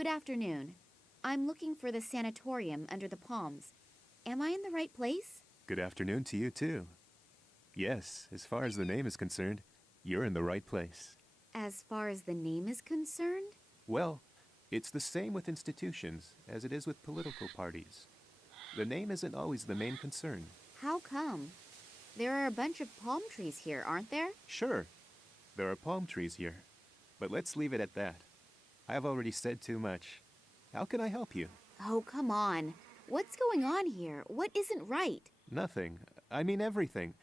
Good afternoon. I'm looking for the sanatorium under the palms. Am I in the right place? Good afternoon to you, too. Yes, as far as the name is concerned, you're in the right place. As far as the name is concerned? Well, it's the same with institutions as it is with political parties. The name isn't always the main concern. How come? There are a bunch of palm trees here, aren't there? Sure, there are palm trees here. But let's leave it at that. I've already said too much. How can I help you? Oh, come on. What's going on here? What isn't right? Nothing. I mean everything.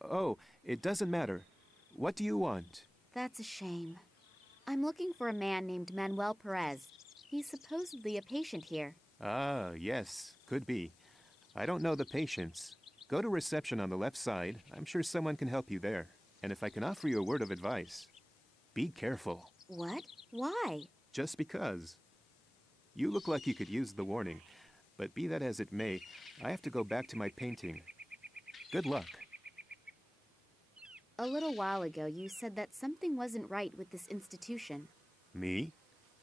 Oh, it doesn't matter. What do you want? That's a shame. I'm looking for a man named Manuel Perez. He's supposedly a patient here. Ah, yes, could be. I don't know the patients. Go to reception on the left side. I'm sure someone can help you there. And if I can offer you a word of advice, be careful. What? Why? Just because. You look like you could use the warning, but be that as it may, I have to go back to my painting. Good luck. A little while ago, you said that something wasn't right with this institution. Me?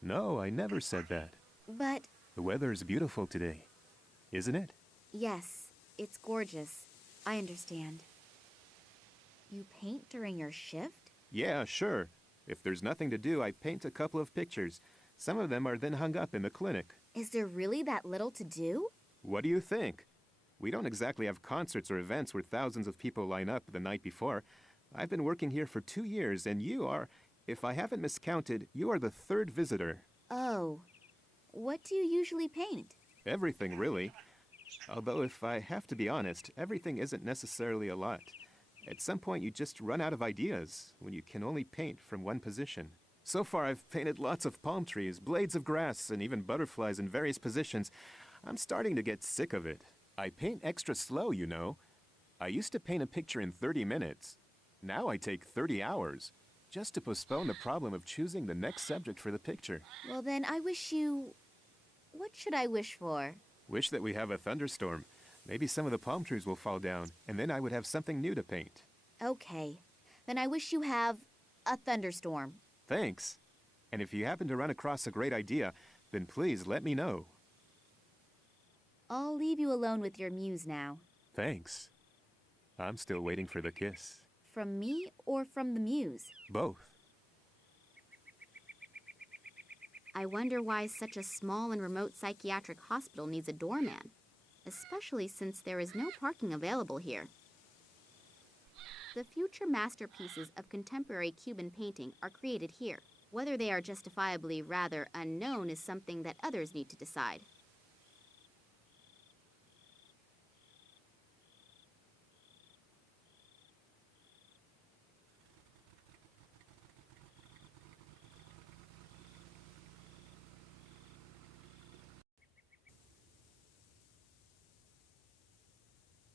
No, I never said that. But... The weather is beautiful today, isn't it? Yes, it's gorgeous. I understand. You paint during your shift? Yeah, sure. If there's nothing to do, I paint a couple of pictures. Some of them are then hung up in the clinic. Is there really that little to do? What do you think? We don't exactly have concerts or events where thousands of people line up the night before. I've been working here for 2 years, and you are, if I haven't miscounted, you are the third visitor. Oh. What do you usually paint? Everything, really. Although, if I have to be honest, everything isn't necessarily a lot. At some point, you just run out of ideas when you can only paint from one position. So far, I've painted lots of palm trees, blades of grass, and even butterflies in various positions. I'm starting to get sick of it. I paint extra slow, you know. I used to paint a picture in 30 minutes. Now I take 30 hours, just to postpone the problem of choosing the next subject for the picture. Well then, I wish you... What should I wish for? Wish that we have a thunderstorm. Maybe some of the palm trees will fall down, and then I would have something new to paint. Okay. Then I wish you have a thunderstorm. Thanks. And if you happen to run across a great idea, then please let me know. I'll leave you alone with your muse now. Thanks. I'm still waiting for the kiss. From me or from the muse? Both. I wonder why such a small and remote psychiatric hospital needs a doorman, especially since there is no parking available here. The future masterpieces of contemporary Cuban painting are created here. Whether they are justifiably rather unknown is something that others need to decide.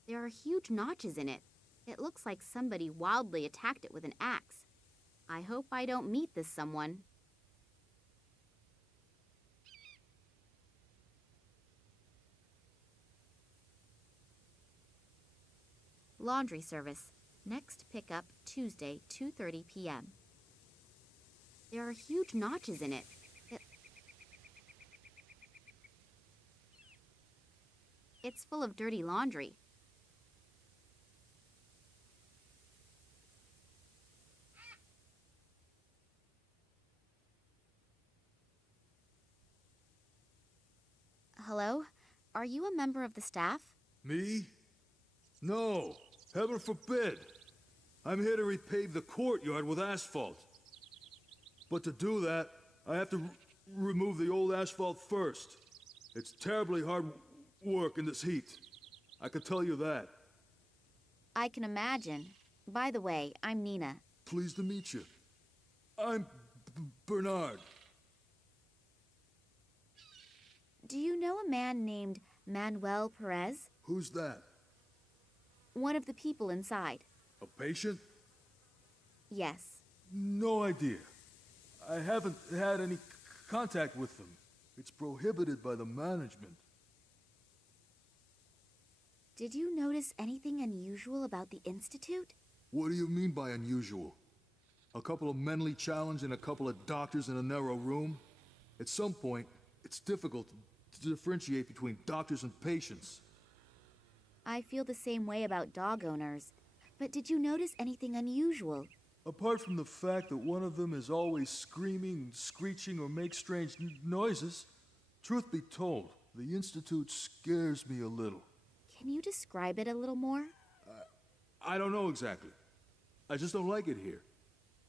There are huge notches in it. It looks like somebody wildly attacked it with an axe. I hope I don't meet this someone. Laundry service. Next pickup Tuesday, 2:30 p.m. There are huge notches in it. It's full of dirty laundry. Hello? Are you a member of the staff? Me? No, heaven forbid. I'm here to repave the courtyard with asphalt. But to do that, I have to remove the old asphalt first. It's terribly hard work in this heat. I can tell you that. I can imagine. By the way, I'm Nina. Pleased to meet you. I'm Bernard. Do you know a man named Manuel Perez? Who's that? One of the people inside. A patient? Yes. No idea. I haven't had any contact with them. It's prohibited by the management. Did you notice anything unusual about the Institute? What do you mean by unusual? A couple of mentally challenged and a couple of doctors in a narrow room? At some point, It's difficult to differentiate between doctors and patients. I feel the same way about dog owners. But did you notice anything unusual? Apart from the fact that one of them is always screaming, screeching, or makes strange noises, truth be told, the Institute scares me a little. Can you describe it a little more? I don't know exactly. I just don't like it here.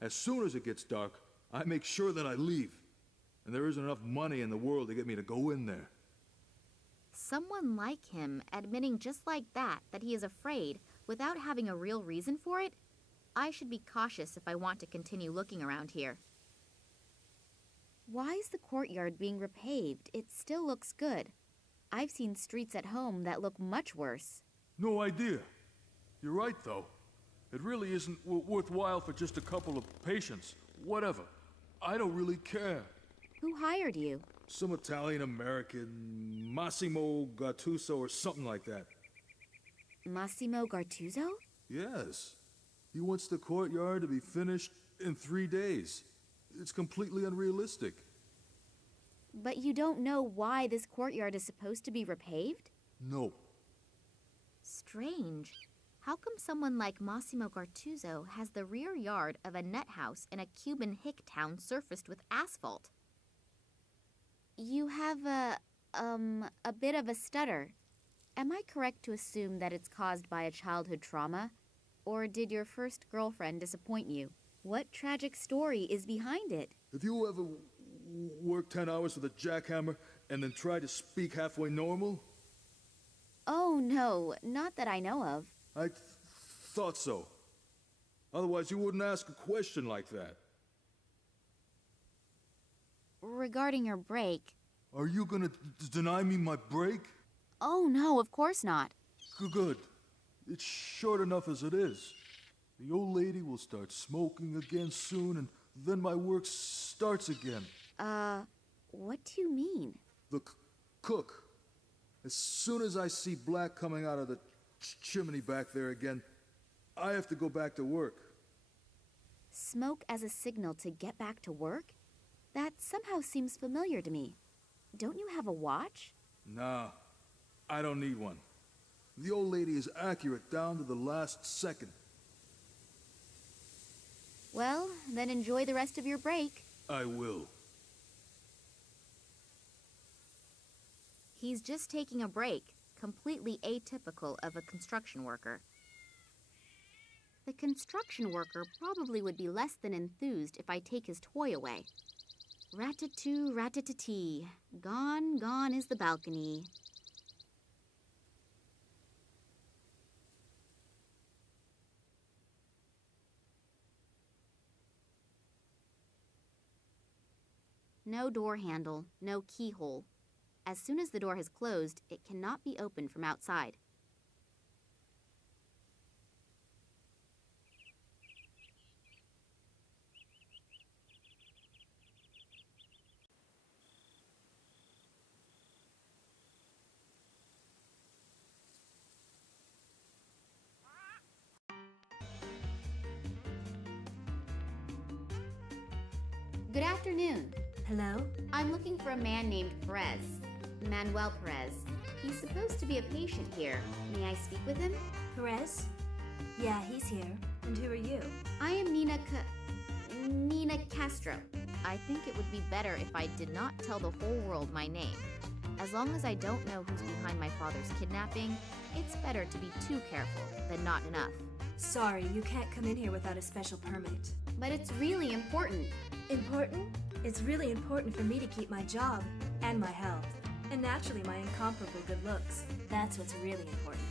As soon as it gets dark, I make sure that I leave. And there isn't enough money in the world to get me to go in there. Someone like him admitting just like that he is afraid without having a real reason for it? I should be cautious if I want to continue looking around here. Why is the courtyard being repaved? It still looks good. I've seen streets at home that look much worse. No idea. You're right, though. It really isn't worthwhile for just a couple of patients. Whatever. I don't really care. Who hired you? Some Italian-American, Massimo Gattuso or something like that. Massimo Gartuzzo? Yes. He wants the courtyard to be finished in 3 days. It's completely unrealistic. But you don't know why this courtyard is supposed to be repaved? No. Strange. How come someone like Massimo Gartuzzo has the rear yard of a nut house in a Cuban hick town surfaced with asphalt? You have a bit of a stutter. Am I correct to assume that it's caused by a childhood trauma? Or did your first girlfriend disappoint you? What tragic story is behind it? Have you ever worked 10 hours with a jackhammer and then tried to speak halfway normal? Oh, no, not that I know of. I thought so. Otherwise, you wouldn't ask a question like that. Regarding your break. Are you gonna deny me my break? Oh, no, of course not. Good. It's short enough as it is. The old lady will start smoking again soon, and then my work starts again. What do you mean? The cook. As soon as I see black coming out of the chimney back there again, I have to go back to work. Smoke as a signal to get back to work? That somehow seems familiar to me. Don't you have a watch? Nah, I don't need one. The old lady is accurate down to the last second. Well, then enjoy the rest of your break. I will. He's just taking a break, completely atypical of a construction worker. The construction worker probably would be less than enthused if I take his toy away. Rat-a-too, rat-a-tee, gone, gone is the balcony. No door handle, no keyhole. As soon as the door has closed, it cannot be opened from outside. Good afternoon. Hello? I'm looking for a man named Perez. Manuel Perez. He's supposed to be a patient here. May I speak with him? Perez? Yeah, he's here. And who are you? I am Nina Castro. I think it would be better if I did not tell the whole world my name. As long as I don't know who's behind my father's kidnapping, it's better to be too careful than not enough. Sorry, you can't come in here without a special permit. But it's really important. Important? It's really important for me to keep my job and my health. And naturally, my incomparable good looks. That's what's really important.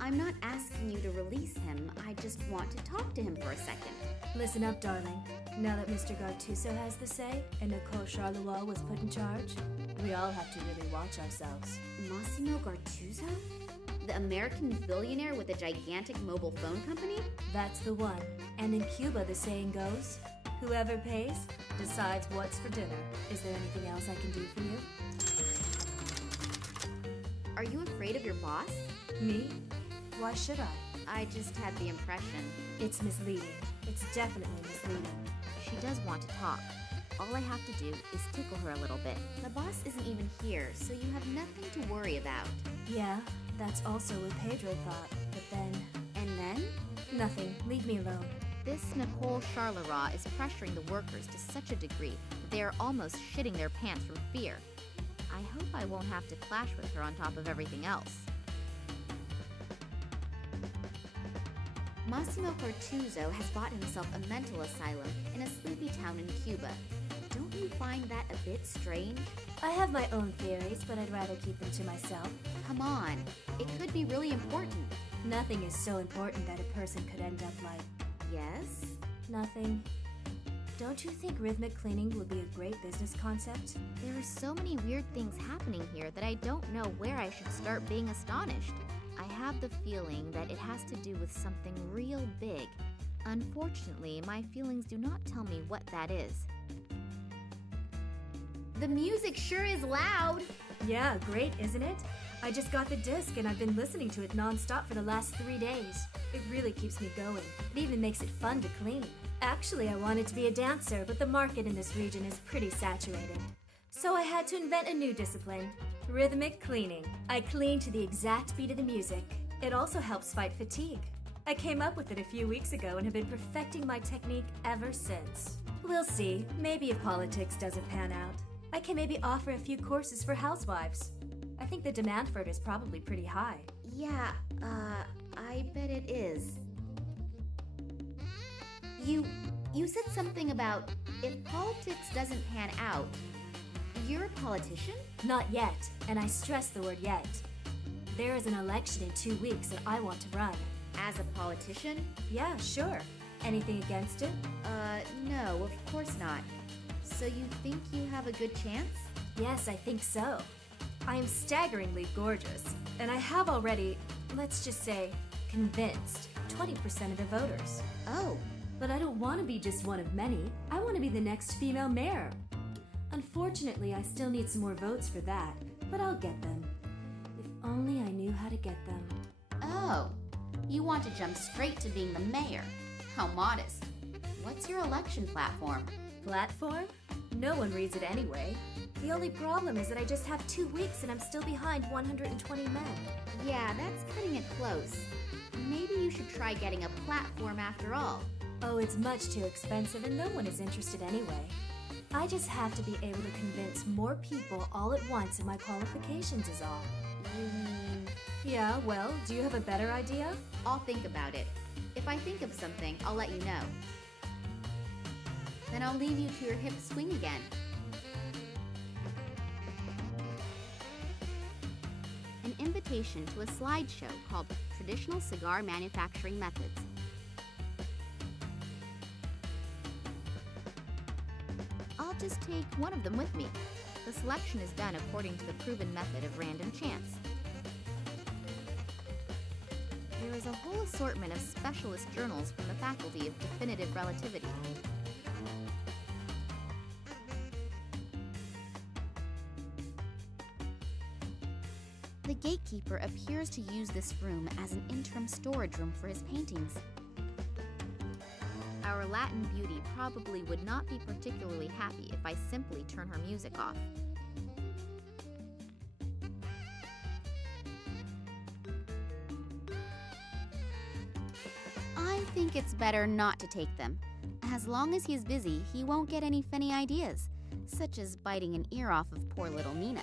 I'm not asking you to release him. I just want to talk to him for a second. Listen up, darling. Now that Mr. Gartuso has the say and Nicole Charleroi was put in charge, we all have to really watch ourselves. Massimo Gartuzzo? The American billionaire with a gigantic mobile phone company? That's the one. And in Cuba, the saying goes, whoever pays decides what's for dinner. Is there anything else I can do for you? Are you afraid of your boss? Me? Why should I? I just had the impression. It's misleading. It's definitely misleading. She does want to talk. all I have to do is tickle her a little bit. The boss isn't even here, so you have nothing to worry about. Yeah, that's also what Pedro thought, but then... And then? Nothing. Leave me alone. This Nicole Charleroi is pressuring the workers to such a degree that they are almost shitting their pants from fear. I hope I won't have to clash with her on top of everything else. Massimo Cortuzzo has bought himself a mental asylum in a sleepy town in Cuba. Don't you find that a bit strange? I have my own theories, but I'd rather keep them to myself. Come on, it could be really important. Nothing is so important that a person could end up like... Yes? Nothing. Don't you think rhythmic cleaning would be a great business concept? There are so many weird things happening here that I don't know where I should start being astonished. I have the feeling that it has to do with something real big. Unfortunately, my feelings do not tell me what that is. The music sure is loud! Yeah, great, isn't it? I just got the disc and I've been listening to it non-stop for the last 3 days. It really keeps me going. It even makes it fun to clean. Actually, I wanted to be a dancer, but the market in this region is pretty saturated. So I had to invent a new discipline. Rhythmic cleaning. I clean to the exact beat of the music. It also helps fight fatigue. I came up with it a few weeks ago and have been perfecting my technique ever since. We'll see. Maybe if politics doesn't pan out, I can maybe offer a few courses for housewives. I think the demand for it is probably pretty high. Yeah, I bet it is. You said something about if politics doesn't pan out. You're a politician? Not yet, and I stress the word yet. There is an election in 2 weeks and I want to run. As a politician? Yeah, sure. Anything against it? No, of course not. So you think you have a good chance? Yes, I think so. I am staggeringly gorgeous, and I have already, let's just say, convinced 20% of the voters. Oh. But I don't want to be just one of many. I want to be the next female mayor. Unfortunately, I still need some more votes for that, but I'll get them. If only I knew how to get them. Oh, you want to jump straight to being the mayor. How modest. What's your election platform? Platform? No one reads it anyway. The only problem is that I just have 2 weeks and I'm still behind 120 men. Yeah, that's cutting it close. Maybe you should try getting a platform after all. Oh, it's much too expensive and no one is interested anyway. I just have to be able to convince more people all at once of my qualifications is all. You mean... Yeah, well, do you have a better idea? I'll think about it. If I think of something, I'll let you know. Then I'll leave you to your hip swing again. An invitation to a slideshow called Traditional Cigar Manufacturing Methods. I'll just take one of them with me. The selection is done according to the proven method of random chance. There is a whole assortment of specialist journals from the Faculty of Definitive Relativity. The gatekeeper appears to use this room as an interim storage room for his paintings. Our Latin beauty probably would not be particularly happy if I simply turn her music off. I think it's better not to take them. As long as he's busy, he won't get any funny ideas, such as biting an ear off of poor little Nina.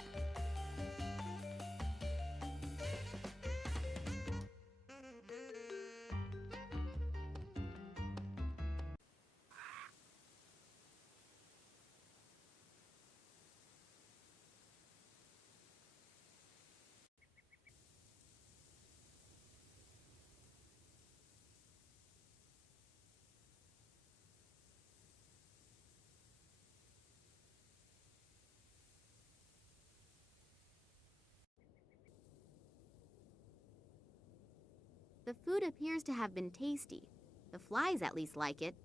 The food appears to have been tasty. The flies at least like it.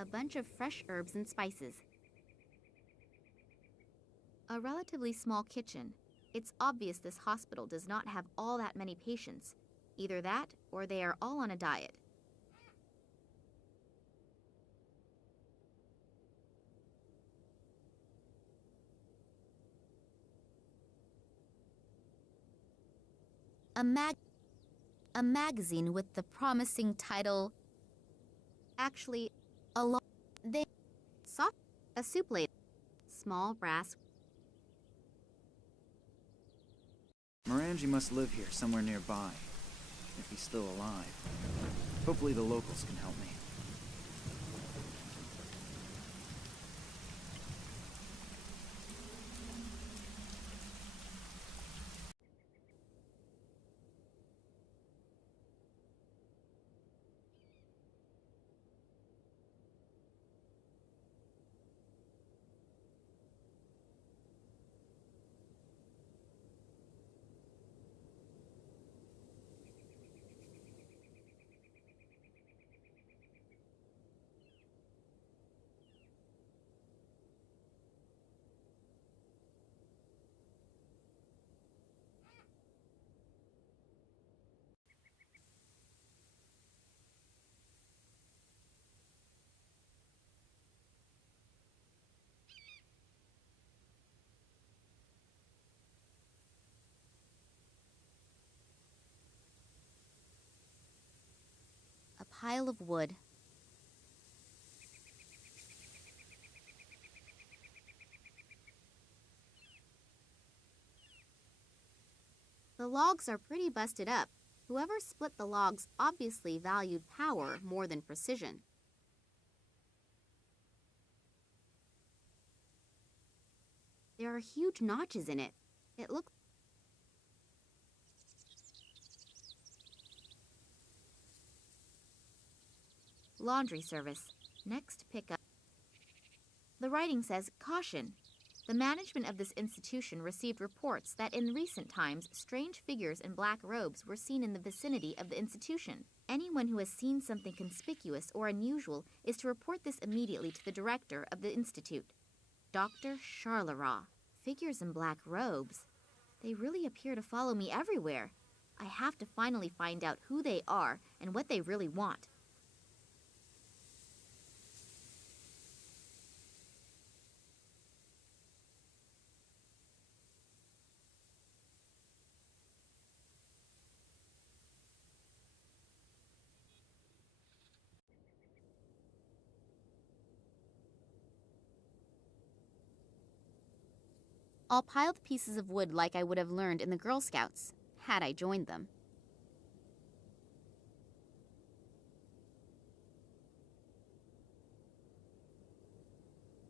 A bunch of fresh herbs and spices. A relatively small kitchen. It's obvious this hospital does not have all that many patients. Either that, or they are all on a diet. A magazine with the promising title. Actually, a soup plate. Small brass. Morangi must live here somewhere nearby, if he's still alive. Hopefully the locals can help me. A pile of wood. The logs are pretty busted up. Whoever split the logs obviously valued power more than precision. There are huge notches in it. It looks... Laundry service. Next pickup. The writing says, "Caution. The management of this institution received reports that in recent times, strange figures in black robes were seen in the vicinity of the institution. Anyone who has seen something conspicuous or unusual is to report this immediately to the director of the institute, Dr. Charleroi." Figures in black robes. They really appear to follow me everywhere. I have to finally find out who they are and what they really want. All piled pieces of wood like I would have learned in the Girl Scouts, had I joined them.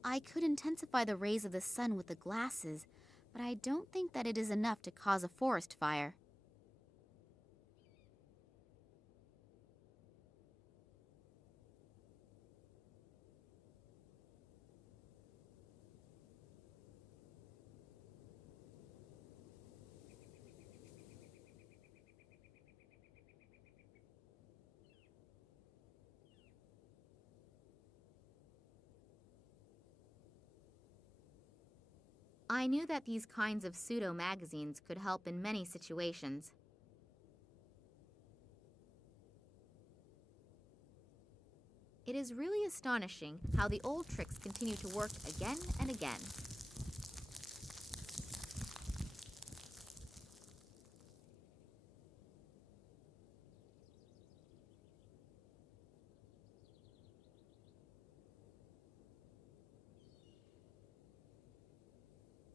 I could intensify the rays of the sun with the glasses, but I don't think that it is enough to cause a forest fire. I knew that these kinds of pseudo-magazines could help in many situations. It is really astonishing how the old tricks continue to work again and again.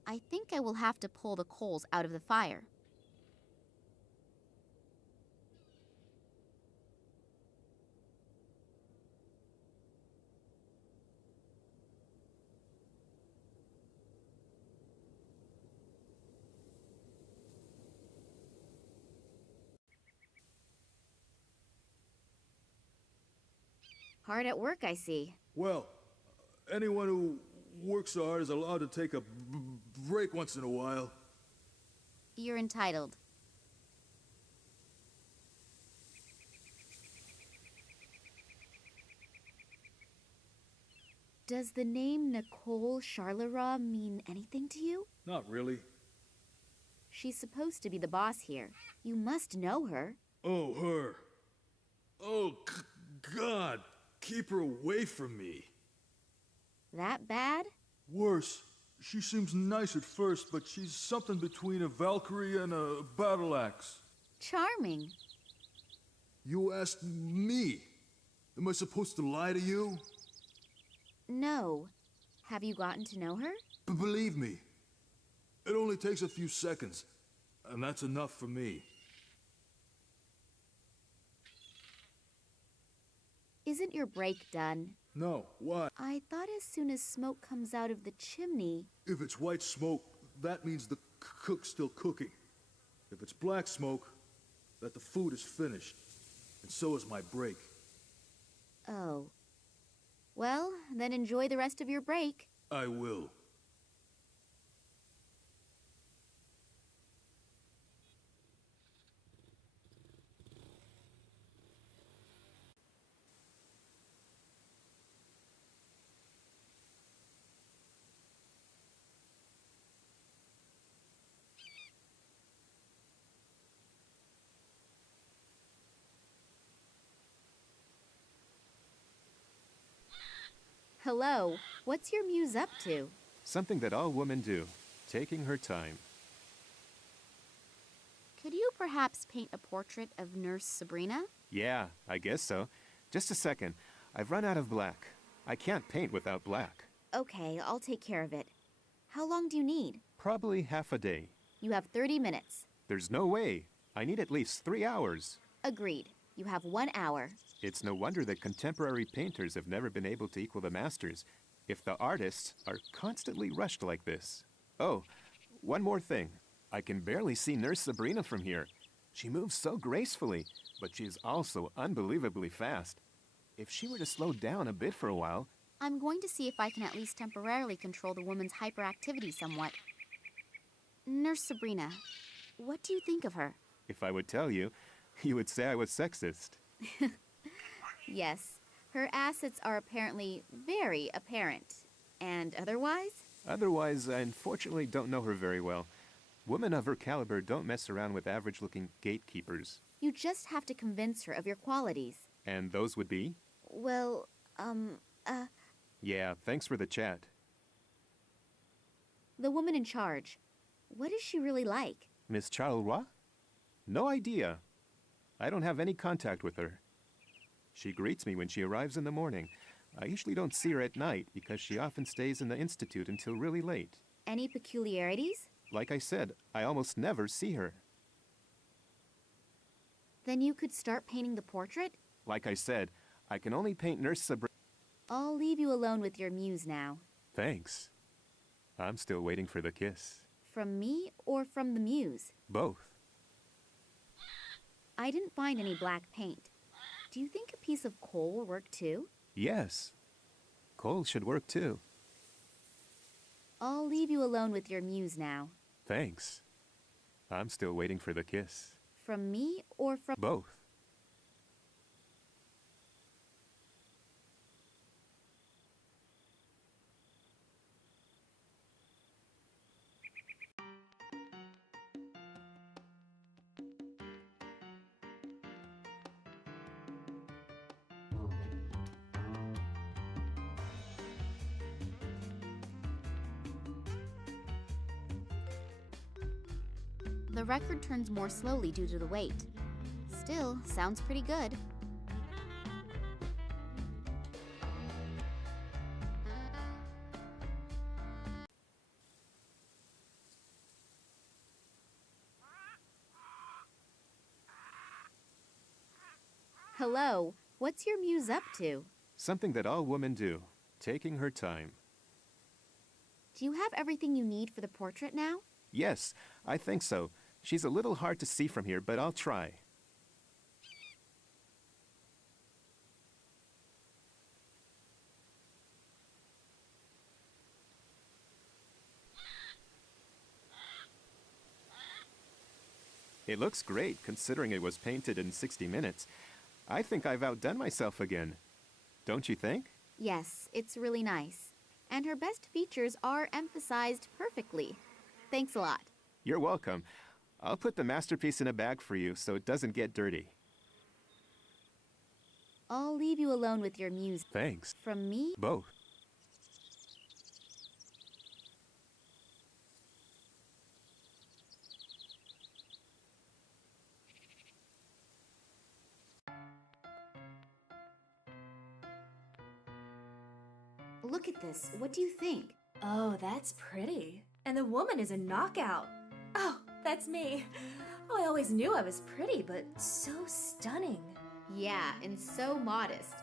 I think I will have to pull the coals out of the fire. Hard at work, I see. Well, anyone who works so hard is allowed to take a break once in a while. You're entitled. Does the name Nicole Charleroi mean anything to you? Not really. She's supposed to be the boss here. You must know her. Oh, her. Oh, God. Keep her away from me. That bad? Worse. She seems nice at first, but she's something between a Valkyrie and a battle axe. Charming. You asked me. Am I supposed to lie to you? No. Have you gotten to know her? But believe me, it only takes a few seconds, and that's enough for me. Isn't your break done? No, why? I thought as soon as smoke comes out of the chimney... If it's white smoke, that means the cook's still cooking. If it's black smoke, that the food is finished. And so is my break. Oh. Well, then enjoy the rest of your break. I will. Hello. What's your muse up to? Something that all women do, taking her time. Could you perhaps paint a portrait of Nurse Sabrina? Yeah, I guess so. Just a second. I've run out of black. I can't paint without black. Okay, I'll take care of it. How long do you need? Probably half a day. You have 30 minutes. There's no way. I need at least 3 hours. Agreed. You have 1 hour. It's no wonder that contemporary painters have never been able to equal the masters, if the artists are constantly rushed like this. Oh, one more thing. I can barely see Nurse Sabrina from here. She moves so gracefully, but she is also unbelievably fast. If she were to slow down a bit for a while... I'm going to see if I can at least temporarily control the woman's hyperactivity somewhat. Nurse Sabrina, what do you think of her? If I would tell you, you would say I was sexist. Yes, her assets are apparently very apparent. And otherwise? Otherwise, I unfortunately don't know her very well. Women of her caliber don't mess around with average-looking gatekeepers. You just have to convince her of your qualities. And those would be? Well, Yeah, thanks for the chat. the woman in charge. What is she really like? Miss Charleroi? No idea. I don't have any contact with her. She greets me when she arrives in the morning. I usually don't see her at night because she often stays in the institute until really late. Any peculiarities? Like I said, I almost never see her. Then you could start painting the portrait? Like I said, I can only paint Nurse Sabrina. I'll leave you alone with your muse now. Thanks. I'm still waiting for the kiss. From me or from the muse? Both. I didn't find any black paint. Do you think a piece of coal will work too? Yes. Coal should work too. I'll leave you alone with your muse now. Thanks. I'm still waiting for the kiss. From me or from... Both. The record turns more slowly due to the weight. Still, sounds pretty good. Hello, what's your muse up to? Something that all women do, taking her time. Do you have everything you need for the portrait now? Yes, I think so. She's a little hard to see from here, but I'll try. It looks great, considering it was painted in 60 minutes. I think I've outdone myself again. Don't you think? Yes, it's really nice. And her best features are emphasized perfectly. Thanks a lot. You're welcome. I'll put the masterpiece in a bag for you so it doesn't get dirty. I'll leave you alone with your muse. Thanks. From me? Both. Look at this. What do you think? Oh, that's pretty. And the woman is a knockout. Oh, that's me. Oh, I always knew I was pretty, but so stunning. Yeah, and so modest.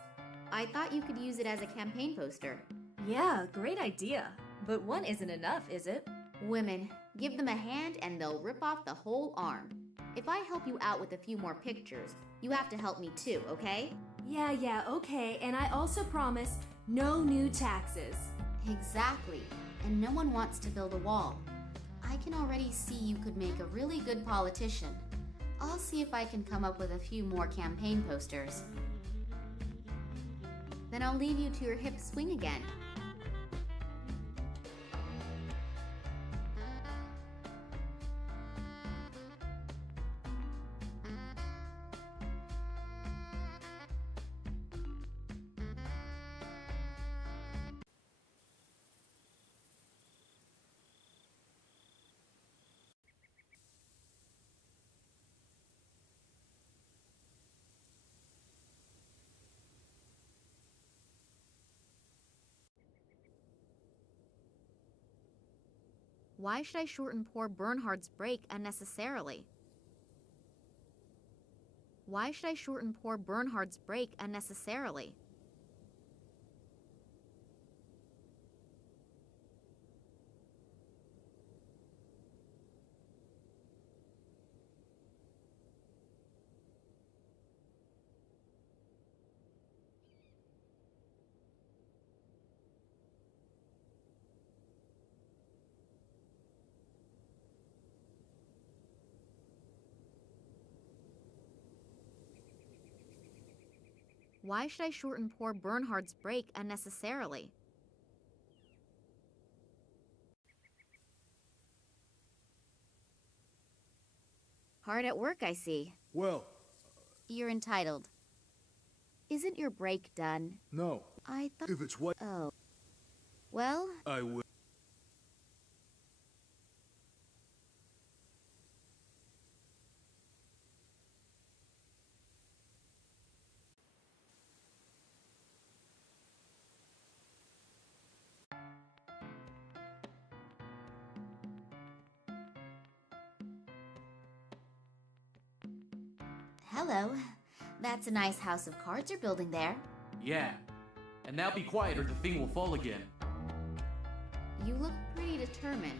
I thought you could use it as a campaign poster. Yeah, great idea. But one isn't enough, is it? Women, give them a hand and they'll rip off the whole arm. If I help you out with a few more pictures, you have to help me too, okay? Yeah, okay. And I also promise no new taxes. Exactly. And no one wants to build a wall. I can already see you could make a really good politician. I'll see if I can come up with a few more campaign posters. Then I'll leave you to your hip swing again. Why should I shorten poor Bernhard's break unnecessarily? Why should I shorten poor Bernhard's break unnecessarily? Why should I shorten poor Bernhard's break unnecessarily? Hard at work, I see. Well, You're entitled. Isn't your break done? no. I thought... If it's what Oh. Well, I will. hello. That's a nice house of cards you're building there. Yeah. And now be quiet or the thing will fall again. You look pretty determined.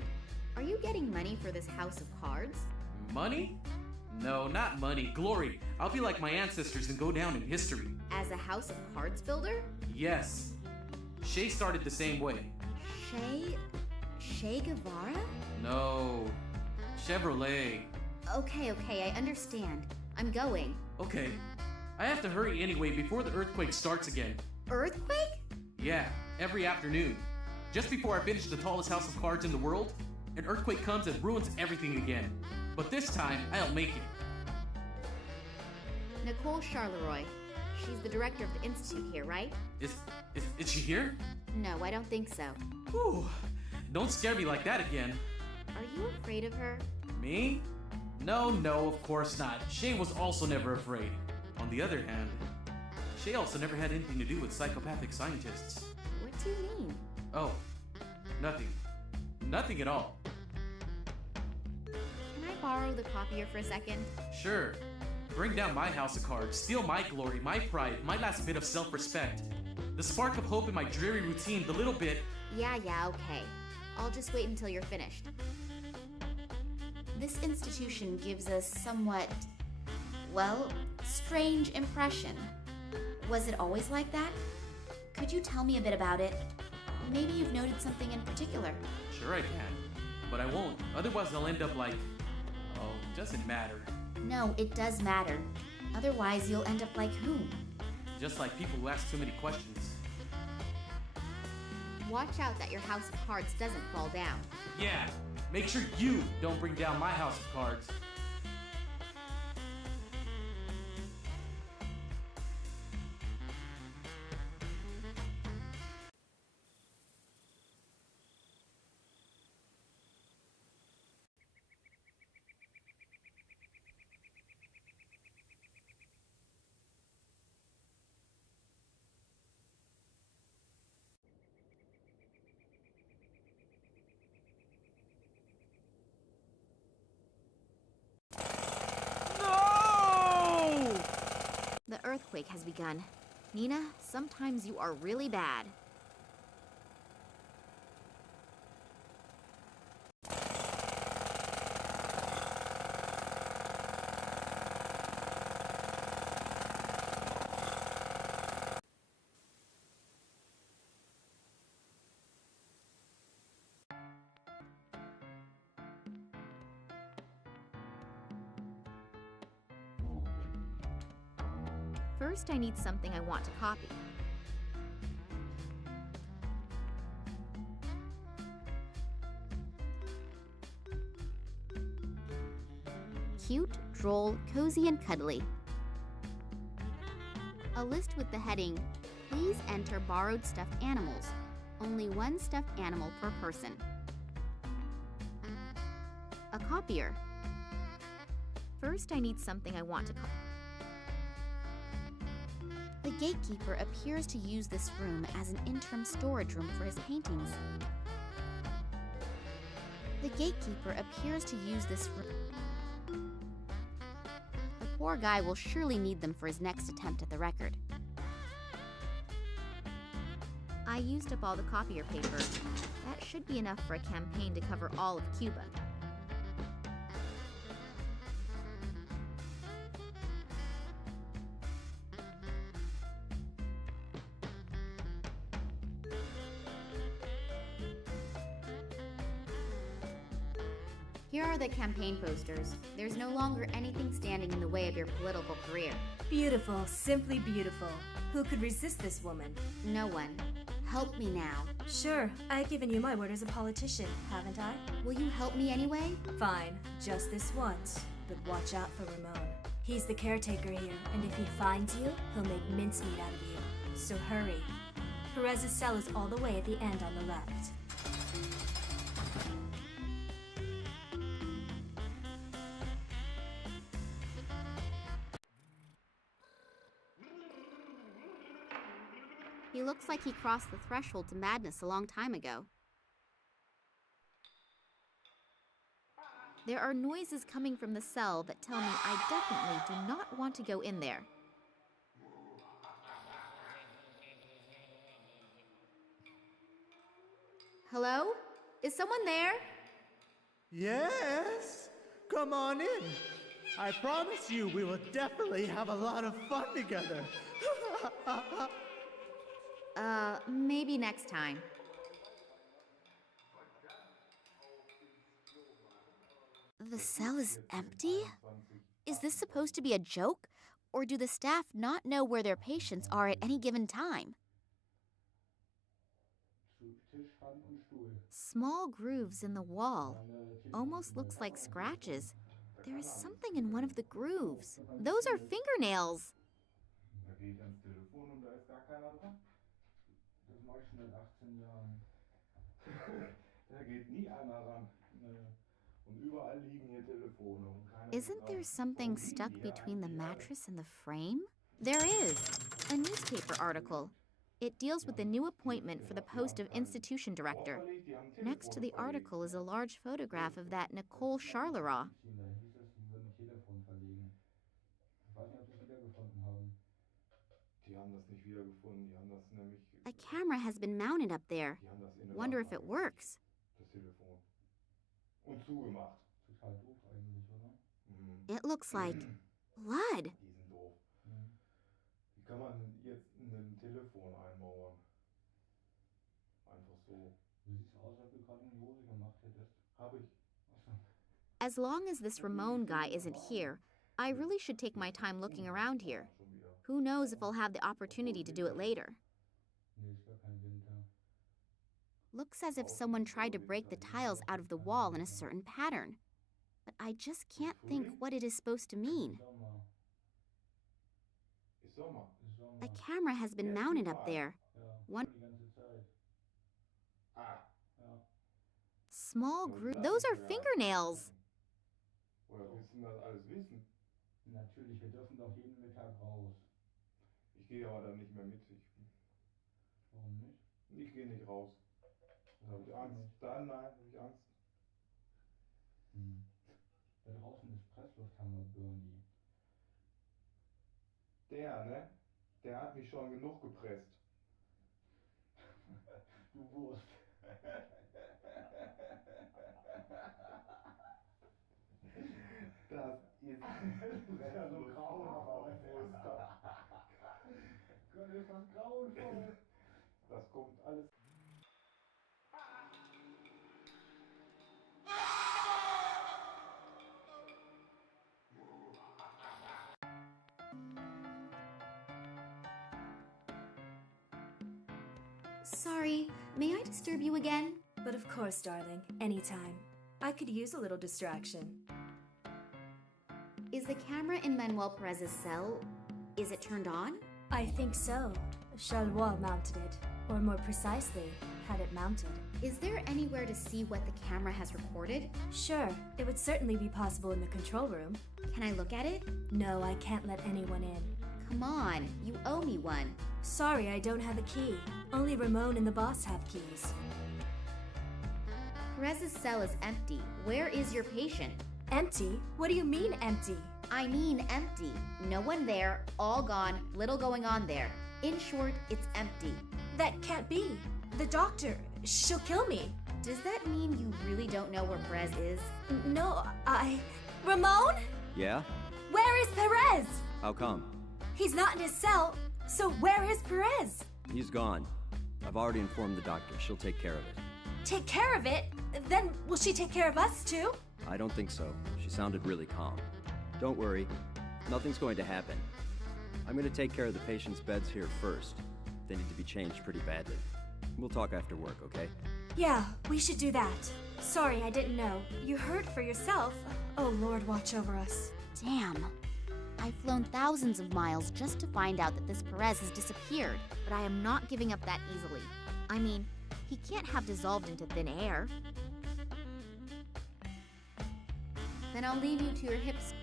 Are you getting money for this house of cards? Money? No, not money. Glory. I'll be like my ancestors and go down in history. As a house of cards builder? Yes. Shay started the same way. Che Guevara? No. Chevrolet. Okay, I understand. I'm going. Okay. I have to hurry anyway before the earthquake starts again. Earthquake? Yeah, every afternoon. Just before I finish the tallest house of cards in the world, an earthquake comes and ruins everything again. But this time, I'll make it. Nicole Charleroi. She's the director of the institute here, right? Is she here? No, I don't think so. Whew. Don't scare me like that again. Are you afraid of her? Me? No, of course not. Shay was also never afraid. On the other hand, Shay also never had anything to do with psychopathic scientists. What do you mean? Oh, nothing. Nothing at all. Can I borrow the copier for a second? Sure. Bring down my house of cards, steal my glory, my pride, my last bit of self-respect. The spark of hope in my dreary routine, the little bit... Yeah, okay. I'll just wait until you're finished. This institution gives a somewhat, well, strange impression. Was it always like that? Could you tell me a bit about it? Maybe you've noted something in particular. Sure I can. But I won't. Otherwise I'll end up like... Oh, doesn't matter. No, it does matter. Otherwise, you'll end up like whom? Just like people who ask too many questions. Watch out that your house of cards doesn't fall down. Yeah, make sure you don't bring down my house of cards. The earthquake has begun. Nina, sometimes you are really bad. First, I need something I want to copy. Cute, droll, cozy, and cuddly. A list with the heading, "Please enter borrowed stuffed animals. Only one stuffed animal per person." A copier. First, I need something I want to copy. The gatekeeper appears to use this room as an interim storage room for his paintings. The gatekeeper appears to use this room. The poor guy will surely need them for his next attempt at the record. I used up all the copier paper. That should be enough for a campaign to cover all of Cuba. Here are the campaign posters. There's no longer anything standing in the way of your political career. Beautiful, simply beautiful. Who could resist this woman? No one. Help me now. Sure, I've given you my word as a politician, haven't I? Will you help me anyway? Fine, just this once. But watch out for Ramon. He's the caretaker here, and if he finds you, he'll make mincemeat out of you. So hurry. Perez's cell is all the way at the end on the left. He looks like he crossed the threshold to madness a long time ago. There are noises coming from the cell that tell me I definitely do not want to go in there. Hello? Is someone there? Yes! Come on in. I promise you we will definitely have a lot of fun together. Maybe next time. The cell is empty? Is this supposed to be a joke? Or do the staff not know where their patients are at any given time? Small grooves in the wall. Almost looks like scratches. There is something in one of the grooves. Those are fingernails. Da gehe ich ans Telefon und da ist gar keiner dran. Das mache ich schon seit 18 Jahren. Da geht nie einer ran. Und überall liegen hier Telefone und keiner. Isn't there something stuck between the mattress and the frame? There is. A newspaper article. It deals with the new appointment for the post of institution director. Next to the article is a large photograph of that Nicole Charleroi. Da hieß es, die würden Telefon verlegen. Ich weiß nicht, ob sie es wiedergefunden haben. Die haben das nicht wiedergefunden. Die haben das nämlich. A camera has been mounted up there. Die haben das in der Wonder Wand if it works. Das Telefon. Und zugemacht. Total doof eigentlich, oder? It looks like blood. Die sind doof. Wie kann man jetzt ein Telefon einmauern? Einfach so. Du siehst aus, als ob du gerade in die Hose gemacht hättest. Hab ich. As long as this Ramon guy isn't here, I really should take my time looking around here. Who knows if I'll have the opportunity to do it later. Nee, ist gar kein Winter. Looks as if someone tried to break the tiles out of the wall in a certain pattern. But I just can't think what it is supposed to mean. Sommer. Ist Sommer. Ist Sommer. A camera has been mounted up there. Ja, One schon die ganze Zeit. Ah. Ja. small So, group. das Those ist are ja- fingernails. Woher willst du das alles wissen? Natürlich, wir dürfen doch jeden Mittag raus. Ich gehe aber dann nicht mehr mit. Warum nicht? Ich gehe nicht raus. Da habe ich Warum Angst. nicht? Dann, nein, habe ich Angst. Hm. Da draußen ist Presslufthammer, Bernie. Der, ne? Der hat mich schon genug gepresst. Du Wurst. Das ist Ja, so grauenvoll. Gott, ist das grauenvoll. Das kommt alles. Sorry, may I disturb you again? But of course, darling, anytime. I could use a little distraction. Is the camera in Manuel Perez's cell, is it turned on? I think so. Charlois mounted it, or more precisely, had it mounted. Is there anywhere to see what the camera has recorded? Sure, it would certainly be possible in the control room. Can I look at it? No, I can't let anyone in. Come on, you owe me one. Sorry, I don't have a key. Only Ramon and the boss have keys. Perez's cell is empty. Where is your patient? Empty? What do you mean empty? I mean empty. No one there, all gone, little going on there. In short, it's empty. That can't be. The doctor, she'll kill me. Does that mean you really don't know where Perez is? No, Ramon? Yeah? Where is Perez? How come? He's not in his cell, so where is Perez? He's gone. I've already informed the doctor. She'll take care of it. Take care of it? Then will she take care of us too? I don't think so. She sounded really calm. Don't worry. Nothing's going to happen. I'm going to take care of the patient's beds here first. They need to be changed pretty badly. We'll talk after work, okay? Yeah, we should do that. Sorry, I didn't know. You heard for yourself. Oh, Lord, watch over us. Damn. I've flown thousands of miles just to find out that this Perez has disappeared, but I am not giving up that easily. I mean, he can't have dissolved into thin air. Then I'll leave you to your hips.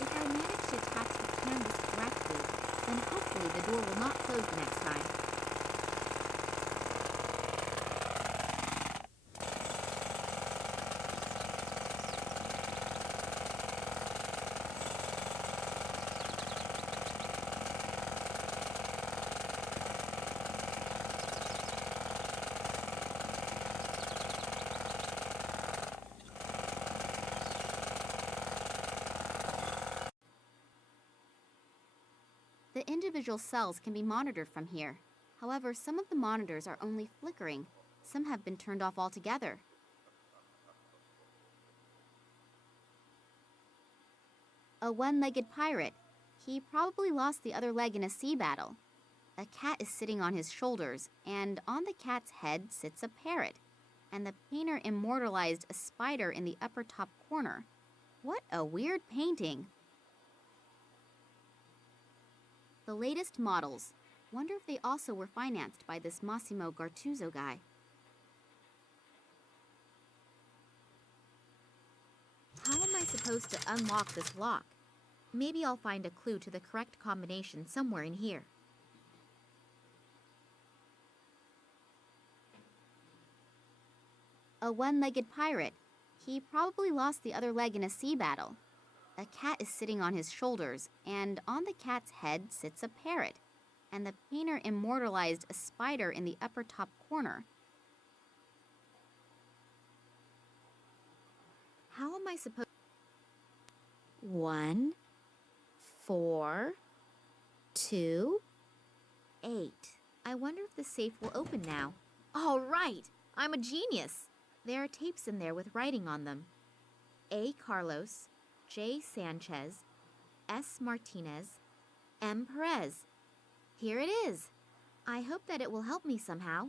If I manage to attach the canvas correctly, then hopefully the door will not close the next time. The individual cells can be monitored from here. However, some of the monitors are only flickering. Some have been turned off altogether. A one-legged pirate. He probably lost the other leg in a sea battle. A cat is sitting on his shoulders, and on the cat's head sits a parrot. And the painter immortalized a spider in the upper top corner. What a weird painting. The latest models. Wonder if they also were financed by this Massimo Gartuzzo guy. How am I supposed to unlock this lock? Maybe I'll find a clue to the correct combination somewhere in here. A one-legged pirate. He probably lost the other leg in a sea battle. A cat is sitting on his shoulders, and on the cat's head sits a parrot. And the painter immortalized a spider in the upper top corner. How am I supposed... 1, 4, 2, 8. I wonder if the safe will open now. All right! I'm a genius! There are tapes in there with writing on them. A. Carlos, J. Sanchez, S. Martinez, M. Perez. Here it is. I hope that it will help me somehow.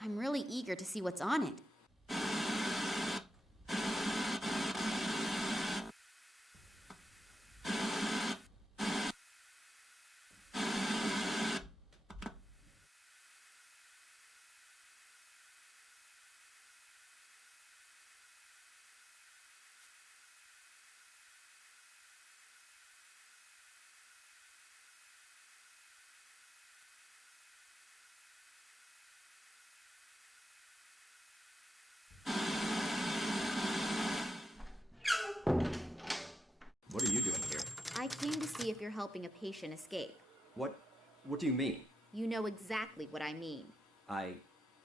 I'm really eager to see what's on it. What are you doing here? I came to see if you're helping a patient escape. What do you mean? You know exactly what I mean.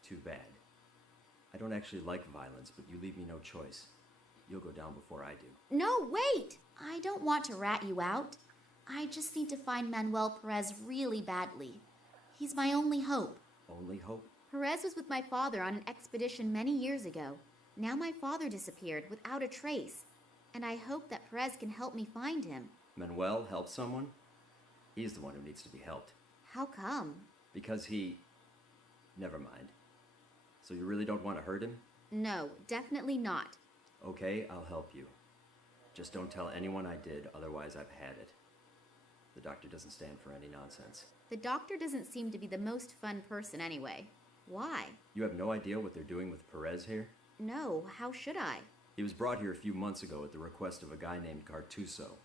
Too bad. I don't actually like violence, but you leave me no choice. You'll go down before I do. No, wait! I don't want to rat you out. I just need to find Manuel Perez really badly. He's my only hope. Only hope? Perez was with my father on an expedition many years ago. Now my father disappeared without a trace, and I hope that Perez can help me find him. Manuel help someone? He's the one who needs to be helped. How come? Because he... Never mind. So you really don't want to hurt him? No, definitely not. Okay, I'll help you. Just don't tell anyone I did, otherwise I've had it. The doctor doesn't stand for any nonsense. The doctor doesn't seem to be the most fun person anyway. Why? You have no idea what they're doing with Perez here? No, how should I? He was brought here a few months ago at the request of a guy named Cartuso.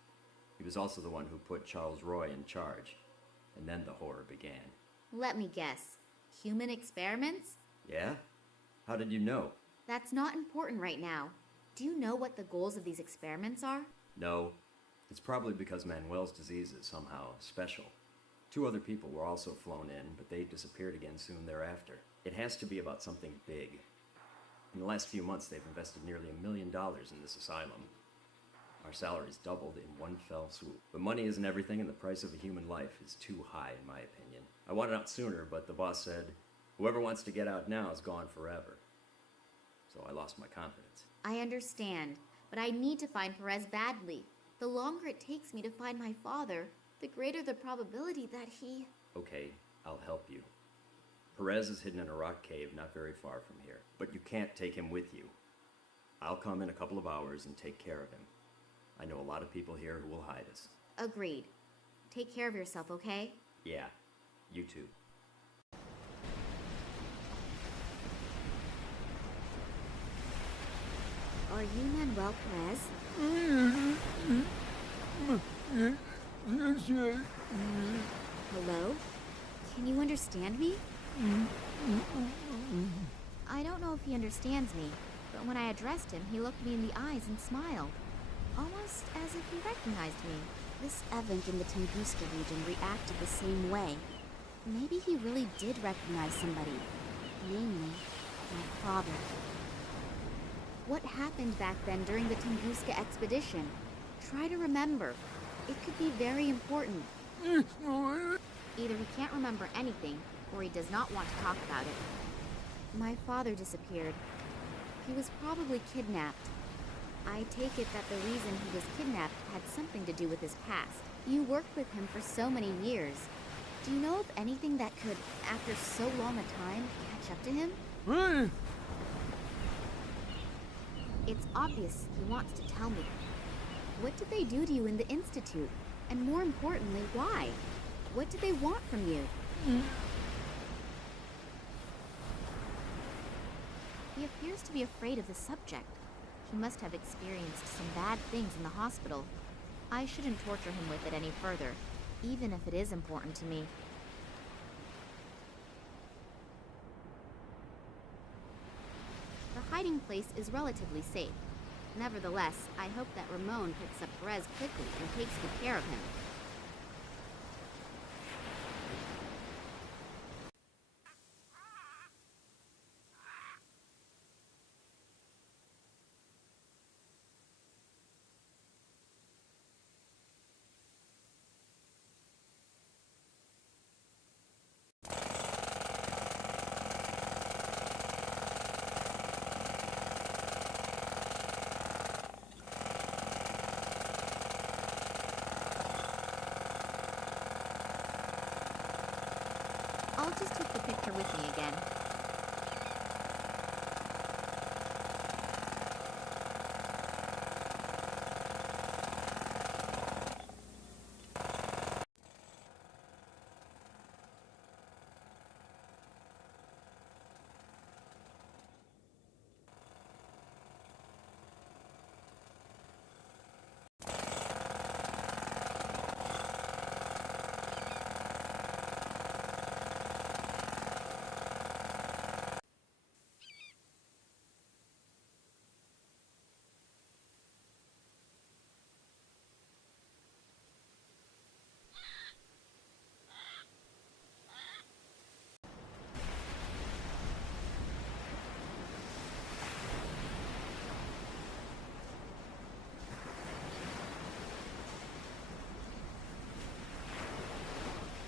He was also the one who put Charles Roy in charge. And then the horror began. Let me guess. Human experiments? Yeah? How did you know? That's not important right now. Do you know what the goals of these experiments are? No. It's probably because Manuel's disease is somehow special. 2 other people were also flown in, but they disappeared again soon thereafter. It has to be about something big. In the last few months, they've invested nearly $1 million in this asylum. Our salaries doubled in one fell swoop. But money isn't everything, and the price of a human life is too high, in my opinion. I wanted out sooner, but the boss said, whoever wants to get out now is gone forever. So I lost my confidence. I understand, but I need to find Perez badly. The longer it takes me to find my father, the greater the probability that he... Okay, I'll help you. Perez is hidden in a rock cave not very far from here, but you can't take him with you. I'll come in a couple of hours and take care of him. I know a lot of people here who will hide us. Agreed. Take care of yourself, okay? Yeah, you too. Are you Manuel Perez? Hello? Can you understand me? I don't know if he understands me, but when I addressed him, he looked me in the eyes and smiled. Almost as if he recognized me. This Event in the Tunguska region reacted the same way. Maybe he really did recognize somebody. Namely, my father. What happened back then during the Tunguska expedition? Try to remember. It could be very important. Either he can't remember anything, or he does not want to talk about it. My father disappeared. He was probably kidnapped. I take it that the reason he was kidnapped had something to do with his past. You worked with him for so many years. Do you know of anything that could, after so long a time, catch up to him? It's obvious he wants to tell me. What did they do to you in the Institute? And more importantly, why? What did they want from you? He appears to be afraid of the subject. He must have experienced some bad things in the hospital. I shouldn't torture him with it any further, even if it is important to me. hiding place is relatively safe. Nevertheless, I hope that Ramon picks up Perez quickly and takes good care of him. I'll just take the picture with me again.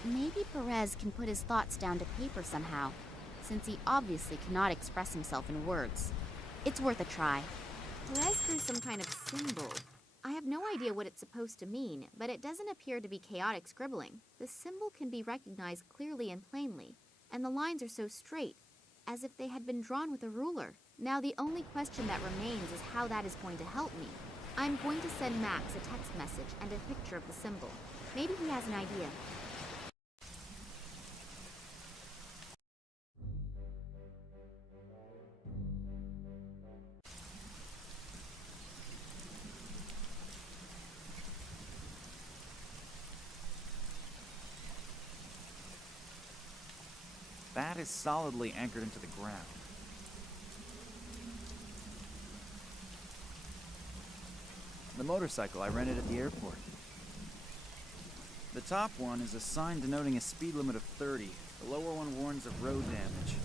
Maybe Perez can put his thoughts down to paper somehow, since he obviously cannot express himself in words. It's worth a try. Perez drew some kind of symbol. I have no idea what it's supposed to mean, but it doesn't appear to be chaotic scribbling. The symbol can be recognized clearly and plainly, and the lines are so straight, as if they had been drawn with a ruler. Now the only question that remains is how that is going to help me. I'm going to send Max a text message and a picture of the symbol. Maybe he has an idea. That is solidly anchored into the ground. The motorcycle I rented at the airport. The top one is a sign denoting a speed limit of 30. The lower one warns of road damage.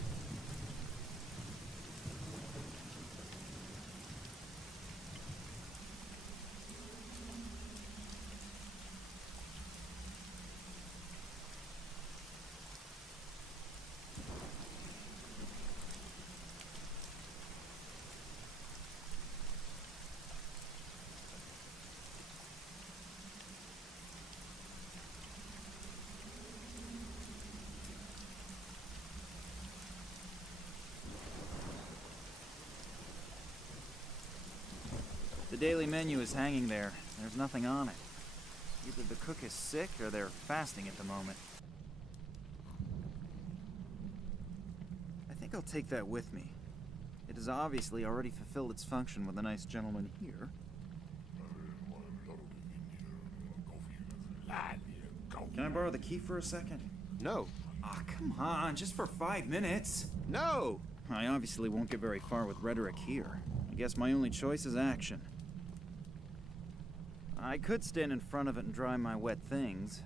The daily menu is hanging there. There's nothing on it. Either the cook is sick or they're fasting at the moment. I think I'll take that with me. It has obviously already fulfilled its function with a nice gentleman here. Can I borrow the key for a second? No. Ah, come on, just for 5 minutes. No! I obviously won't get very far with rhetoric here. I guess my only choice is action. I could stand in front of it and dry my wet things.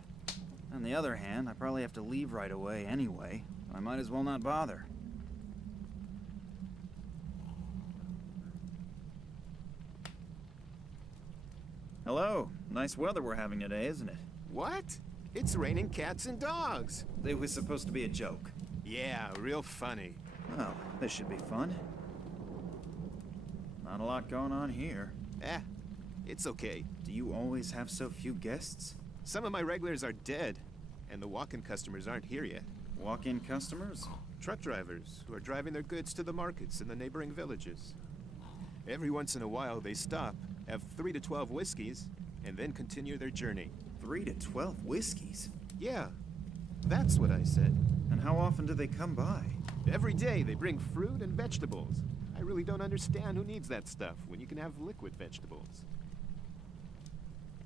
On the other hand, I probably have to leave right away anyway. I might as well not bother. Hello. Nice weather we're having today, isn't it? What? It's raining cats and dogs. It was supposed to be a joke. Yeah, real funny. Well, this should be fun. Not a lot going on here. It's okay. Do you always have so few guests? Some of my regulars are dead, and the walk-in customers aren't here yet. Walk-in customers? Truck drivers who are driving their goods to the markets in the neighboring villages. Every once in a while, they stop, have 3 to 12 whiskeys, and then continue their journey. 3 to 12 whiskeys? Yeah, that's what I said. And how often do they come by? Every day they bring fruit and vegetables. I really don't understand who needs that stuff when you can have liquid vegetables.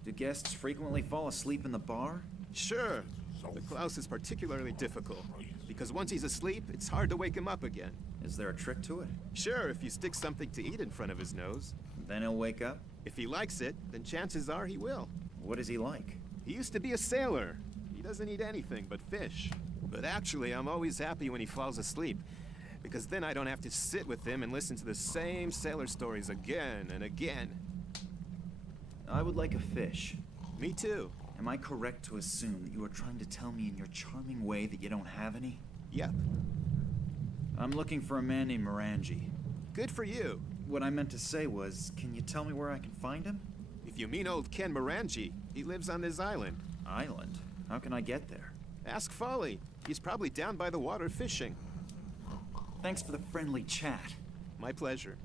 Do guests frequently fall asleep in the bar? Sure, but Klaus is particularly difficult, because once he's asleep, it's hard to wake him up again. Is there a trick to it? Sure, if you stick something to eat in front of his nose. Then he'll wake up? If he likes it, then chances are he will. What is he like? He used to be a sailor. He doesn't eat anything but fish. But actually, I'm always happy when he falls asleep, because then I don't have to sit with him and listen to the same sailor stories again and again. I would like a fish. Me too. Am I correct to assume that you are trying to tell me in your charming way that you don't have any? Yep. I'm looking for a man named Morangi. Good for you. What I meant to say was, can you tell me where I can find him? If you mean old Ken Morangi, he lives on this island. Island? How can I get there? Ask Folly. He's probably down by the water fishing. Thanks for the friendly chat. My pleasure.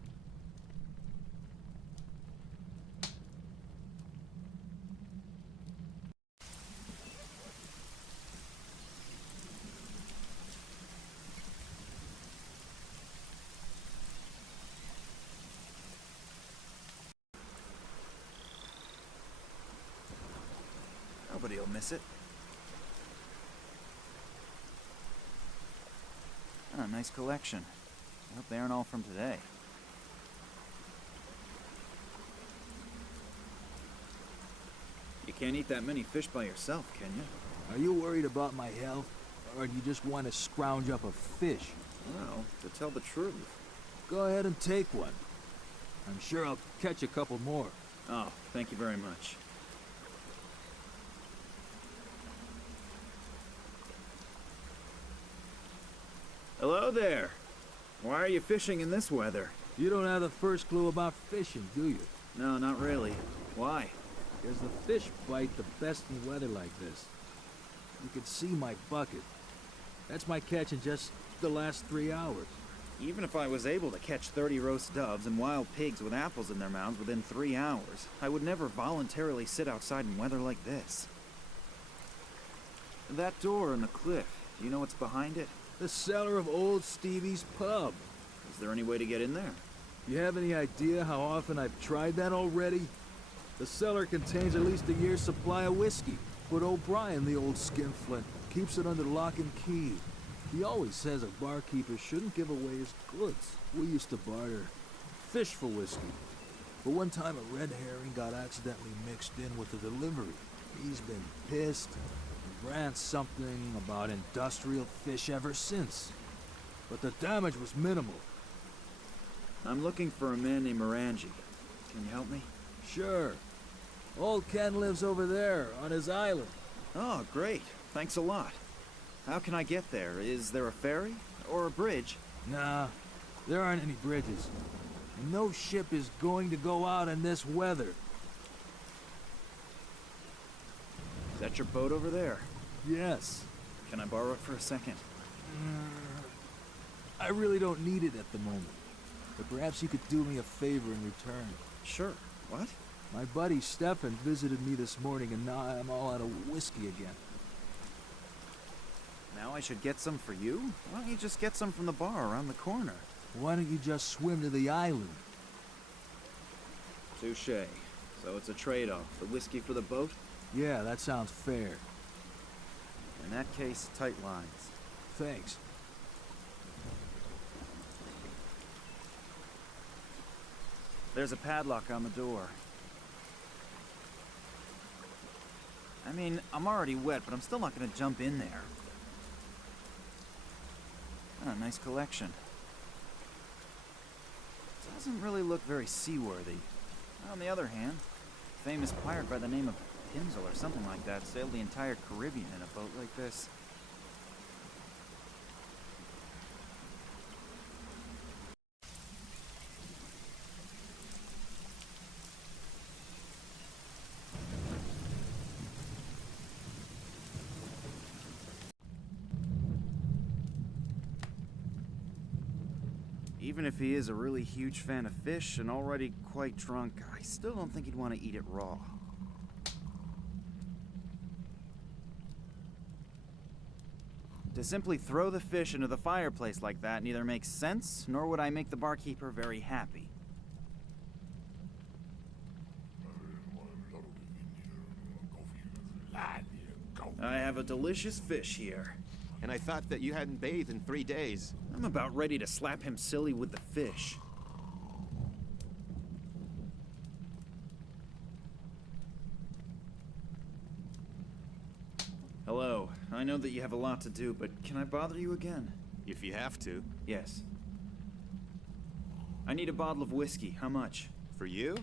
Nobody will miss it. Ah, nice collection. I hope they aren't all from today. You can't eat that many fish by yourself, can you? Are you worried about my health? Or do you just want to scrounge up a fish? Well, to tell the truth. Go ahead and take one. I'm sure I'll catch a couple more. Oh, thank you very much. Hello there. Why are you fishing in this weather? You don't have the first clue about fishing, do you? No, not really. Why? Because the fish bite the best in weather like this. You can see my bucket. That's my catch in just the last 3 hours. Even if I was able to catch 30 roast doves and wild pigs with apples in their mouths within 3 hours, I would never voluntarily sit outside in weather like this. That door in the cliff, do you know what's behind it? The cellar of old Stevie's pub. Is there any way to get in there? You have any idea how often I've tried that already? The cellar contains at least a year's supply of whiskey, but O'Brien, the old skinflint, keeps it under lock and key. He always says a barkeeper shouldn't give away his goods. We used to barter fish for whiskey. But one time a red herring got accidentally mixed in with the delivery. He's been pissed and ran something about industrial fish ever since. But the damage was minimal. I'm looking for a man named Morangi. Can you help me? Sure. Old Ken lives over there, on his island. Oh, great. Thanks a lot. How can I get there? Is there a ferry? Or a bridge? Nah, there aren't any bridges. And no ship is going to go out in this weather. Is that your boat over there? Yes. Can I borrow it for a second? I really don't need it at the moment. But perhaps you could do me a favor in return. Sure. What? My buddy Stefan visited me this morning and now I'm all out of whiskey again. Now I should get some for you? Why don't you just get some from the bar around the corner? Why don't you just swim to the island? Touché. So it's a trade-off. The whiskey for the boat? Yeah, that sounds fair. In that case, tight lines. Thanks. There's a padlock on the door. I mean, I'm already wet, but I'm still not gonna jump in there. Ah, nice collection. Doesn't really look very seaworthy. On the other hand, a famous pirate by the name of Pinzel or something like that sailed the entire Caribbean in a boat like this. Even if he is a really huge fan of fish and already quite drunk, I still don't think he'd want to eat it raw. To simply throw the fish into the fireplace like that neither makes sense, nor would I make the barkeeper very happy. I have a delicious fish here. and I thought that you hadn't bathed in 3 days. I'm about ready to slap him silly with the fish. Hello. I know that you have a lot to do, but can I bother you again? If you have to. Yes. I need a bottle of whiskey. How much? For you?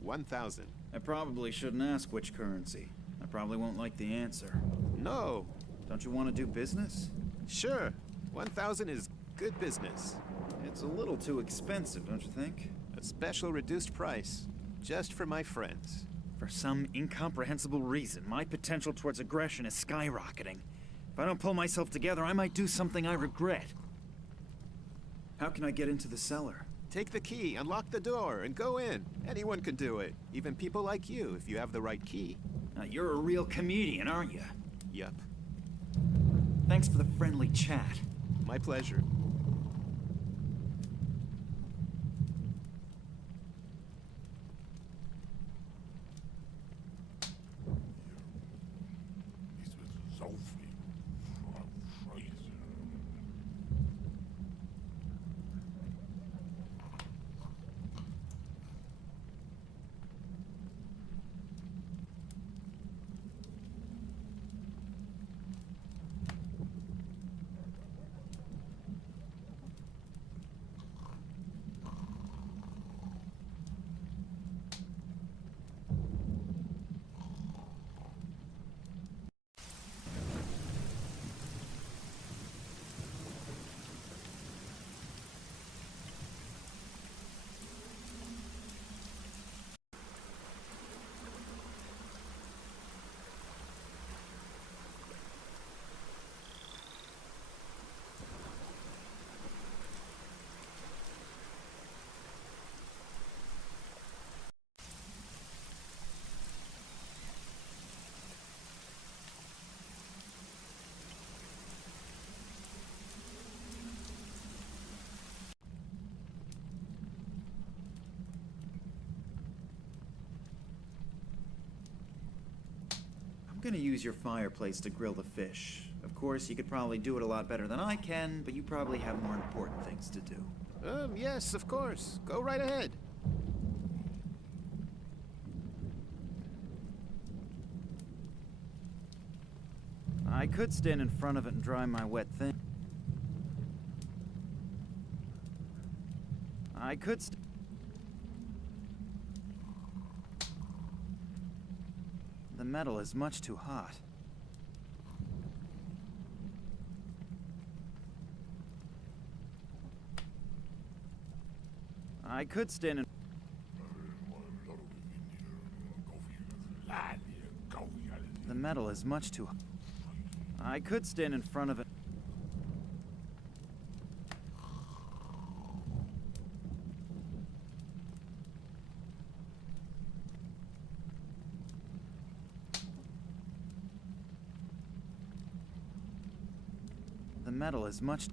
1,000. I probably shouldn't ask which currency. I probably won't like the answer. No. Don't you want to do business? Sure. 1,000 is good business. It's a little too expensive, don't you think? A special reduced price. Just for my friends. For some incomprehensible reason, my potential towards aggression is skyrocketing. If I don't pull myself together, I might do something I regret. How can I get into the cellar? Take the key, unlock the door, and go in. Anyone can do it. Even people like you, if you have the right key. Now, you're a real comedian, aren't you? Yup. Thanks for the friendly chat. My pleasure. I'm gonna use your fireplace to grill the fish. Of course, you could probably do it a lot better than I can, but you probably have more important things to do. Yes, of course. Go right ahead. I could stand in front of it and dry my wet thing. I could The metal is much too hot. I could stand in... The metal is much too hot. I could stand in front of it. The metal is much...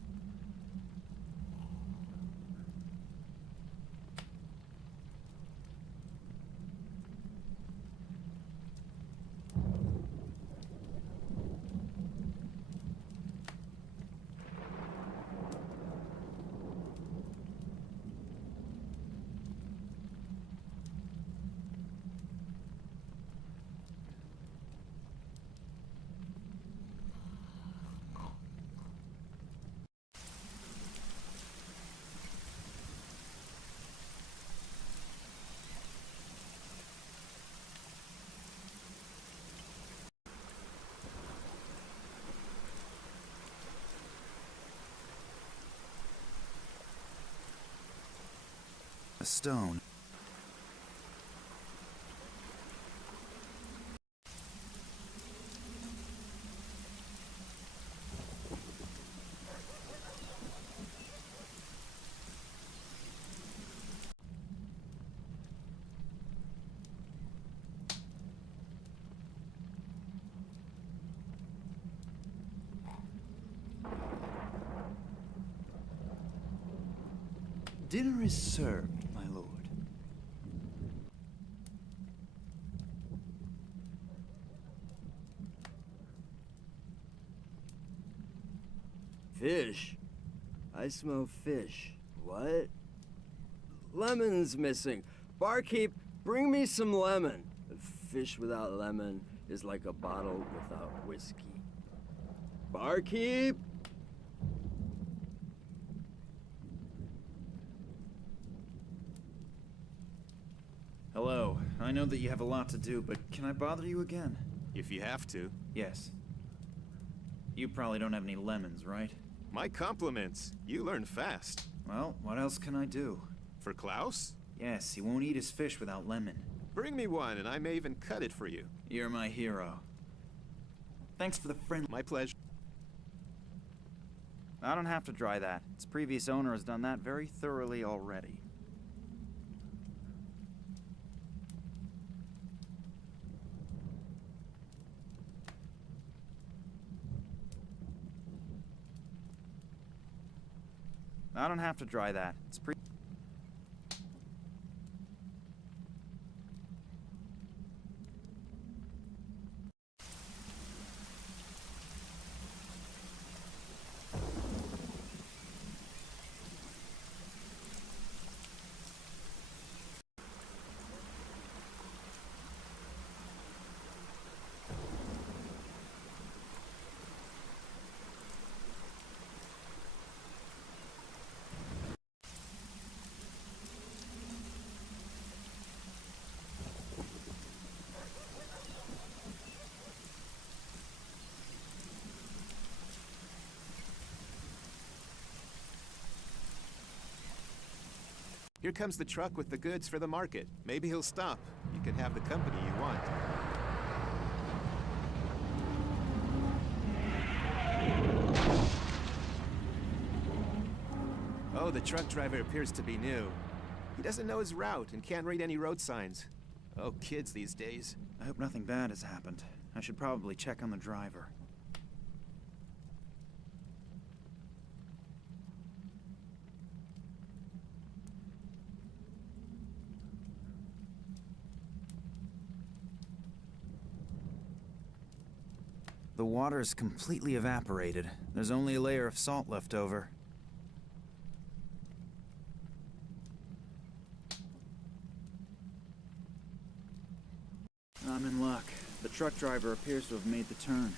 A stone. Dinner is served, my lord. Fish? I smell fish. What? Lemon's missing. Barkeep, bring me some lemon. Fish without lemon is like a bottle without whiskey. Barkeep? Hello. I know that you have a lot to do, but can I bother you again? If you have to. Yes. You probably don't have any lemons, right? My compliments. You learn fast. Well, what else can I do? For Klaus? Yes, he won't eat his fish without lemon. Bring me one, and I may even cut it for you. You're my hero. Thanks for the friend. My pleasure. I don't have to dry that. Its previous owner has done that very thoroughly already. I don't have to dry that. It's Here comes the truck with the goods for the market. Maybe he'll stop. You can have the company you want. Oh, the truck driver appears to be new. He doesn't know his route and can't read any road signs. Oh, kids these days. I hope nothing bad has happened. I should probably check on the driver. The water is completely evaporated. There's only a layer of salt left over. I'm in luck. The truck driver appears to have made the turn.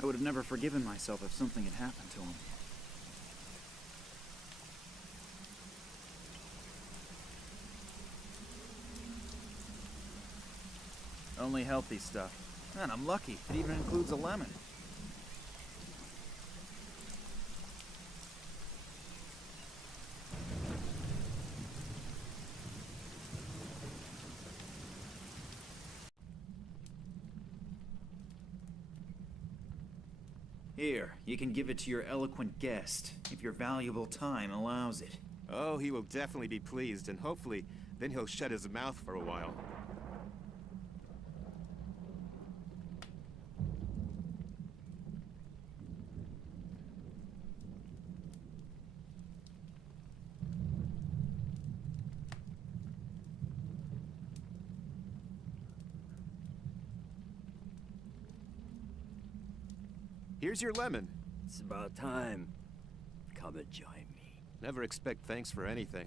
I would have never forgiven myself if something had happened to him. Only healthy stuff. Man, I'm lucky. It even includes a lemon. Here, you can give it to your eloquent guest, if your valuable time allows it. Oh, he will definitely be pleased, and hopefully, then he'll shut his mouth for a while. Here's your lemon. It's about time. Come and join me. Never expect thanks for anything.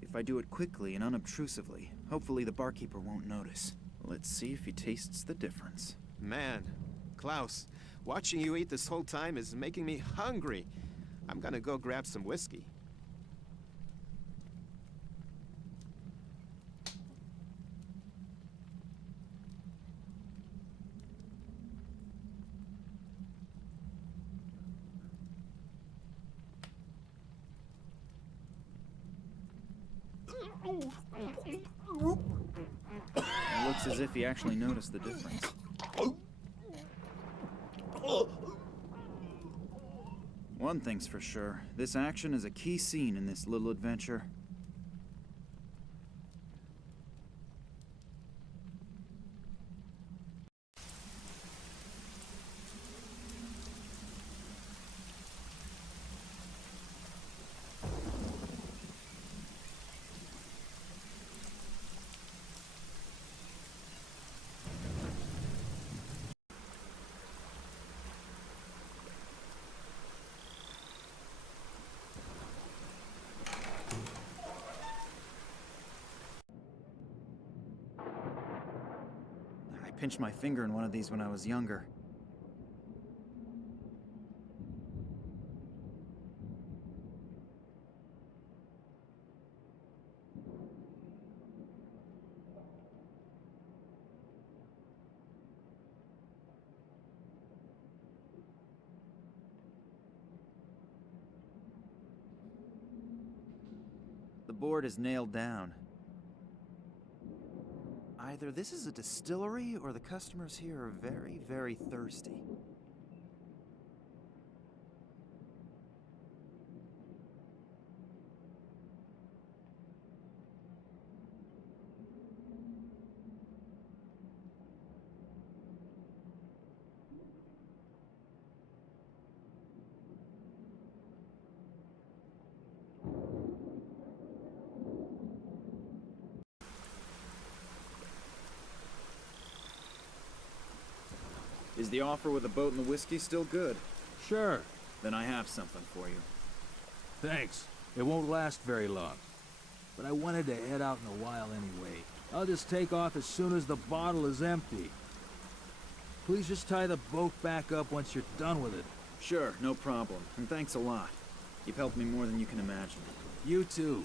If I do it quickly and unobtrusively, hopefully the barkeeper won't notice. Let's see if he tastes the difference. Man, Klaus, watching you eat this whole time is making me hungry. I'm gonna go grab some whiskey. It looks as if he actually noticed the difference. One thing's for sure, this action is a key scene in this little adventure. pinched my finger in one of these when I was younger. The board is nailed down. Either this is a distillery or the customers here are very, very thirsty. Is the offer with the boat and the whiskey still good? Sure. Then I have something for you. Thanks. It won't last very long. But I wanted to head out in a while anyway. I'll just take off as soon as the bottle is empty. Please just tie the boat back up once you're done with it. Sure, no problem. And thanks a lot. You've helped me more than you can imagine. You too.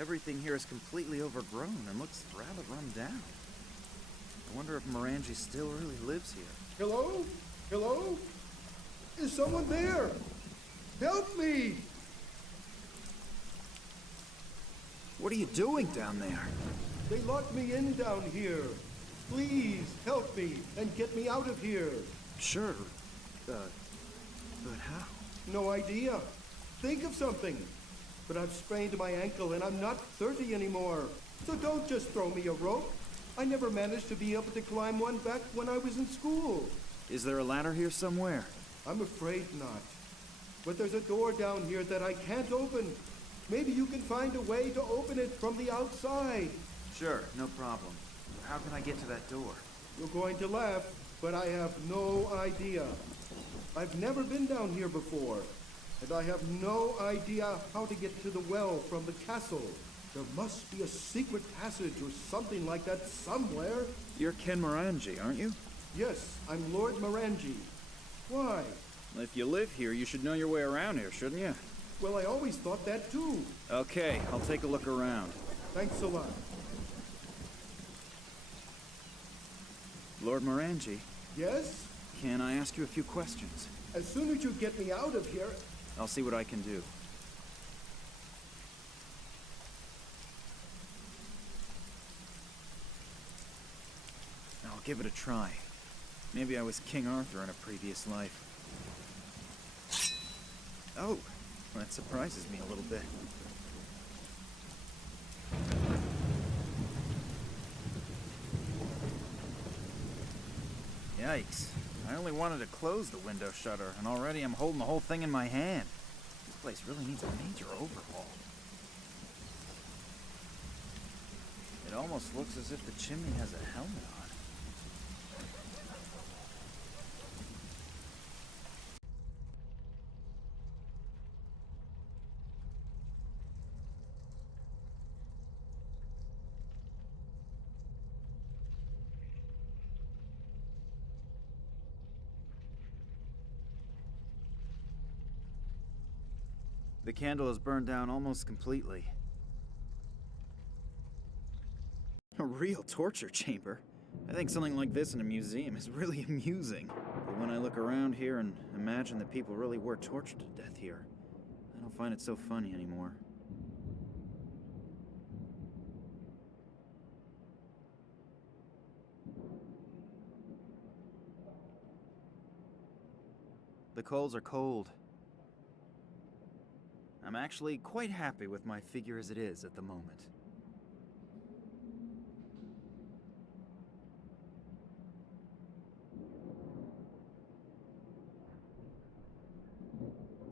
Everything here is completely overgrown and looks rather run down. I wonder if Morangi still really lives here. Hello? Hello? Is someone there? Help me! What are you doing down there? They locked me in down here. Please help me and get me out of here. Sure. But how? No idea. Think of something. But I've sprained my ankle and I'm not 30 anymore. So don't just throw me a rope. I never managed to be able to climb one back when I was in school. Is there a ladder here somewhere? I'm afraid not. But there's a door down here that I can't open. Maybe you can find a way to open it from the outside. Sure, no problem. How can I get to that door? You're going to laugh, but I have no idea. I've never been down here before. And I have no idea how to get to the well from the castle. There must be a secret passage or something like that somewhere. You're Ken Morangi, aren't you? Yes, I'm Lord Morangi. Why? If you live here, you should know your way around here, shouldn't you? Well, I always thought that too. Okay, I'll take a look around. Thanks a lot. Lord Morangi? Yes? Can I ask you a few questions? As soon as you get me out of here... I'll see what I can do. I'll give it a try. Maybe I was King Arthur in a previous life. Oh, that surprises me a little bit. Yikes. I only wanted to close the window shutter, and already I'm holding the whole thing in my hand. This place really needs a major overhaul. It almost looks as if the chimney has a helmet on. The candle is burned down almost completely. A real torture chamber. I think something like this in a museum is really amusing. But when I look around here and imagine that people really were tortured to death here, I don't find it so funny anymore. The coals are cold. I'm actually quite happy with my figure as it is at the moment.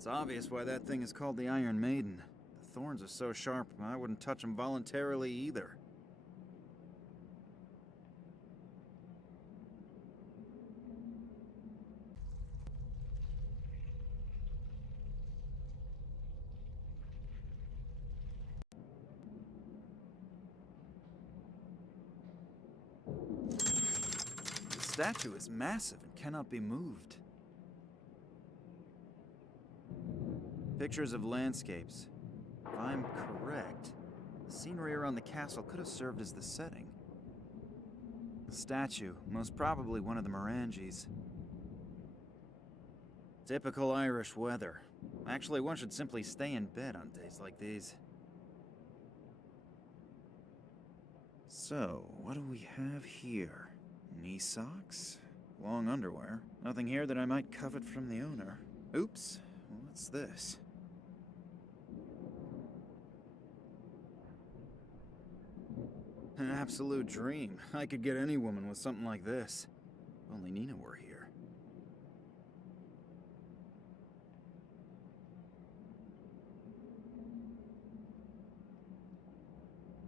It's obvious why that thing is called the Iron Maiden. The thorns are so sharp, I wouldn't touch them voluntarily either. The statue is massive and cannot be moved. Pictures of landscapes. If I'm correct, the scenery around the castle could have served as the setting. The statue, most probably one of the Morangis. Typical Irish weather. Actually, one should simply stay in bed on days like these. So, what do we have here? Knee socks? Long underwear? Nothing here that I might covet from the owner. Oops, what's this? An absolute dream. I could get any woman with something like this. If only Nina were here.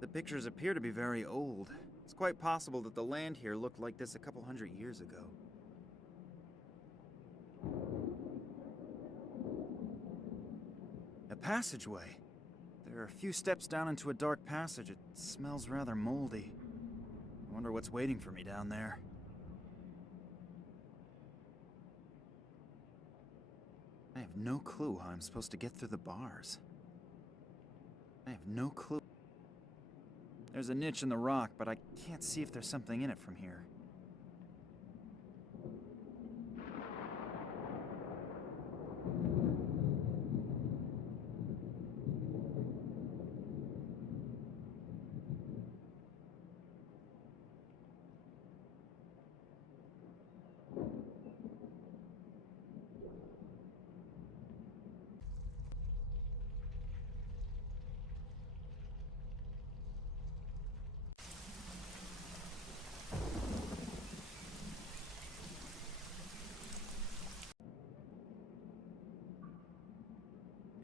The pictures appear to be very old. It's quite possible that the land here looked like this a couple hundred years ago. A passageway. There are a few steps down into a dark passage. It smells rather moldy. I wonder what's waiting for me down there. I have no clue how I'm supposed to get through the bars. I have no clue. There's a niche in the rock, but I can't see if there's something in it from here.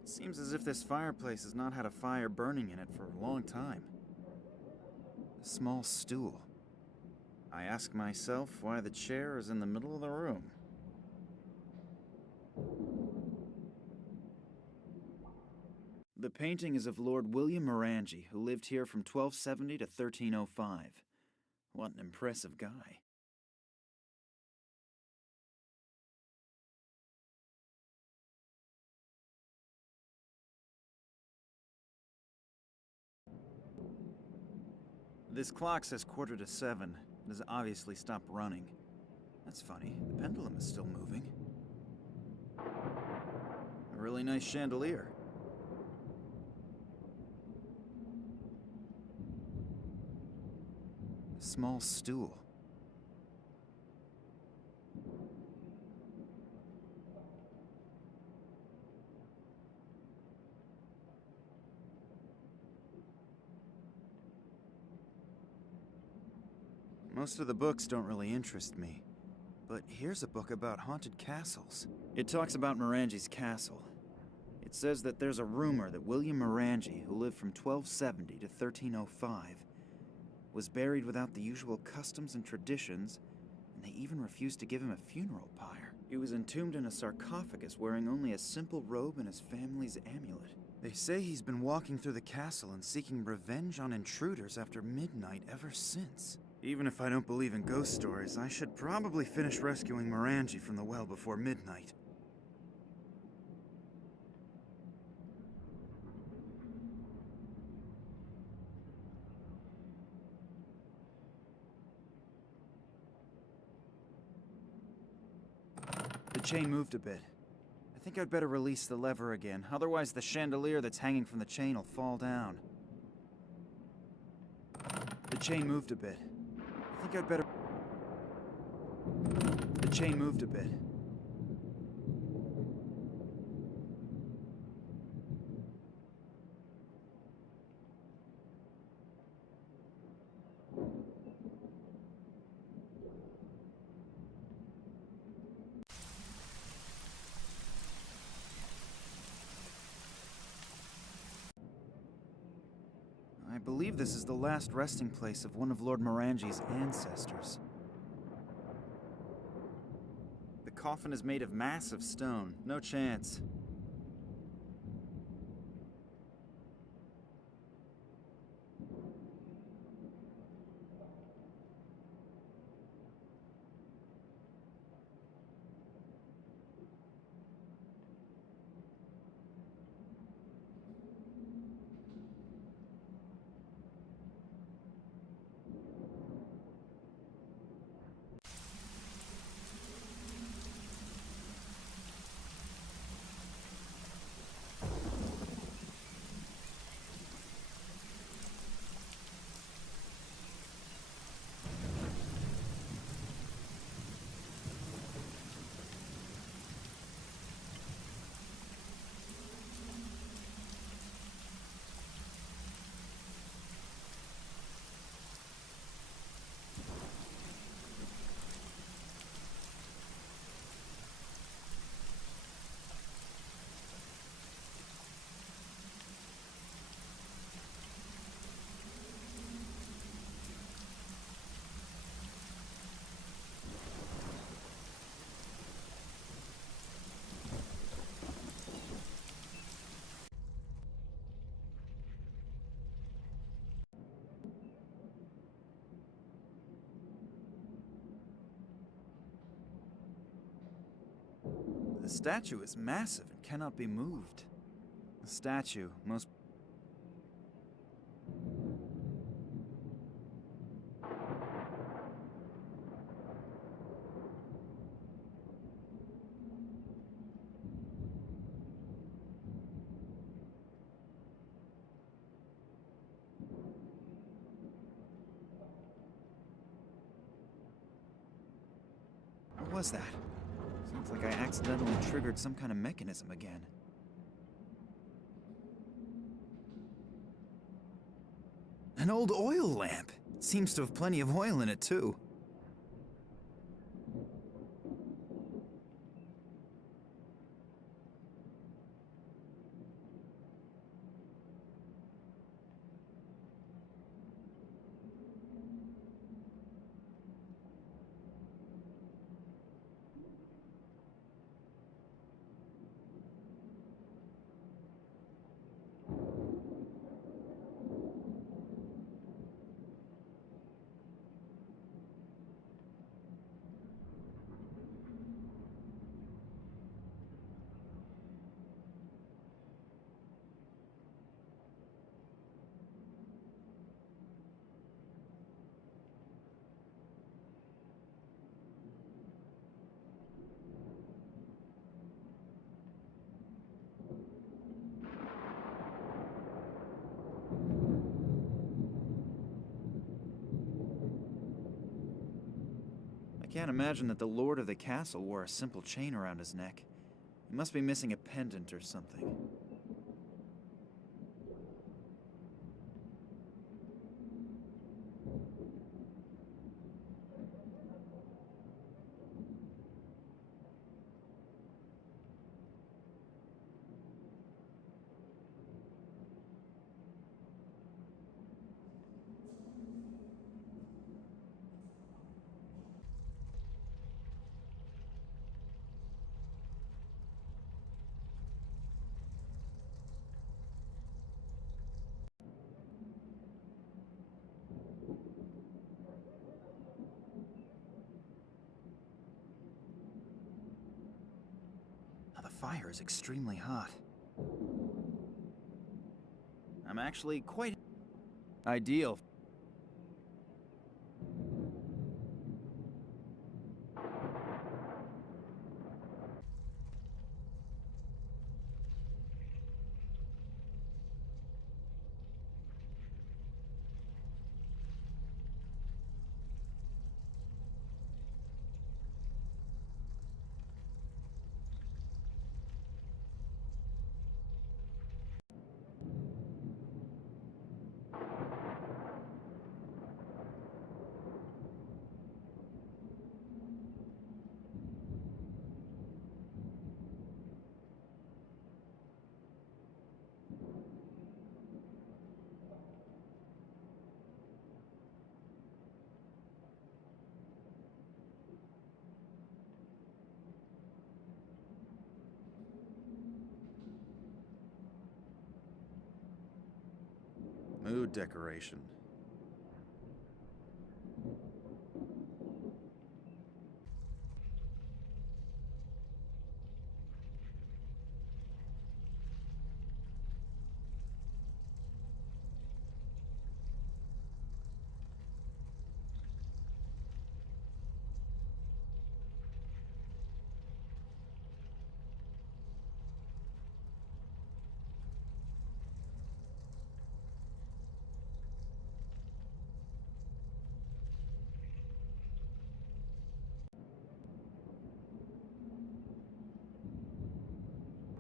Seems as if this fireplace has not had a fire burning in it for a long time. A small stool. I ask myself why the chair is in the middle of the room. The painting is of Lord William Morangi, who lived here from 1270 to 1305. What an impressive guy. This clock says 7:15. It has obviously stopped running. That's funny. The pendulum is still moving. A really nice chandelier. A small stool. Most of the books don't really interest me, but here's a book about haunted castles. It talks about Morangi's castle. It says that there's a rumor that William Morangi, who lived from 1270 to 1305, was buried without the usual customs and traditions, and they even refused to give him a funeral pyre. He was entombed in a sarcophagus wearing only a simple robe and his family's amulet. They say he's been walking through the castle and seeking revenge on intruders after midnight ever since. Even if I don't believe in ghost stories, I should probably finish rescuing Morangi from the well before midnight. The chain moved a bit. I think I'd better release the lever again, otherwise the chandelier that's hanging from the chain will fall down. The chain moved a bit. I think I'd better... The chain moved a bit. believe this is the last resting place of one of Lord Morangi's ancestors. The coffin is made of massive stone. No chance. The statue is massive and cannot be moved. The statue, most... What was that? Seems like I accidentally triggered some kind of mechanism again. An old oil lamp! Seems to have plenty of oil in it, too. I can't imagine that the lord of the castle wore a simple chain around his neck. He must be missing a pendant or something. Now the fire is extremely hot. I'm actually quite ideal. road decoration.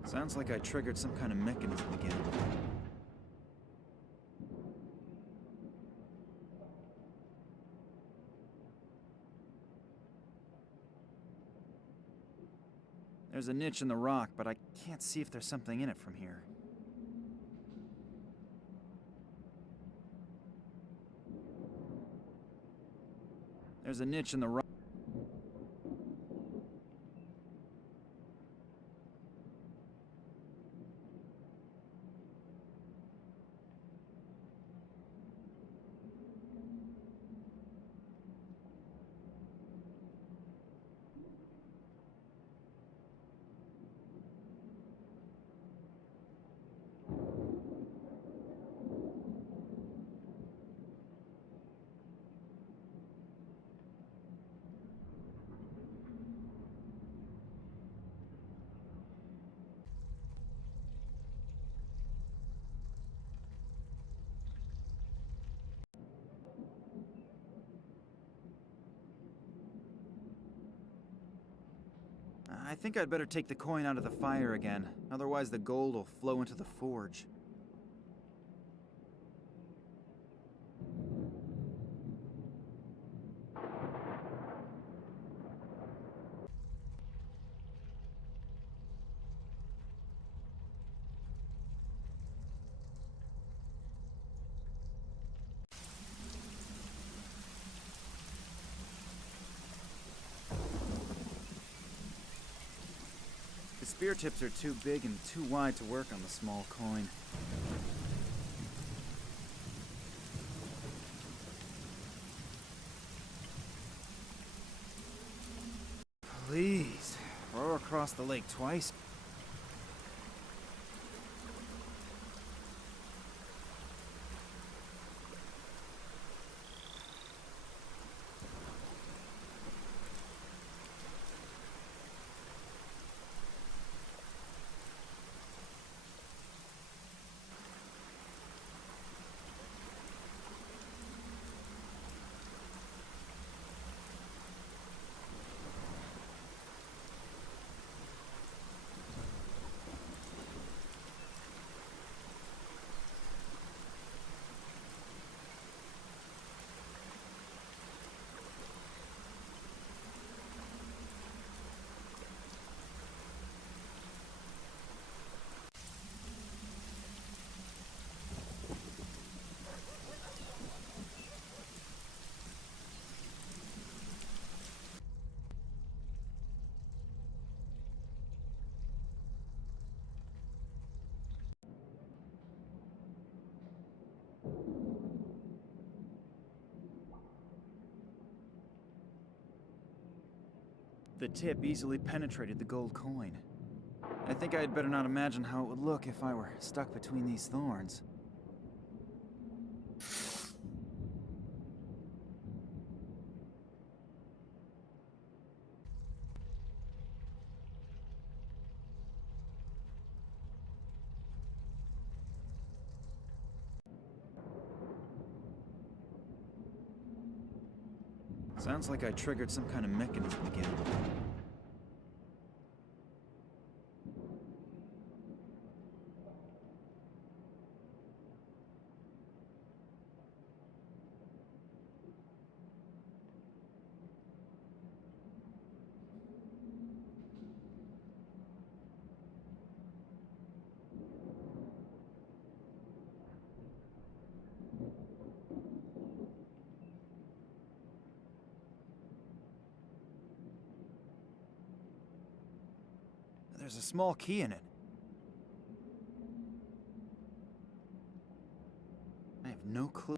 Sounds like I triggered some kind of mechanism again. There's a niche in the rock, but I can't see if there's something in it from here. There's a niche in the rock. I think I'd better take the coin out of the fire again, otherwise the gold will flow into the forge. The spear tips are too big and too wide to work on the small coin. Please, row across the lake twice. The tip easily penetrated the gold coin. I think I'd better not imagine how it would look if I were stuck between these thorns. Sounds like I triggered some kind of mechanism again. There's a small key in it. I have no clue.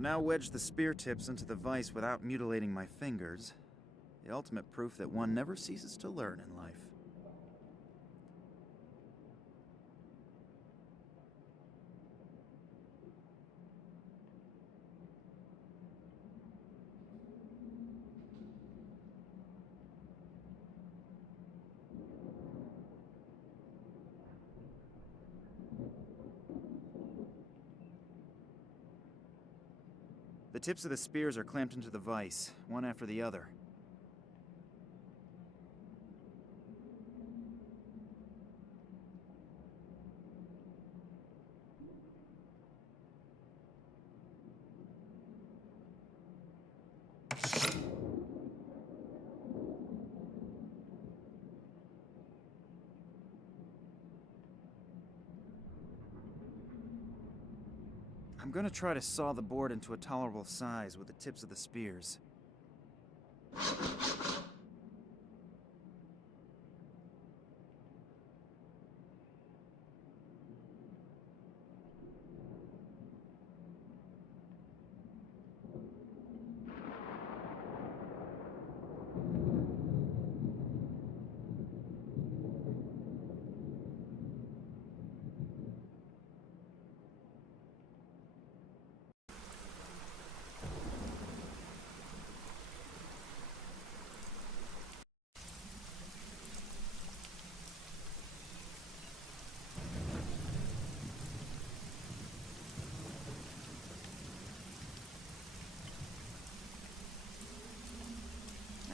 I've now wedged the spear tips into the vise without mutilating my fingers. The ultimate proof that one never ceases to learn in life. The tips of the spears are clamped into the vise, one after the other. I'm gonna try to saw the board into a tolerable size with the tips of the spears.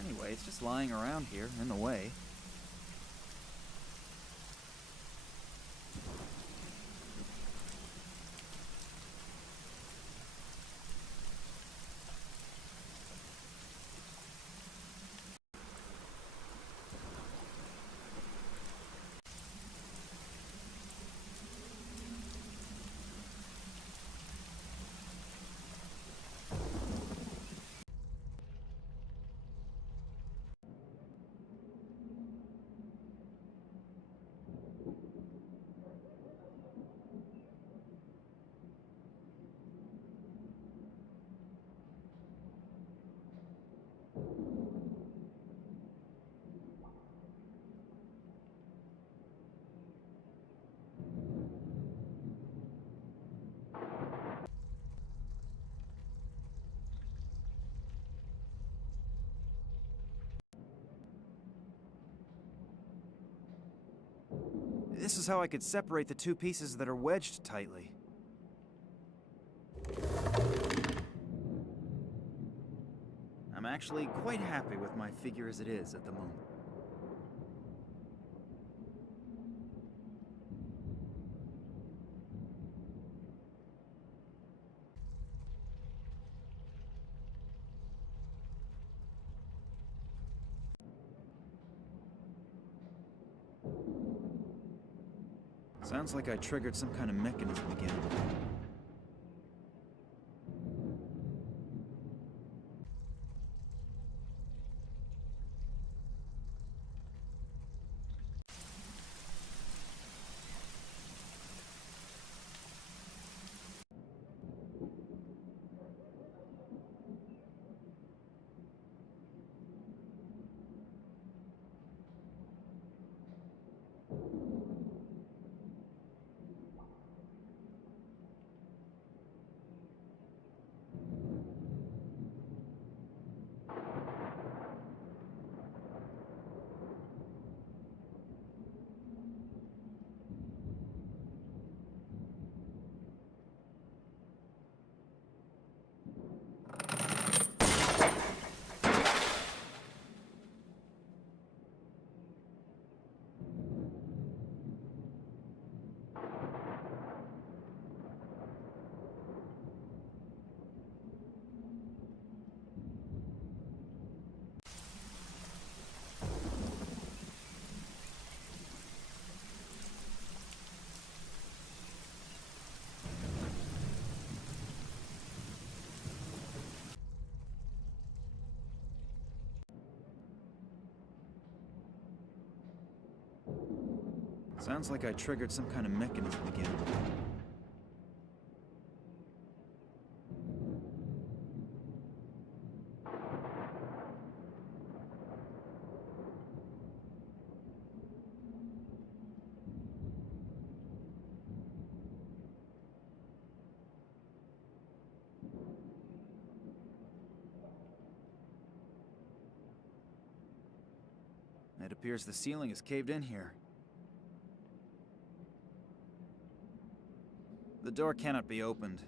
Anyway, it's just lying around here, in the way. is how I could separate the two pieces that are wedged tightly. I'm actually quite happy with my figure as it is at the moment. Sounds like I triggered some kind of mechanism again. Sounds like I triggered some kind of mechanism again. It appears the ceiling is caved in here. The door cannot be opened.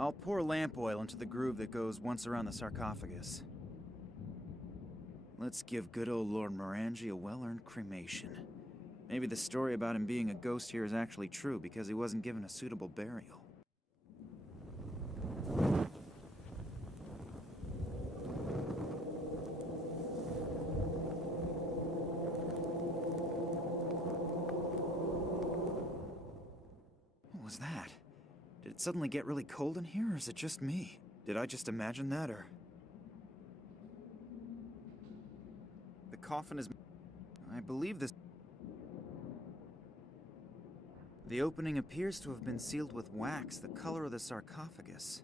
I'll pour lamp oil into the groove that goes once around the sarcophagus. Let's give good old Lord Morangi a well-earned cremation. Maybe the story about him being a ghost here is actually true because he wasn't given a suitable burial. What was that? Did it suddenly get really cold in here, or is it just me? Did I just imagine that, or... The coffin is... I believe this... The opening appears to have been sealed with wax, the color of the sarcophagus.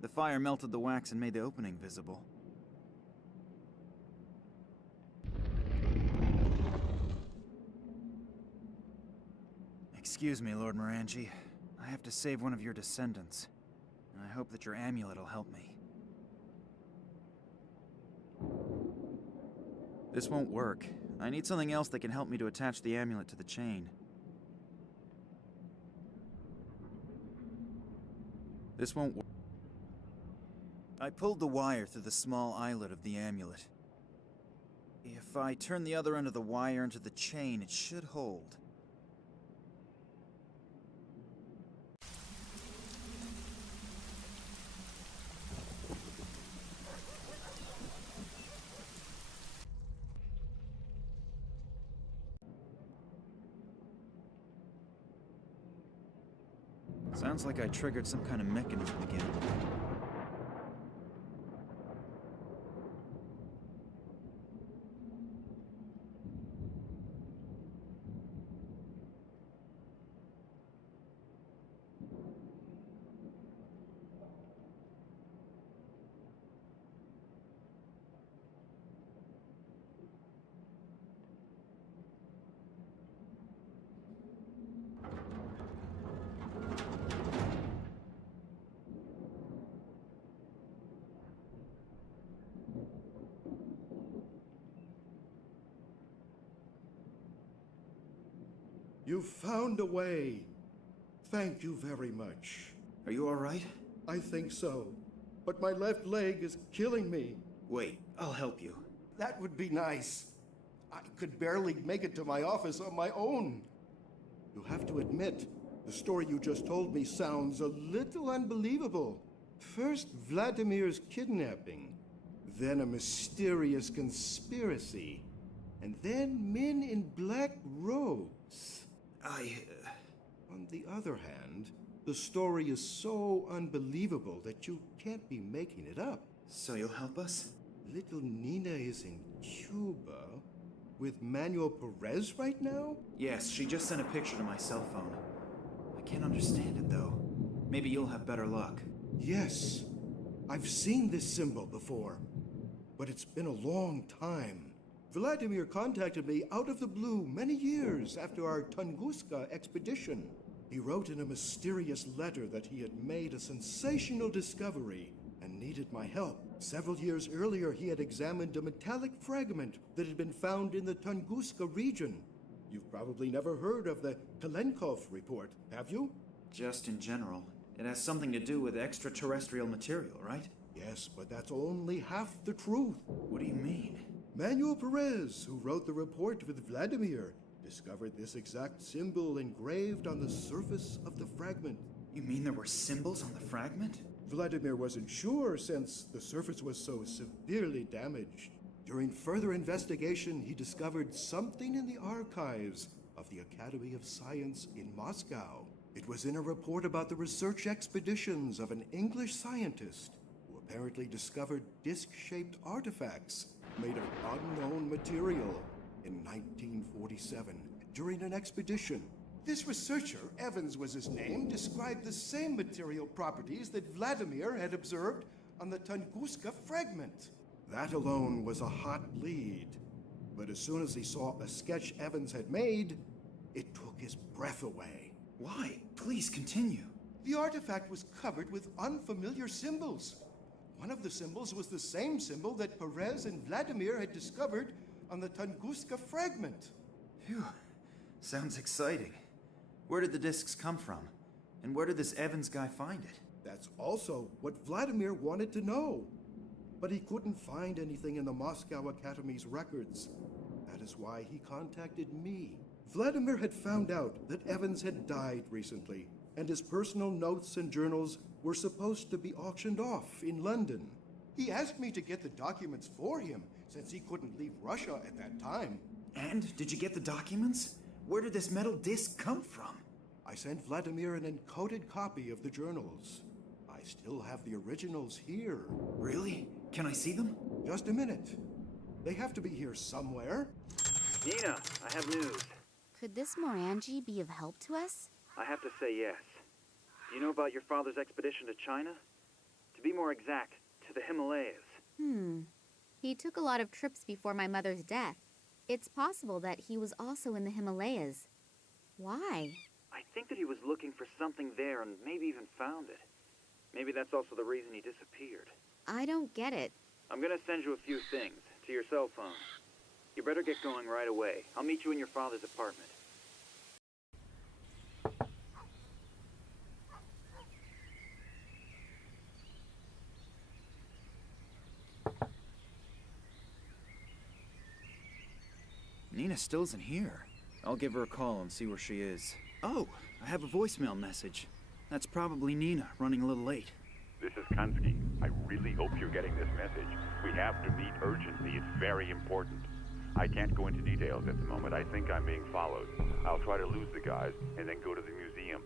The fire melted the wax and made the opening visible. Excuse me, Lord Morangi. I have to save one of your descendants, and I hope that your amulet will help me. This won't work. I need something else that can help me to attach the amulet to the chain. This won't work. I pulled the wire through the small eyelet of the amulet. If I turn the other end of the wire into the chain, it should hold. Sounds like I triggered some kind of mechanism again. You found a way. Thank you very much. Are you alright? I think so. But my left leg is killing me. Wait, I'll help you. That would be nice. I could barely make it to my office on my own. You have to admit, the story you just told me sounds a little unbelievable. First, Vladimir's kidnapping, then a mysterious conspiracy, and then men in black robes. On the other hand, the story is so unbelievable that you can't be making it up. So you'll help us? Little Nina is in Cuba with Manuel Perez right now? Yes, she just sent a picture to my cell phone. I can't understand it, though. Maybe you'll have better luck. Yes. I've seen this symbol before, but it's been a long time. Vladimir contacted me out of the blue many years after our Tunguska expedition. He wrote in a mysterious letter that he had made a sensational discovery and needed my help. Several years earlier, he had examined a metallic fragment that had been found in the Tunguska region. You've probably never heard of the Kalenkov report, have you? Just in general. It has something to do with extraterrestrial material, right? Yes, but that's only half the truth. What do you mean? Manuel Perez, who wrote the report with Vladimir, discovered this exact symbol engraved on the surface of the fragment. You mean there were symbols on the fragment? Vladimir wasn't sure since the surface was so severely damaged. During further investigation, he discovered something in the archives of the Academy of Science in Moscow. It was in a report about the research expeditions of an English scientist who apparently discovered disc-shaped artifacts made of unknown material in 1947 during an expedition. This researcher, Evans was his name, described the same material properties that Vladimir had observed on the Tunguska fragment. That alone was a hot lead. But as soon as he saw a sketch Evans had made, it took his breath away. Why? Please continue. The artifact was covered with unfamiliar symbols. One of the symbols was the same symbol that Perez and Vladimir had discovered on the Tunguska fragment. Phew. Sounds exciting. Where did the discs come from? And where did this Evans guy find it? That's also what Vladimir wanted to know. But he couldn't find anything in the Moscow Academy's records. That is why he contacted me. Vladimir had found out that Evans had died recently, and his personal notes and journals were supposed to be auctioned off in London. He asked me to get the documents for him, since he couldn't leave Russia at that time. And did you get the documents? Where did this metal disc come from? I sent Vladimir an encoded copy of the journals. I still have the originals here. Really? Can I see them? Just a minute. They have to be here somewhere. Nina, I have news. Could this Morangi be of help to us? I have to say yes. Do you know about your father's expedition to China? To be more exact, to the Himalayas. He took a lot of trips before my mother's death. It's possible that he was also in the Himalayas. Why? I think that he was looking for something there and maybe even found it. Maybe that's also the reason he disappeared. I don't get it. I'm gonna send you a few things to your cell phone. You better get going right away. I'll meet you in your father's apartment. Nina still isn't here. I'll give her a call and see where she is. Oh, I have a voicemail message. That's probably Nina, running a little late. This is Kansky. I really hope you're getting this message. We have to meet urgently. It's very important. I can't go into details at the moment. I think I'm being followed. I'll try to lose the guys and then go to the museum.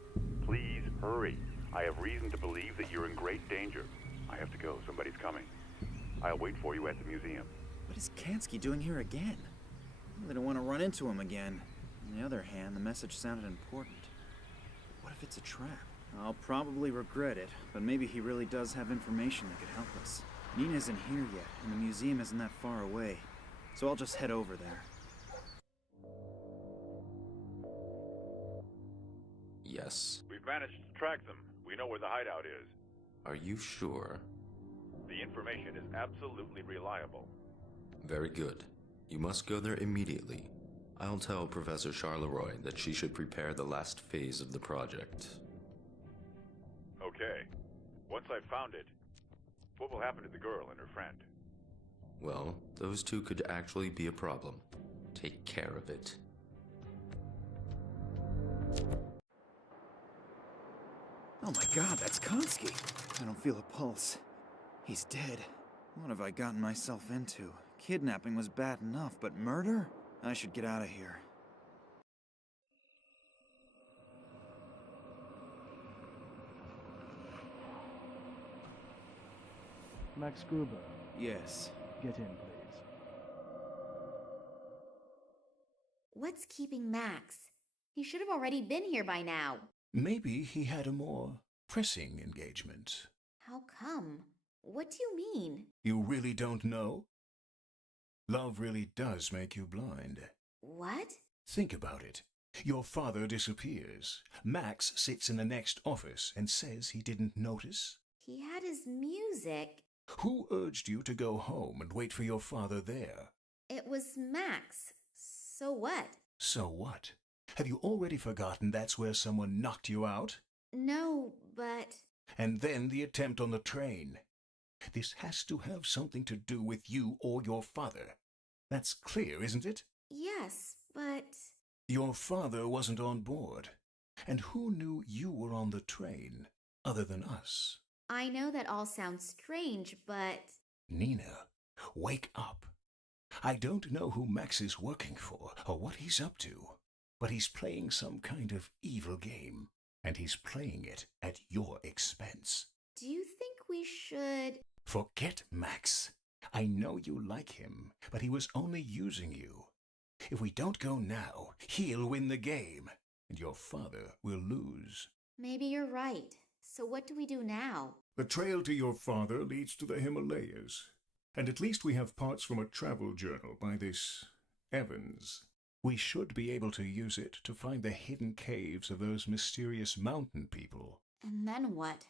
Please hurry. I have reason to believe that you're in great danger. I have to go. Somebody's coming. I'll wait for you at the museum. What is Kansky doing here again? I really don't want to run into him again. On the other hand, the message sounded important. What if it's a trap? I'll probably regret it, but maybe he really does have information that could help us. Nina isn't here yet, and the museum isn't that far away, so I'll just head over there. Yes. We've managed to track them. We know where the hideout is. Are you sure? The information is absolutely reliable. Very good. You must go there immediately. I'll tell Professor Charleroi that she should prepare the last phase of the project. Okay. Once I've found it, what will happen to the girl and her friend? Well, those two could actually be a problem. Take care of it. Oh my god, that's Kansky. I don't feel a pulse. He's dead. What have I gotten myself into? Kidnapping was bad enough, but murder? I should get out of here. Max Gruber. Yes. Get in, please. What's keeping Max? He should have already been here by now. Maybe he had a more pressing engagement. How come? What do you mean? You really don't know? Love really does make you blind. What? Think about it. Your father disappears. Max sits in the next office and says he didn't notice. He had his music. Who urged you to go home and wait for your father there? It was Max. So what? So what? Have you already forgotten that's where someone knocked you out? No, but... And then the attempt on the train. This has to have something to do with you or your father. That's clear, isn't it? Yes, but... Your father wasn't on board. And who knew you were on the train, other than us? I know that all sounds strange, but... Nina, wake up. I don't know who Max is working for or what he's up to, but he's playing some kind of evil game, and he's playing it at your expense. Do you think we should... Forget Max. I know you like him, but he was only using you. If we don't go now, he'll win the game, and your father will lose. Maybe you're right. So what do we do now? The trail to your father leads to the Himalayas, and at least we have parts from a travel journal by this Evans. We should be able to use it to find the hidden caves of those mysterious mountain people. And then what?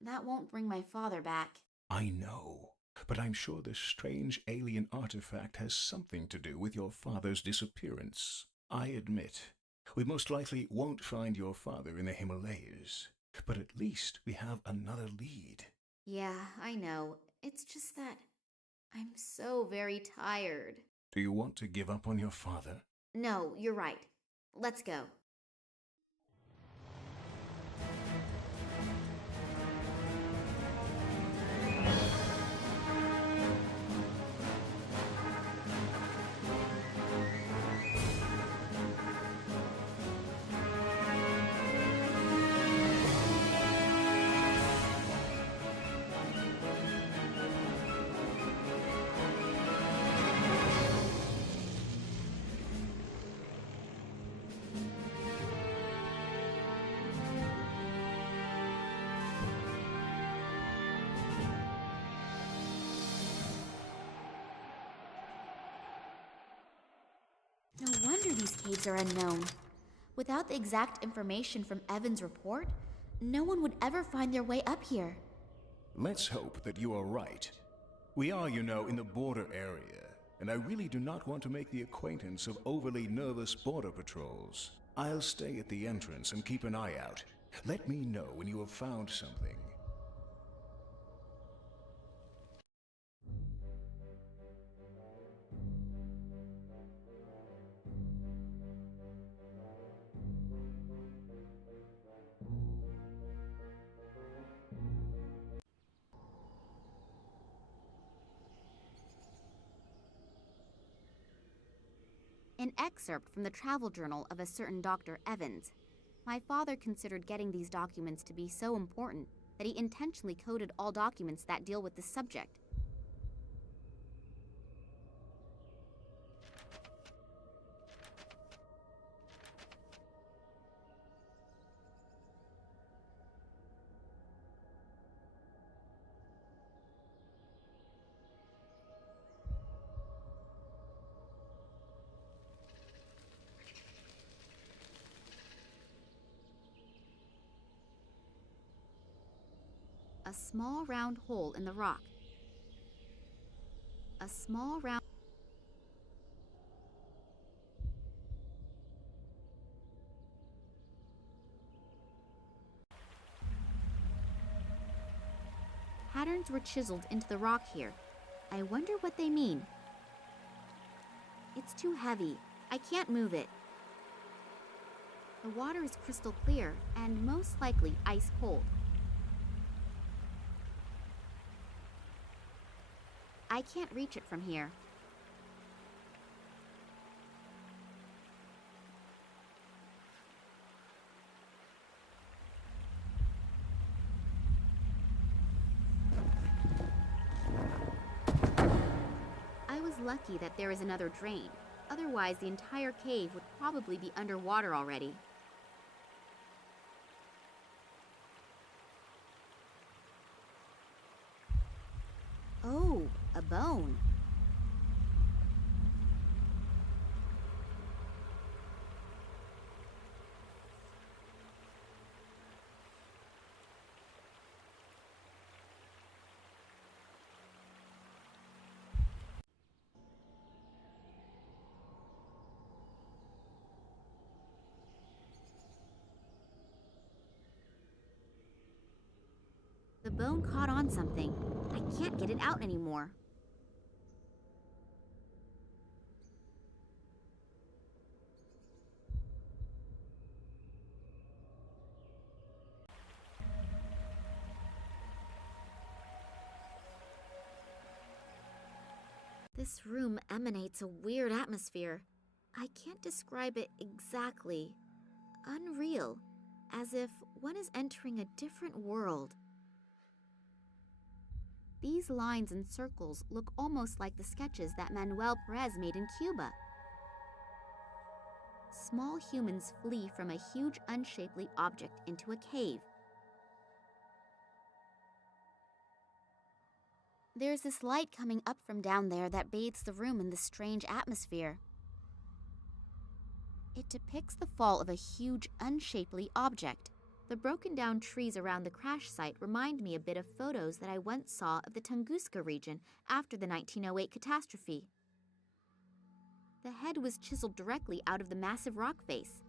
That won't bring my father back. I know, but I'm sure this strange alien artifact has something to do with your father's disappearance. I admit, we most likely won't find your father in the Himalayas, but at least we have another lead. Yeah, I know. It's just that I'm so very tired. Do you want to give up on your father? No, you're right. Let's go. No wonder these caves are unknown. Without the exact information from Evan's report, no one would ever find their way up here. Let's hope that you are right. We are, you know, in the border area, and I really do not want to make the acquaintance of overly nervous border patrols. I'll stay at the entrance and keep an eye out. Let me know when you have found something. An excerpt from the travel journal of a certain Dr. Evans. My father considered getting these documents to be so important that he intentionally coded all documents that deal with this subject. A small round hole in the rock. A small round... Patterns were chiseled into the rock here. I wonder what they mean. It's too heavy. I can't move it. The water is crystal clear and most likely ice cold. I can't reach it from here. I was lucky that there is another drain. Otherwise, the entire cave would probably be underwater already. Oh, a bone. The bone caught on something. I can't get it out anymore. This room emanates a weird atmosphere. I can't describe it exactly. Unreal, as if one is entering a different world. These lines and circles look almost like the sketches that Manuel Perez made in Cuba. Small humans flee from a huge unshapely object into a cave. There's this light coming up from down there that bathes the room in this strange atmosphere. It depicts the fall of a huge unshapely object. The broken down trees around the crash site remind me a bit of photos that I once saw of the Tunguska region after the 1908 catastrophe. The head was chiseled directly out of the massive rock face.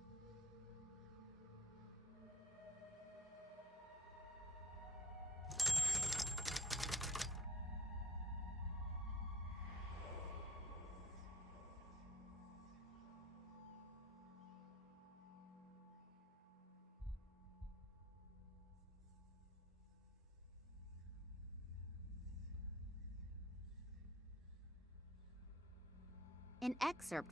An excerpt.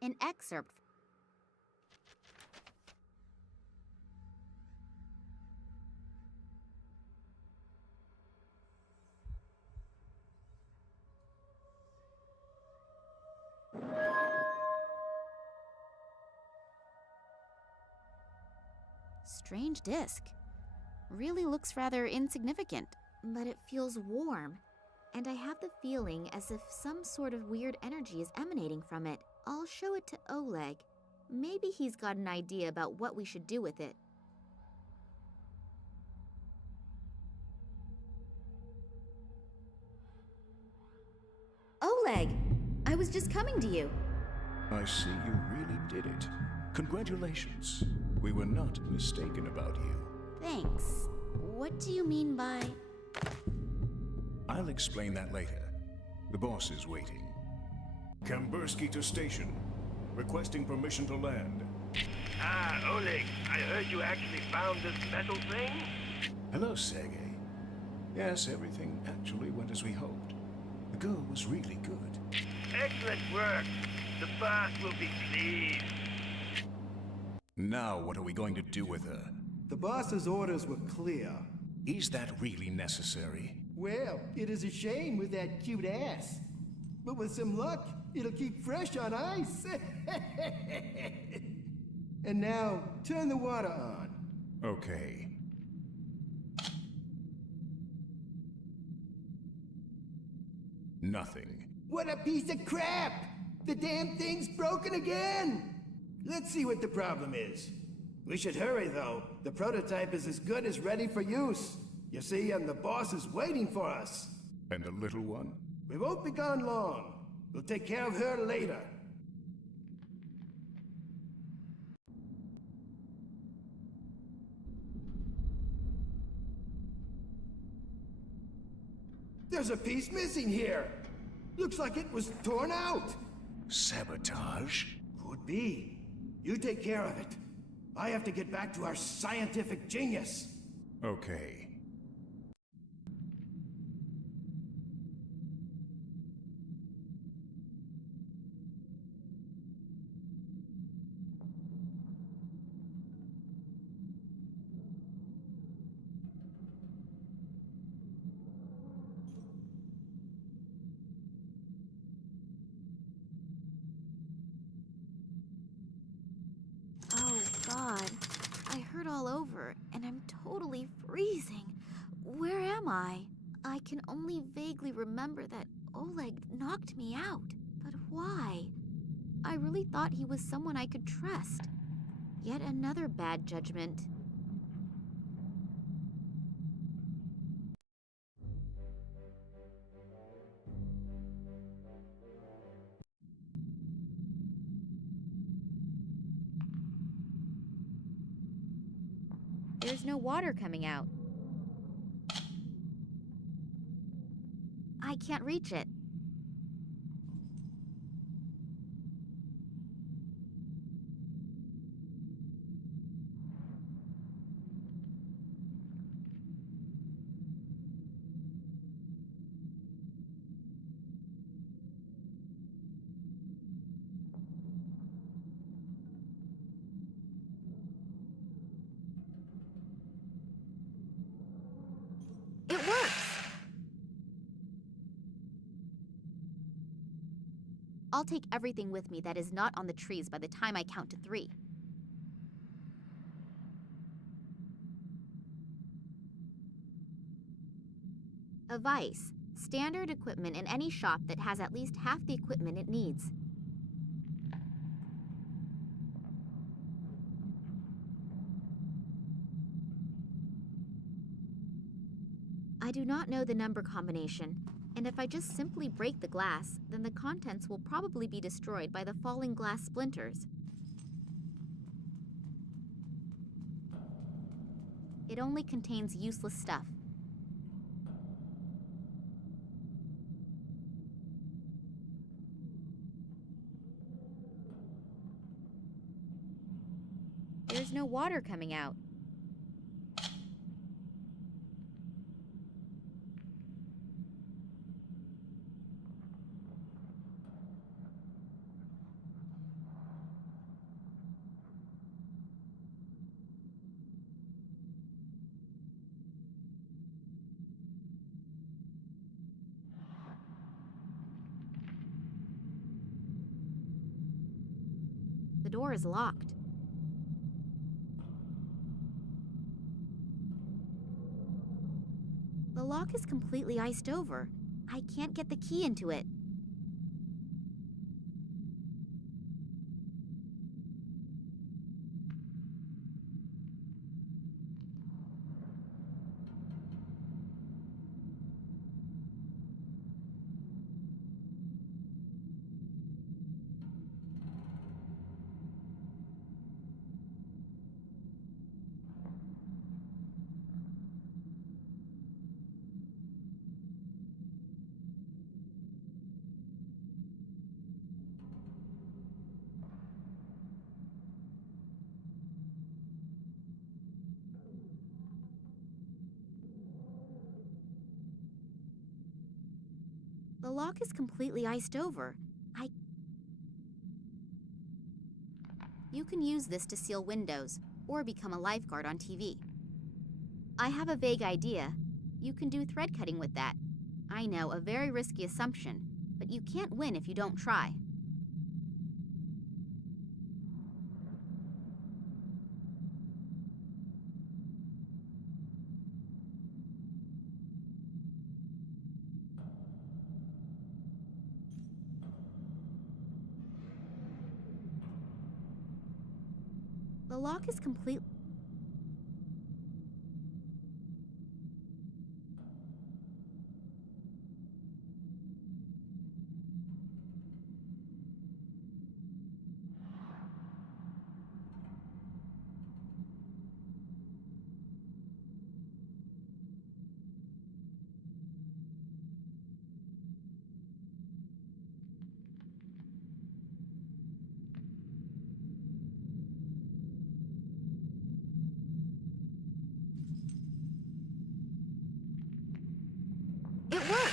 An excerpt. Strange disc. Really looks rather insignificant, but it feels warm. And I have the feeling as if some sort of weird energy is emanating from it. I'll show it to Oleg. Maybe he's got an idea about what we should do with it. Oleg! I was just coming to you. I see you really did it. Congratulations. We were not mistaken about you. Thanks. What do you mean by... I'll explain that later. The boss is waiting. Kambursky to station. Requesting permission to land. Ah, Oleg, I heard you actually found this metal thing? Hello, Sergei. Yes, everything actually went as we hoped. The girl was really good. Excellent work. The boss will be pleased. Now what are we going to do with her? The boss's orders were clear. Is that really necessary? Well, it is a shame with that cute ass. But with some luck, it'll keep fresh on ice. And now, turn the water on. Okay. Nothing. What a piece of crap! The damn thing's broken again! Let's see what the problem is. We should hurry, though. The prototype is as good as ready for use. You see, and the boss is waiting for us. And the little one? We won't be gone long. We'll take care of her later. There's a piece missing here. Looks like it was torn out. Sabotage? Could be. You take care of it. I have to get back to our scientific genius. Okay. Oh, God. I hurt all over, and I'm totally freezing. Where am I? I can only vaguely remember that Oleg knocked me out. But why? I really thought he was someone I could trust. Yet another bad judgment. There's no water coming out. I can't reach it. It works! I'll take everything with me that is not on the trees by the time I count to 3. A vise. Standard equipment in any shop that has at least half the equipment it needs. I do not know the number combination, and if I just simply break the glass, then the contents will probably be destroyed by the falling glass splinters. It only contains useless stuff. There's no water coming out. The door is locked. The lock is completely iced over. I can't get the key into it. The lock is completely iced over. You can use this to seal windows or become a lifeguard on TV. I have a vague idea. You can do thread cutting with that. I know, a very risky assumption, but you can't win if you don't try. The lock is complete. It works!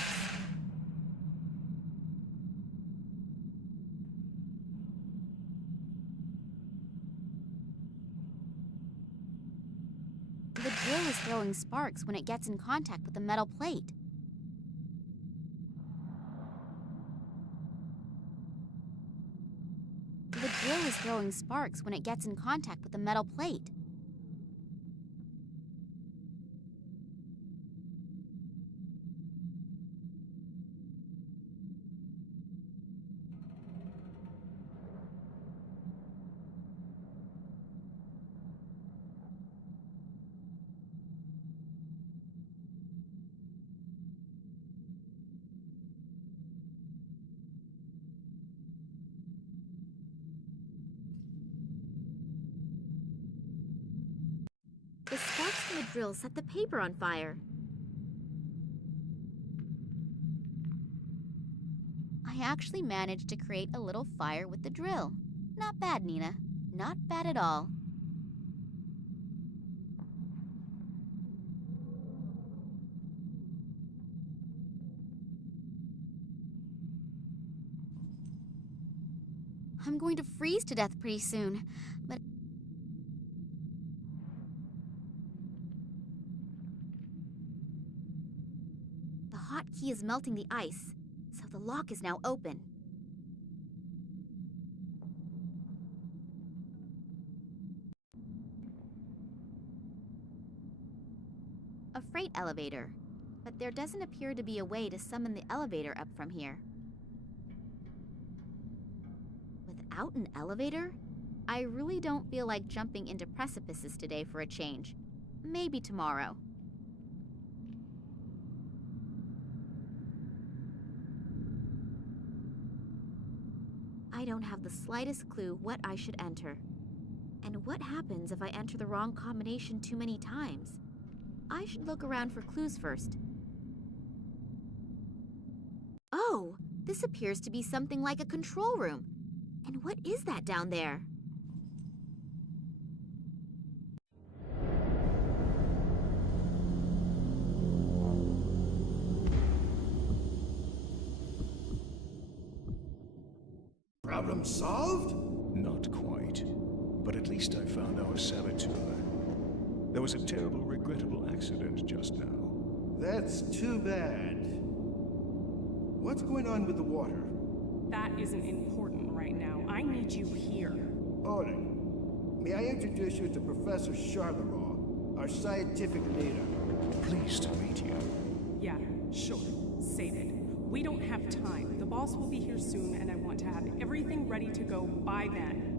The drill is throwing sparks when it gets in contact with the metal plate. The drill is throwing sparks when it gets in contact with the metal plate. The sparks from the drill set the paper on fire. I actually managed to create a little fire with the drill. Not bad, Nina. Not bad at all. I'm going to freeze to death pretty soon, but the hotkey is melting the ice, so the lock is now open. A freight elevator, but there doesn't appear to be a way to summon the elevator up from here. Without an elevator? I really don't feel like jumping into precipices today for a change. Maybe tomorrow. I don't have the slightest clue what I should enter. And what happens if I enter the wrong combination too many times? I should look around for clues first. Oh, this appears to be something like a control room. And what is that down there? Problem solved? Not quite. But at least I found our saboteur. There was a terrible, regrettable accident just now. That's too bad. What's going on with the water? That isn't important right now. I need you here. Order. May I introduce you to Professor Charleroi, our scientific leader? Pleased to meet you. Yeah, sure. Save it. We don't have time. The boss will be here soon, and I want to have everything ready to go by then.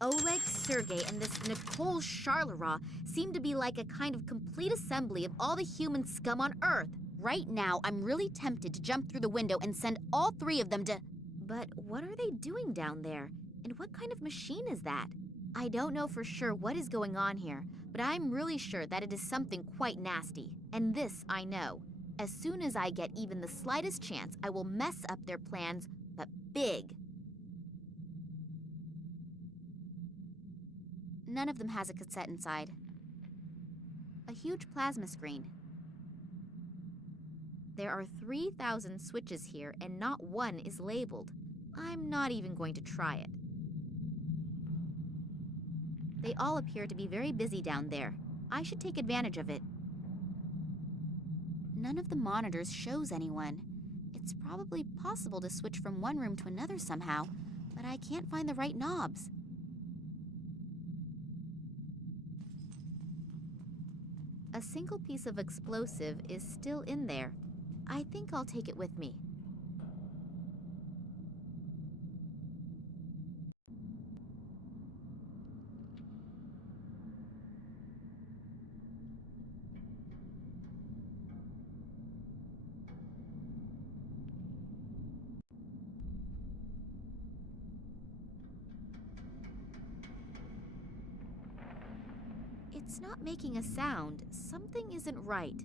Oleg, Sergei, and this Nicole Charleroi seem to be like a kind of complete assembly of all the human scum on Earth. Right now, I'm really tempted to jump through the window and send all three of them to... But what are they doing down there? And what kind of machine is that? I don't know for sure what is going on here, but I'm really sure that it is something quite nasty. And this I know. As soon as I get even the slightest chance, I will mess up their plans, but big. None of them has a cassette inside. A huge plasma screen. There are 3,000 switches here, and not one is labeled. I'm not even going to try it. They all appear to be very busy down there. I should take advantage of it. None of the monitors shows anyone. It's probably possible to switch from one room to another somehow, but I can't find the right knobs. A single piece of explosive is still in there. I think I'll take it with me. It's not making a sound. Something isn't right.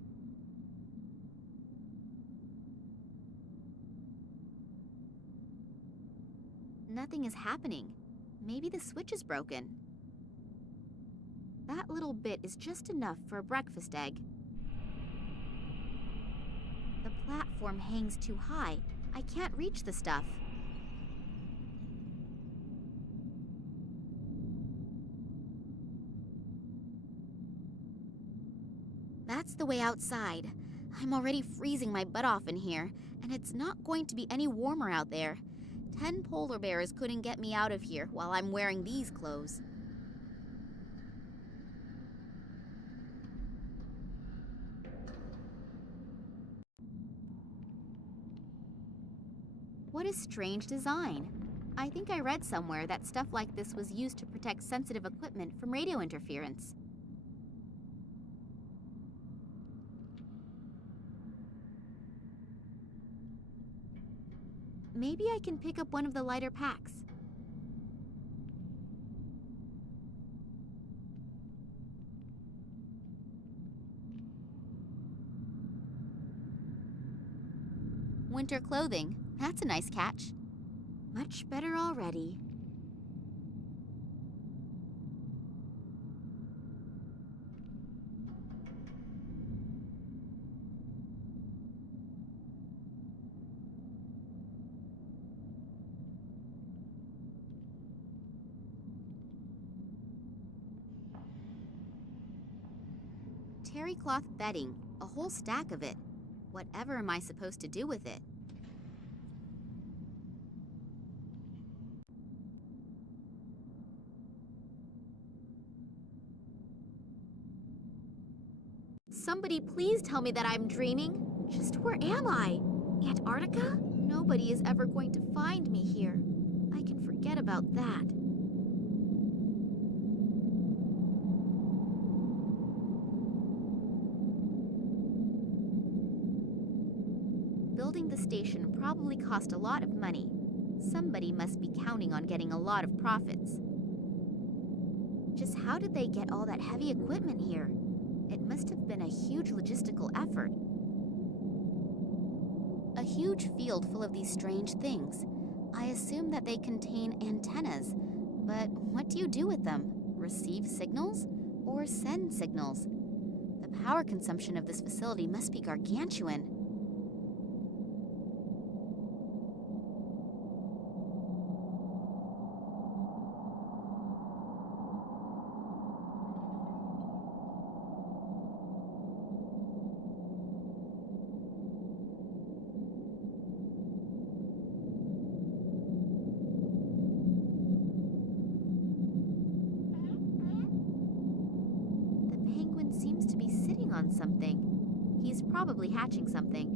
Nothing is happening. Maybe the switch is broken. That little bit is just enough for a breakfast egg. The platform hangs too high. I can't reach the stuff. That's the way outside. I'm already freezing my butt off in here, and it's not going to be any warmer out there. 10 polar bears couldn't get me out of here while I'm wearing these clothes. What a strange design. I think I read somewhere that stuff like this was used to protect sensitive equipment from radio interference. Maybe I can pick up one of the lighter packs. Winter clothing. That's a nice catch. Much better already. Terry cloth bedding, a whole stack of it. Whatever am I supposed to do with it? Somebody please tell me that I'm dreaming. Just where am I? Antarctica? Nobody is ever going to find me here. I can forget about that. Building the station probably cost a lot of money. Somebody must be counting on getting a lot of profits. Just how did they get all that heavy equipment here? It must have been a huge logistical effort. A huge field full of these strange things. I assume that they contain antennas, but what do you do with them? Receive signals or send signals? The power consumption of this facility must be gargantuan. On something. He's probably hatching something.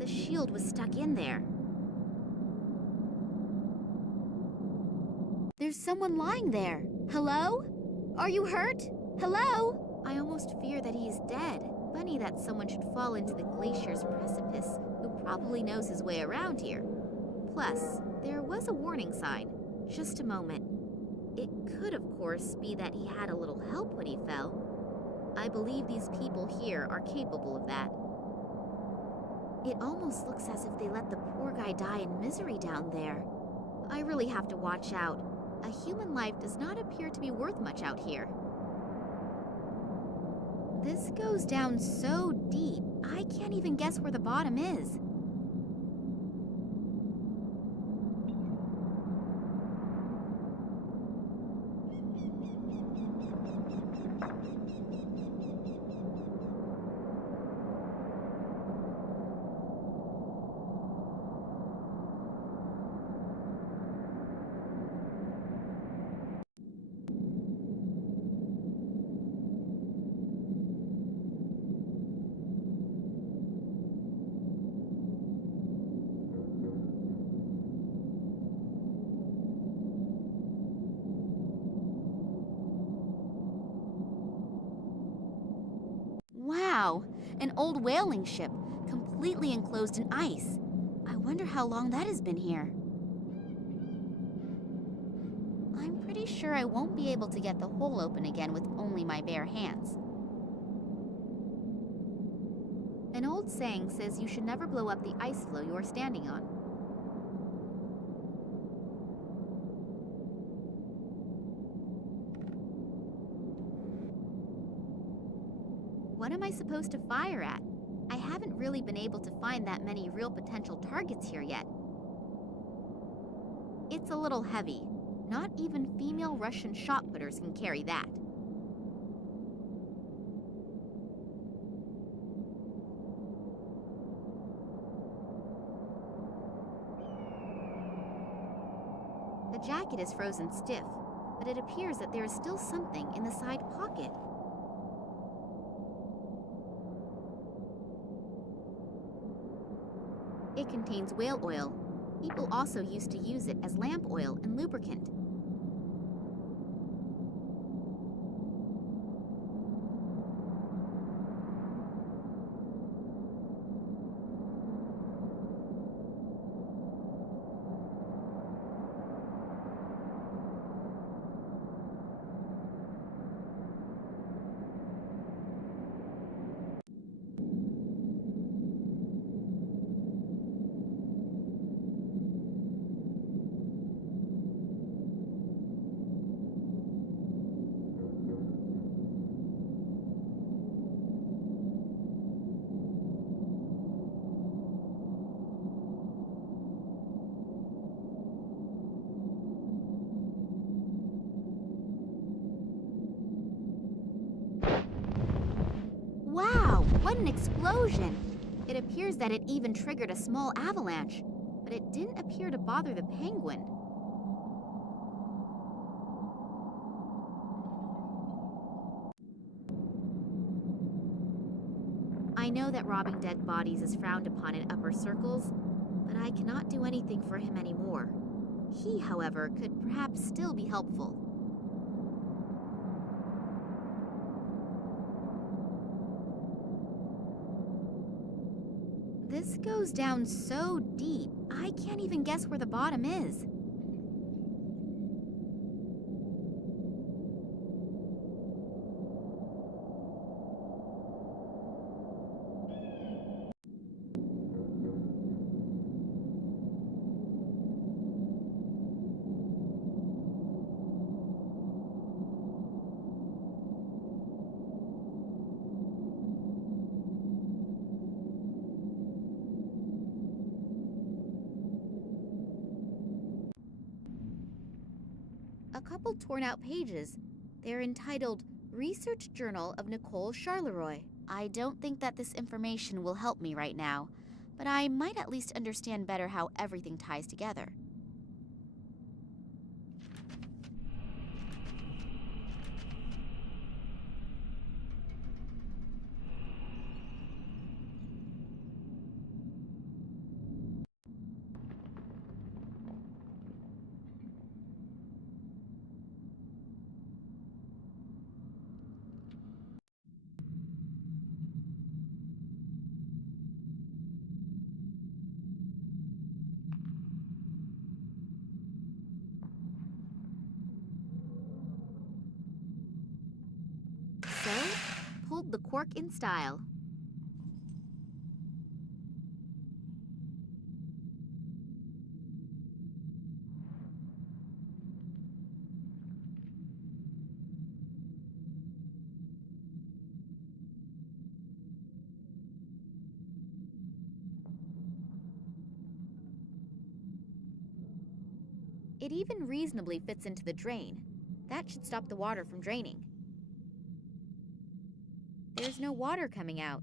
The shield was stuck in there. There's someone lying there. Hello? Are you hurt? Hello? I almost fear that he's dead. Funny that someone should fall into the glacier's precipice, who probably knows his way around here. Plus, there was a warning sign. Just a moment. It could, of course, be that he had a little help when he fell. I believe these people here are capable of that. It almost looks as if they let the poor guy die in misery down there. I really have to watch out. A human life does not appear to be worth much out here. This goes down so deep, I can't even guess where the bottom is. Wow, an old whaling ship, completely enclosed in ice. I wonder how long that has been here. I'm pretty sure I won't be able to get the hole open again with only my bare hands. An old saying says you should never blow up the ice floe you're standing on. What am I supposed to fire at? I haven't really been able to find that many real potential targets here yet. It's a little heavy. Not even female Russian shot putters can carry that. The jacket is frozen stiff, but it appears that there is still something in the side pocket. It contains whale oil. People also used to use it as lamp oil and lubricant. Wow, what an explosion! It appears that it even triggered a small avalanche, but it didn't appear to bother the penguin. I know that robbing dead bodies is frowned upon in upper circles, but I cannot do anything for him anymore. He, however, could perhaps still be helpful. This goes down so deep, I can't even guess where the bottom is. A couple torn out pages. They're entitled Research Journal of Nicole Charleroi. I don't think that this information will help me right now, but I might at least understand better how everything ties together. So, pulled the cork in style. It even reasonably fits into the drain. That should stop the water from draining. There's no water coming out.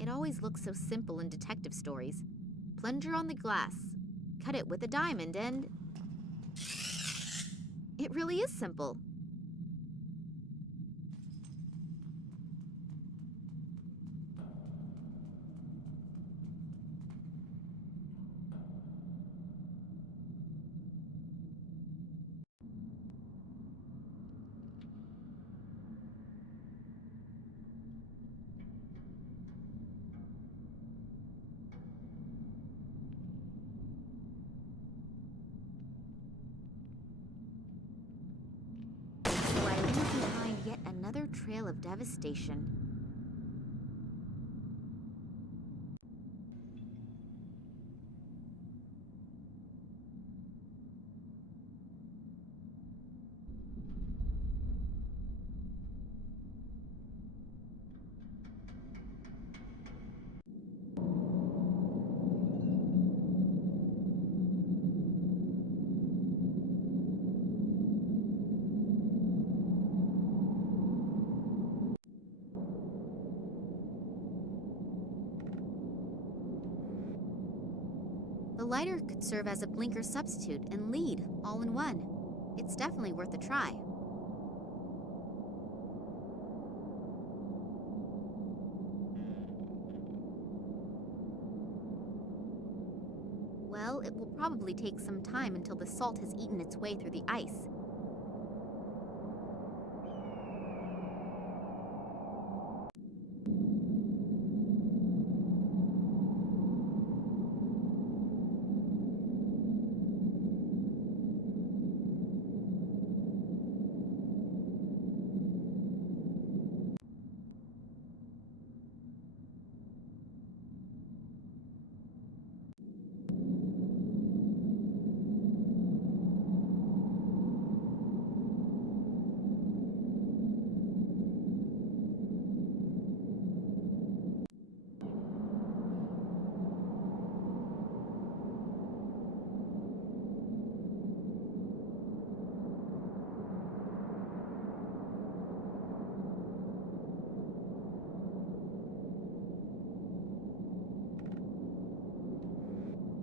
It always looks so simple in detective stories. Plunger on the glass, cut it with a diamond, and... it really is simple. So I leave behind yet another trail of devastation. The lighter could serve as a blinker substitute and lead all in one. It's definitely worth a try. Well, it will probably take some time until the salt has eaten its way through the ice.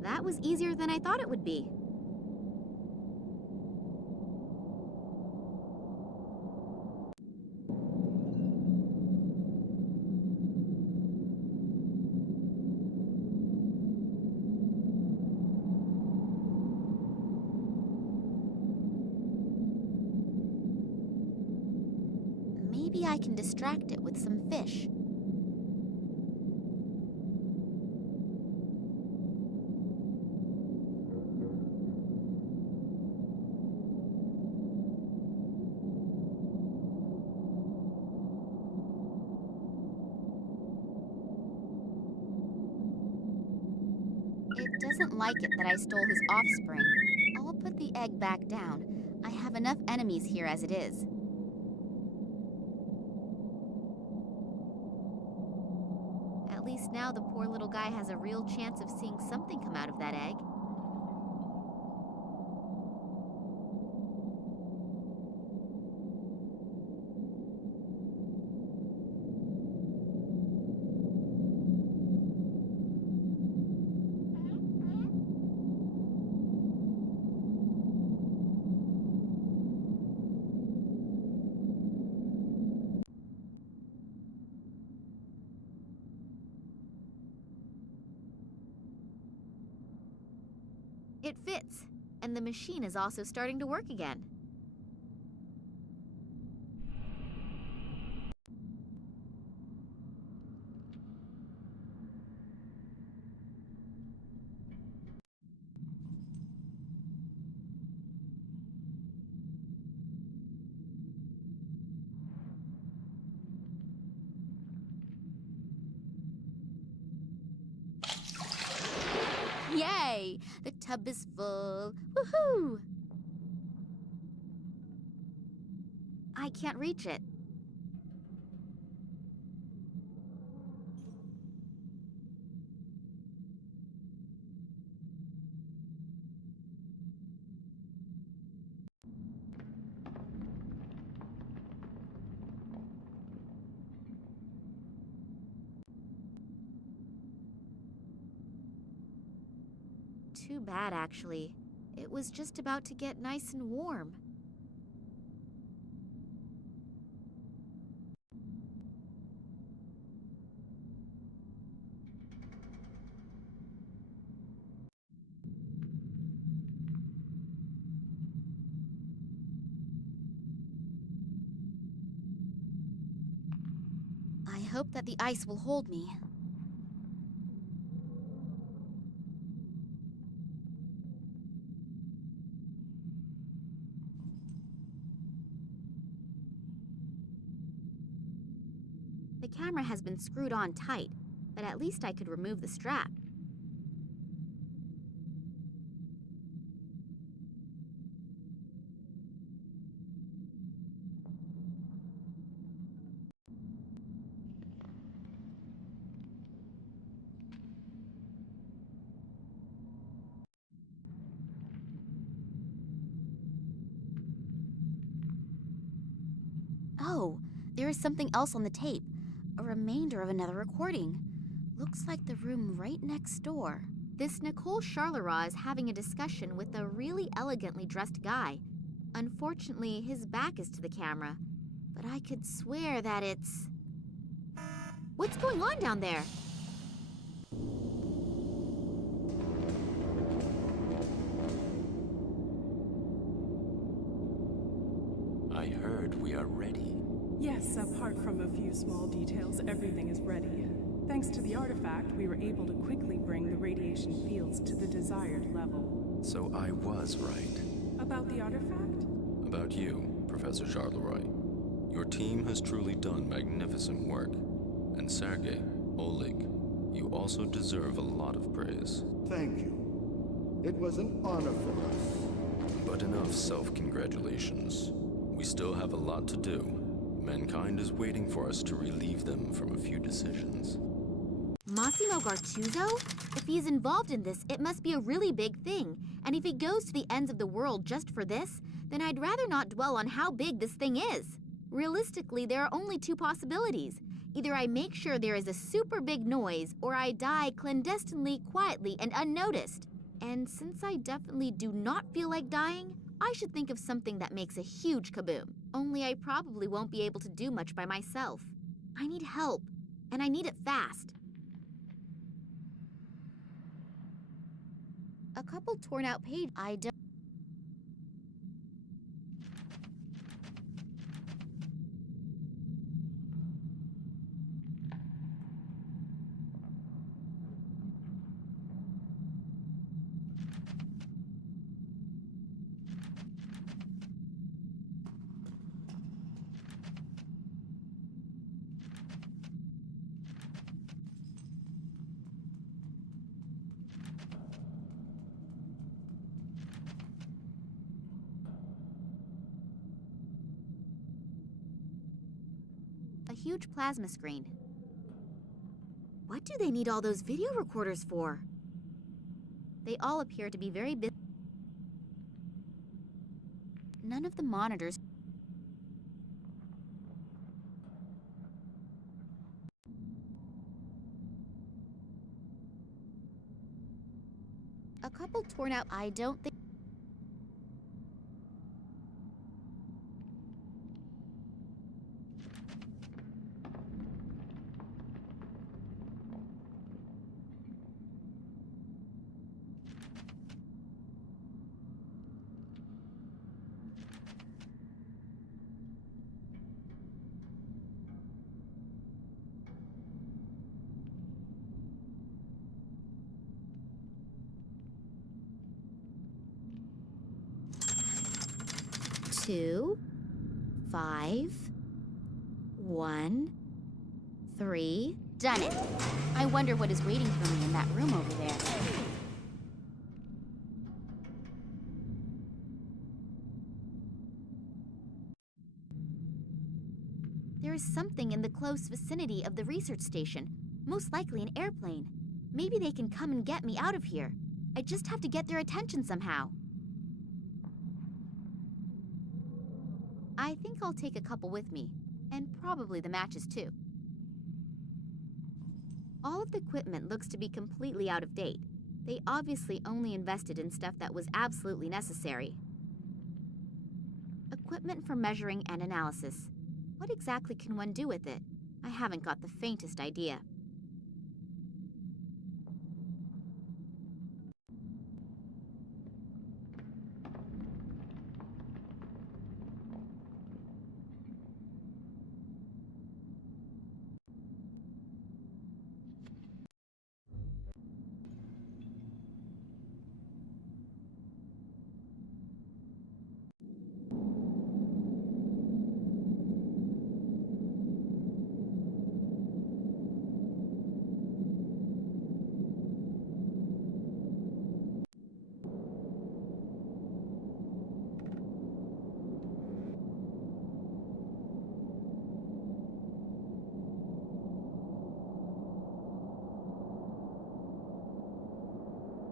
That was easier than I thought it would be. Maybe I can distract it with some fish. It doesn't like it that I stole his offspring. I'll put the egg back down. I have enough enemies here as it is. At least now the poor little guy has a real chance of seeing something come out of that egg. It fits, and the machine is also starting to work again. tub is full. Woohoo! I can't reach it. Too bad, actually. It was just about to get nice and warm. I hope that the ice will hold me. The camera has been screwed on tight, but at least I could remove the strap. Oh, there is something else on the tape. A remainder of another recording. Looks like the room right next door. This Nicole Charleroi is having a discussion with a really elegantly dressed guy. Unfortunately, his back is to the camera, but I could swear that it's... What's going on down there? I heard we are ready. Yes, apart from a few small details, everything is ready. Thanks to the artifact, we were able to quickly bring the radiation fields to the desired level. So I was right. About the artifact? About you, Professor Charleroi. Your team has truly done magnificent work. And Sergei, Oleg, you also deserve a lot of praise. Thank you. It was an honor for us. But enough self-congratulations. We still have a lot to do. Mankind is waiting for us to relieve them from a few decisions. Massimo Gartuzzo? If he's involved in this, it must be a really big thing. And if he goes to the ends of the world just for this, then I'd rather not dwell on how big this thing is. Realistically, there are only two possibilities. Either I make sure there is a super big noise, or I die clandestinely, quietly, and unnoticed. And since I definitely do not feel like dying, I should think of something that makes a huge kaboom. Only I probably won't be able to do much by myself. I need help, and I need it fast. A couple torn out pages. I don't... A huge plasma screen. What do they need all those video recorders for? They all appear to be very busy. None of the monitors... A couple torn out. I don't think... Two, 5, 1, 3. Done it. I wonder what is waiting for me in that room over there. There is something in the close vicinity of the research station, most likely an airplane. Maybe they can come and get me out of here. I just have to get their attention somehow. I think I'll take a couple with me, and probably the matches too. All of the equipment looks to be completely out of date. They obviously only invested in stuff that was absolutely necessary. Equipment for measuring and analysis. What exactly can one do with it? I haven't got the faintest idea.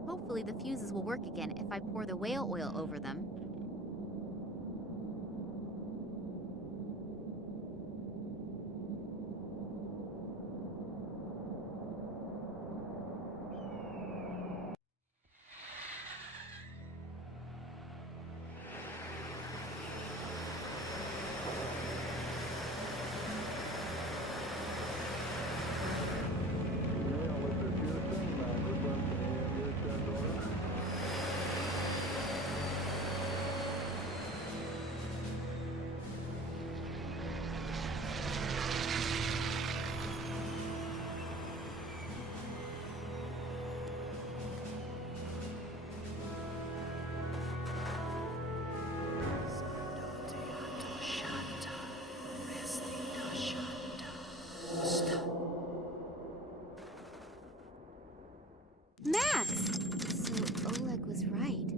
Hopefully the fuses will work again if I pour the whale oil over them. Max! So Oleg was right.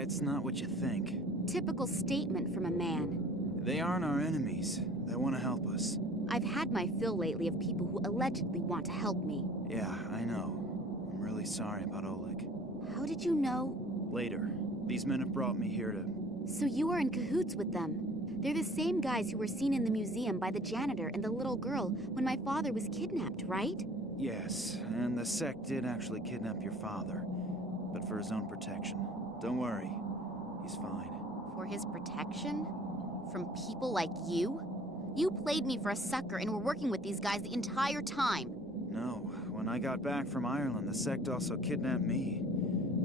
It's not what you think. Typical statement from a man. They aren't our enemies. They want to help us. I've had my fill lately of people who allegedly want to help me. Yeah, I know. I'm really sorry about Oleg. How did you know? Later. These men have brought me here to... So you are in cahoots with them. They're the same guys who were seen in the museum by the janitor and the little girl when my father was kidnapped, right? Yes, and the sect did actually kidnap your father, but for his own protection. Don't worry, he's fine. For his protection? From people like you? You played me for a sucker and were working with these guys the entire time. No, when I got back from Ireland, the sect also kidnapped me.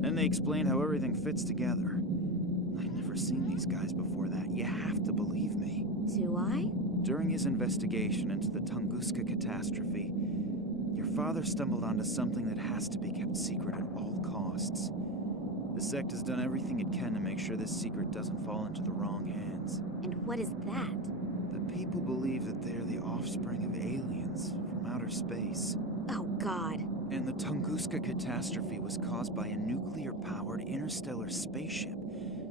Then they explained how everything fits together. I'd never seen these guys before that. You have to believe me. Do I? During his investigation into the Tunguska catastrophe, your father stumbled onto something that has to be kept secret at all costs. The sect has done everything it can to make sure this secret doesn't fall into the wrong hands. And what is that? The people believe that they're the offspring of aliens from outer space. Oh, God. And the Tunguska catastrophe was caused by a nuclear-powered interstellar spaceship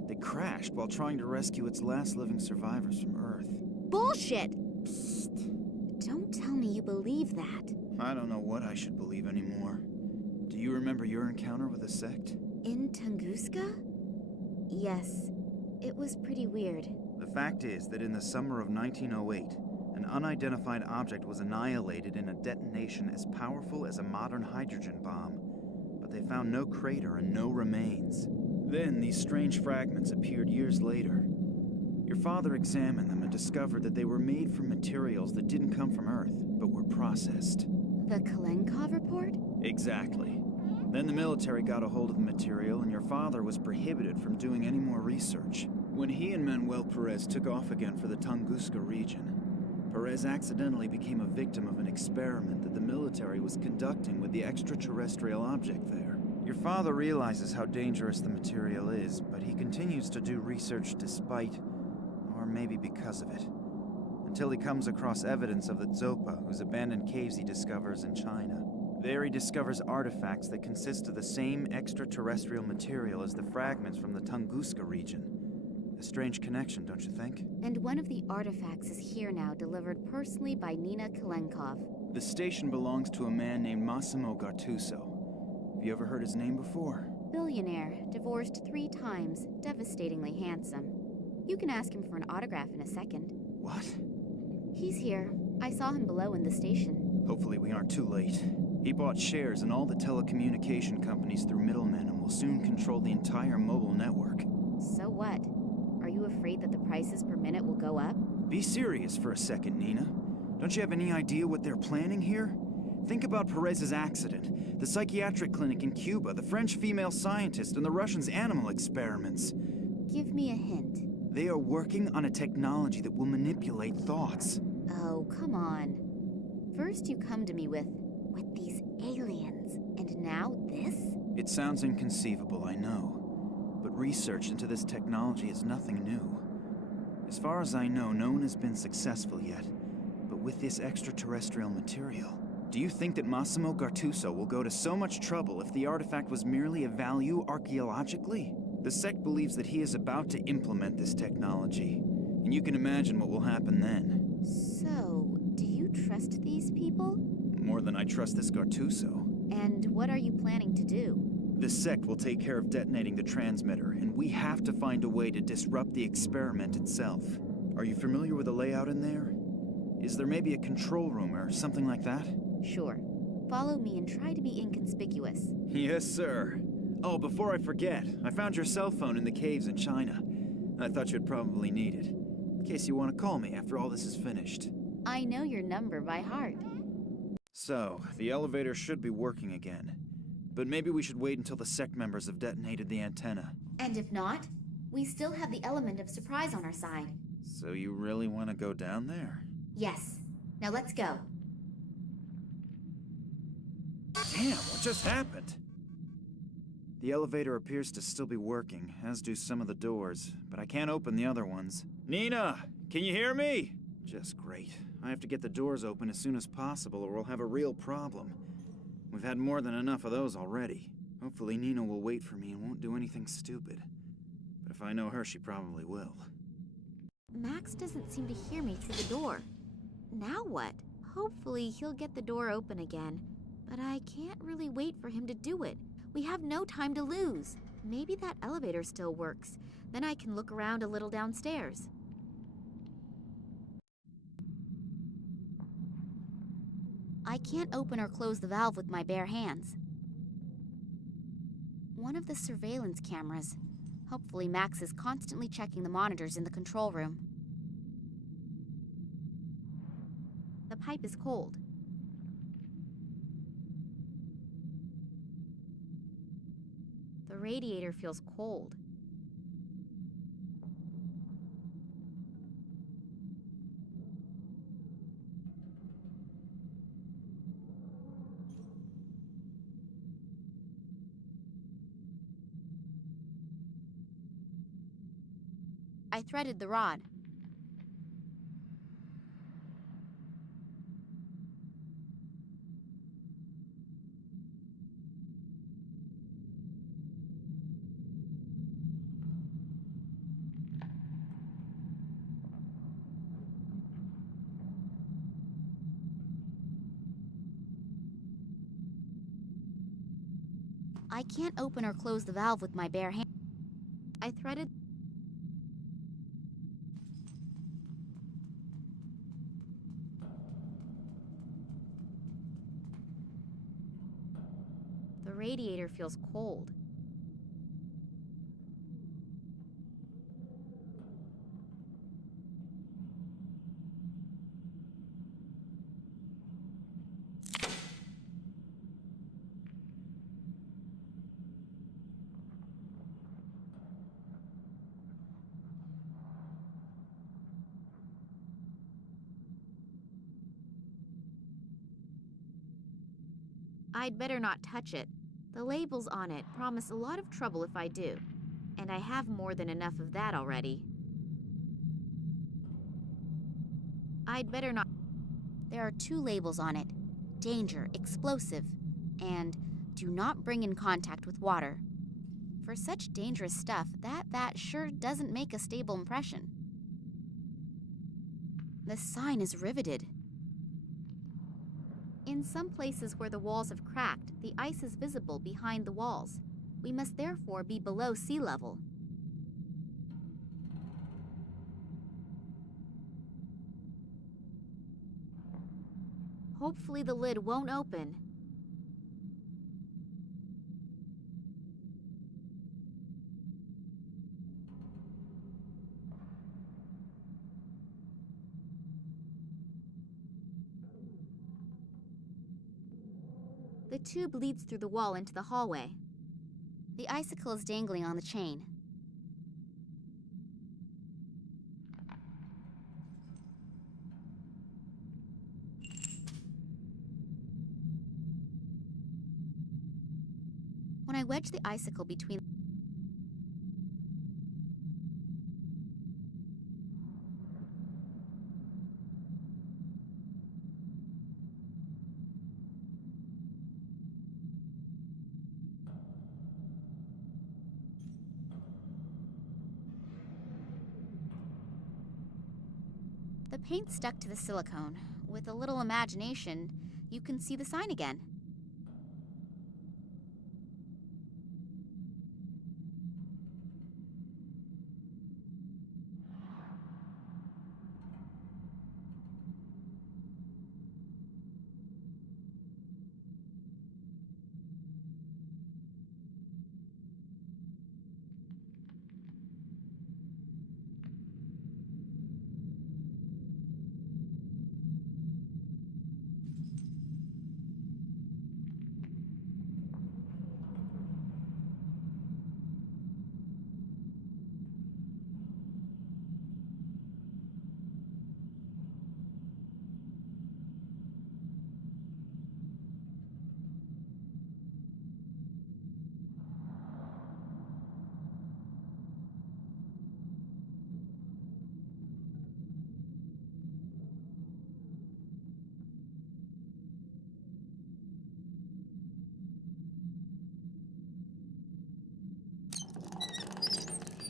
that crashed while trying to rescue its last living survivors from Earth. Bullshit! Psst. Don't tell me you believe that. I don't know what I should believe anymore. Do you remember your encounter with the sect? In Tunguska? Yes. It was pretty weird. The fact is that in the summer of 1908, an unidentified object was annihilated in a detonation as powerful as a modern hydrogen bomb, but they found no crater and no remains. Then these strange fragments appeared years later. Your father examined them and discovered that they were made from materials that didn't come from Earth, but were processed. The Kalenkov report? Exactly. Then the military got a hold of the material, and your father was prohibited from doing any more research. When he and Manuel Perez took off again for the Tunguska region, Perez accidentally became a victim of an experiment that the military was conducting with the extraterrestrial object there. Your father realizes how dangerous the material is, but he continues to do research despite, or maybe because of it, until he comes across evidence of the Zopa, whose abandoned caves he discovers in China. There he discovers artifacts that consist of the same extraterrestrial material as the fragments from the Tunguska region. A strange connection, don't you think? And one of the artifacts is here now, delivered personally by Nina Kalenkov. The station belongs to a man named Massimo Gattuso. Have you ever heard his name before? Billionaire, divorced 3 times, devastatingly handsome. You can ask him for an autograph in a second. What? He's here. I saw him below in the station. Hopefully we aren't too late. He bought shares in all the telecommunication companies through middlemen and will soon control the entire mobile network. So what? Are you afraid that the prices per minute will go up? Be serious for a second, Nina. Don't you have any idea what they're planning here? Think about Perez's accident, the psychiatric clinic in Cuba, the French female scientist, and the Russians' animal experiments. Give me a hint. They are working on a technology that will manipulate thoughts. Oh, come on. First you come to me with these aliens, and now this? It sounds inconceivable, I know. But research into this technology is nothing new. As far as I know, no one has been successful yet. But with this extraterrestrial material, do you think that Massimo Gattuso will go to so much trouble if the artifact was merely of value archaeologically? The sect believes that he is about to implement this technology, and you can imagine what will happen then. So, do you trust these people? More than I trust this Gattuso. And what are you planning to do? The sect will take care of detonating the transmitter, and we have to find a way to disrupt the experiment itself. Are you familiar with the layout in there? Is there maybe a control room or something like that? Sure. Follow me and try to be inconspicuous. Yes, sir. Oh, before I forget, I found your cell phone in the caves in China. I thought you'd probably need it, in case you want to call me after all this is finished. I know your number by heart. So, the elevator should be working again. But maybe we should wait until the sect members have detonated the antenna. And if not, we still have the element of surprise on our side. So you really want to go down there? Yes. Now let's go. Damn, what just happened? The elevator appears to still be working, as do some of the doors, but I can't open the other ones. Nina, can you hear me? Just great. I have to get the doors open as soon as possible or we'll have a real problem. We've had more than enough of those already. Hopefully Nina will wait for me and won't do anything stupid. But if I know her, she probably will. Max doesn't seem to hear me through the door. Now what? Hopefully he'll get the door open again. But I can't really wait for him to do it. We have no time to lose. Maybe that elevator still works. Then I can look around a little downstairs. I can't open or close the valve with my bare hands. One of the surveillance cameras. Hopefully Max is constantly checking the monitors in the control room. The pipe is cold. The radiator feels cold. I threaded the rod. I can't open or close the valve with my bare hand. I threaded. The radiator feels cold. I'd better not touch it. The labels on it promise a lot of trouble if I do. And I have more than enough of that already. I'd better not. There are 2 labels on it. Danger, explosive, and do not bring in contact with water. For such dangerous stuff, that sure doesn't make a stable impression. The sign is riveted. In some places where the walls have cracked, the ice is visible behind the walls. We must therefore be below sea level. Hopefully the lid won't open. The tube leads through the wall into the hallway. The icicle is dangling on the chain. When I wedge the icicle between the paint stuck to the silicone. With a little imagination, you can see the sign again.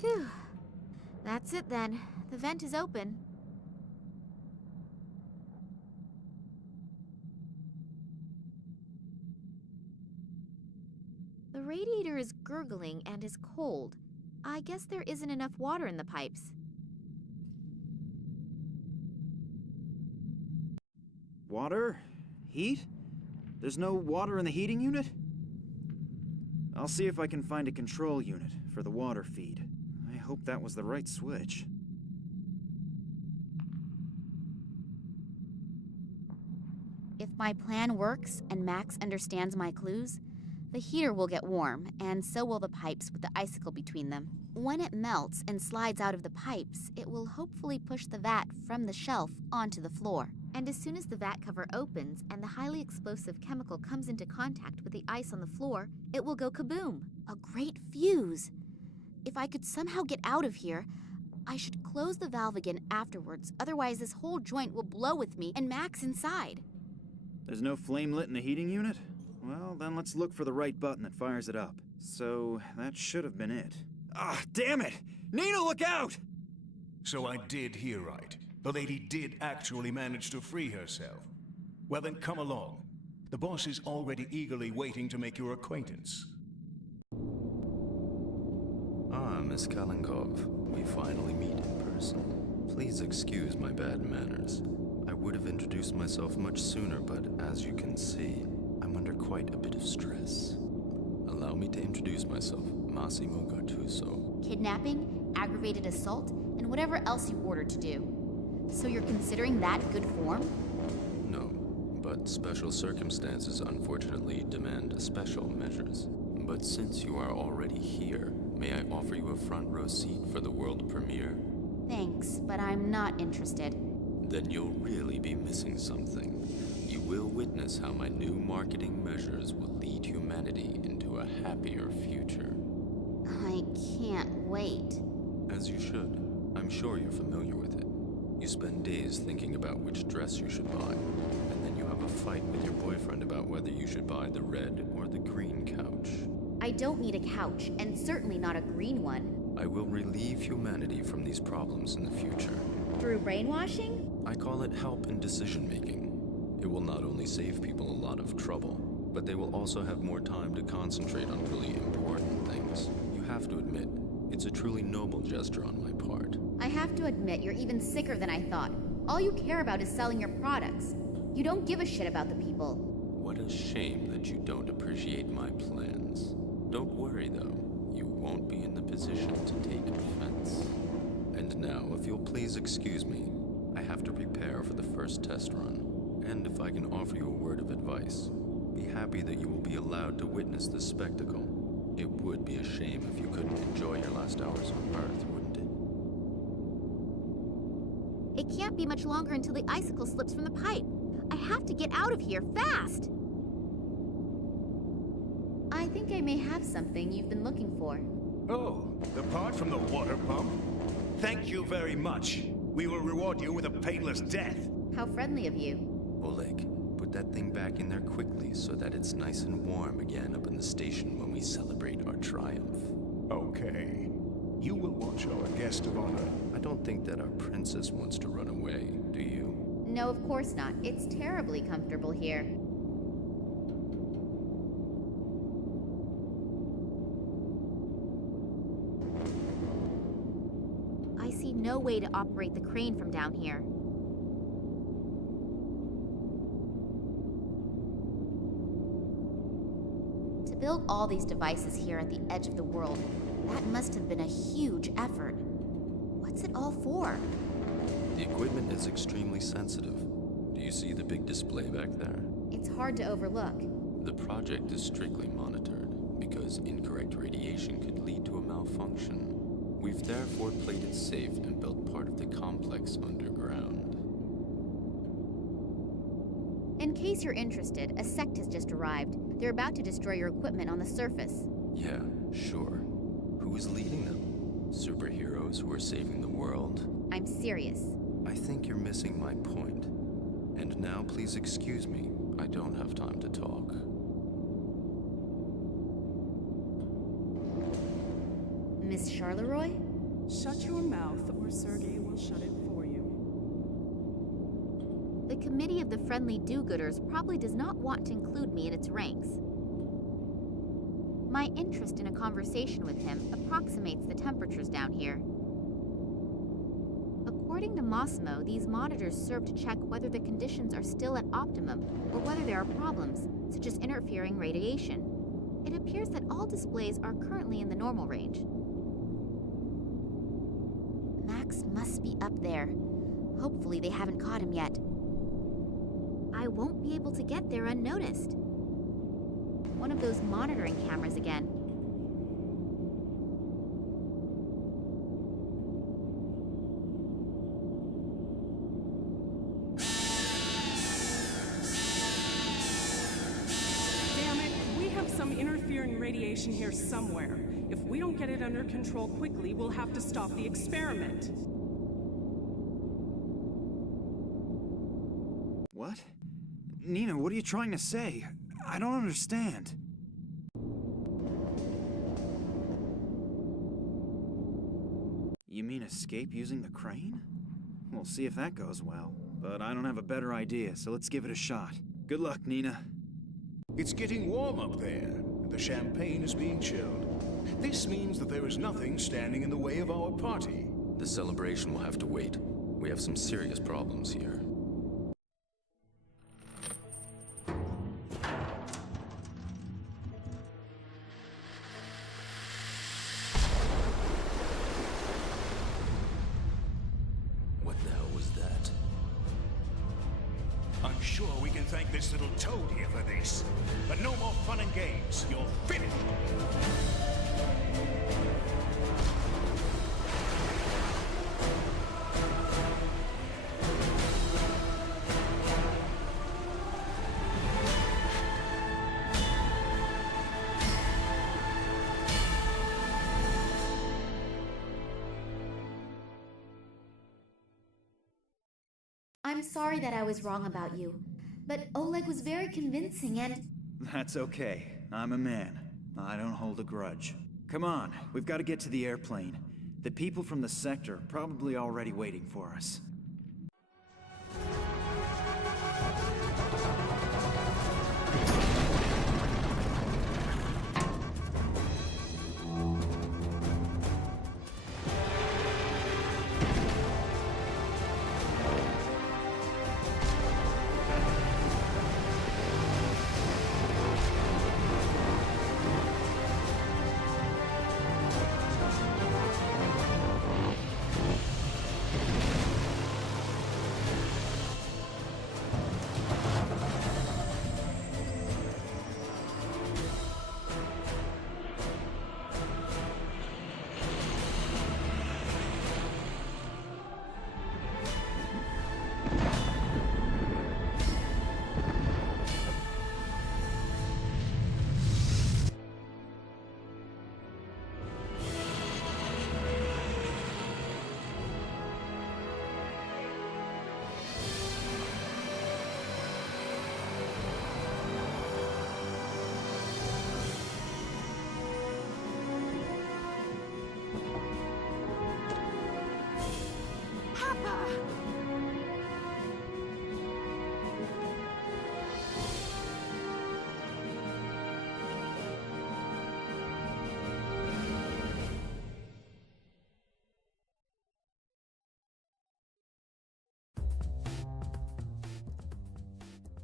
Phew. That's it then. The vent is open. The radiator is gurgling and is cold. I guess there isn't enough water in the pipes. Water? Heat? There's no water in the heating unit? I'll see if I can find a control unit for the water feed. I hope that was the right switch. If my plan works and Max understands my clues, the heater will get warm, and so will the pipes with the icicle between them. When it melts and slides out of the pipes, it will hopefully push the vat from the shelf onto the floor. And as soon as the vat cover opens and the highly explosive chemical comes into contact with the ice on the floor, it will go kaboom! A great fuse! If I could somehow get out of here, I should close the valve again afterwards, otherwise this whole joint will blow with me and Max inside. There's no flame lit in the heating unit? Well, then let's look for the right button that fires it up. So, that should have been it. Ah, damn it! Nina, look out! So I did hear right. The lady did actually manage to free herself. Well then, come along. The boss is already eagerly waiting to make your acquaintance. Ah, Miss Kalinkov. We finally meet in person. Please excuse my bad manners. I would have introduced myself much sooner, but as you can see, I'm under quite a bit of stress. Allow me to introduce myself, Massimo Gattuso. Kidnapping, aggravated assault, and whatever else you ordered to do. So you're considering that good form? No, but special circumstances unfortunately demand special measures. But since you are already here, may I offer you a front row seat for the world premiere? Thanks, but I'm not interested. Then you'll really be missing something. You will witness how my new marketing measures will lead humanity into a happier future. I can't wait. As you should. I'm sure you're familiar with it. You spend days thinking about which dress you should buy, and then you have a fight with your boyfriend about whether you should buy the red or the green couch. I don't need a couch, and certainly not a green one. I will relieve humanity from these problems in the future. Through brainwashing? I call it help in decision-making. It will not only save people a lot of trouble, but they will also have more time to concentrate on really important things. You have to admit, it's a truly noble gesture on my part. I have to admit, you're even sicker than I thought. All you care about is selling your products. You don't give a shit about the people. What a shame that you don't appreciate my plans. Don't worry, though. You won't be in the position to take offense. And now, if you'll please excuse me, I have to prepare for the first test run. And if I can offer you a word of advice, be happy that you will be allowed to witness this spectacle. It would be a shame if you couldn't enjoy your last hours on Earth, wouldn't it? It can't be much longer until the icicle slips from the pipe. I have to get out of here, fast! I think I may have something you've been looking for. Oh, the part from the water pump? Thank you very much. We will reward you with a painless death. How friendly of you. Oleg, put that thing back in there quickly so that it's nice and warm again up in the station when we celebrate our triumph. Okay. You will watch our guest of honor. I don't think that our princess wants to run away, do you? No, of course not. It's terribly comfortable here. I see no way to operate the crane from down here. To build all these devices here at the edge of the world, that must have been a huge effort. What's it all for? The equipment is extremely sensitive. Do you see the big display back there? It's hard to overlook. The project is strictly monitored because incorrect radiation could lead to a malfunction. We've therefore played it safe and built part of the complex underground. In case you're interested, a sect has just arrived. They're about to destroy your equipment on the surface. Yeah, sure. Who is leading them? Superheroes who are saving the world? I'm serious. I think you're missing my point. And now please excuse me. I don't have time to talk. Miss Charleroi? Shut your mouth, or Sergei will shut it for you. The Committee of the Friendly Do-Gooders probably does not want to include me in its ranks. My interest in a conversation with him approximates the temperatures down here. According to Massimo, these monitors serve to check whether the conditions are still at optimum or whether there are problems, such as interfering radiation. It appears that all displays are currently in the normal range. Max must be up there. Hopefully they haven't caught him yet. I won't be able to get there unnoticed. One of those monitoring cameras again. Damn it, we have some interfering radiation here somewhere. If we don't get it under control quickly, we'll have to stop the experiment. What? Nina, what are you trying to say? I don't understand. You mean escape using the crane? We'll see if that goes well. But I don't have a better idea, so let's give it a shot. Good luck, Nina. It's getting warm up there, and the champagne is being chilled. This means that there is nothing standing in the way of our party. The celebration will have to wait. We have some serious problems here. What the hell was that? I'm sure we can thank this little toad here for this. But no more fun and games. You're finished. I'm sorry that I was wrong about you, but Oleg was very convincing and... That's okay. I'm a man. I don't hold a grudge. Come on, we've got to get to the airplane. The people from the sector are probably already waiting for us.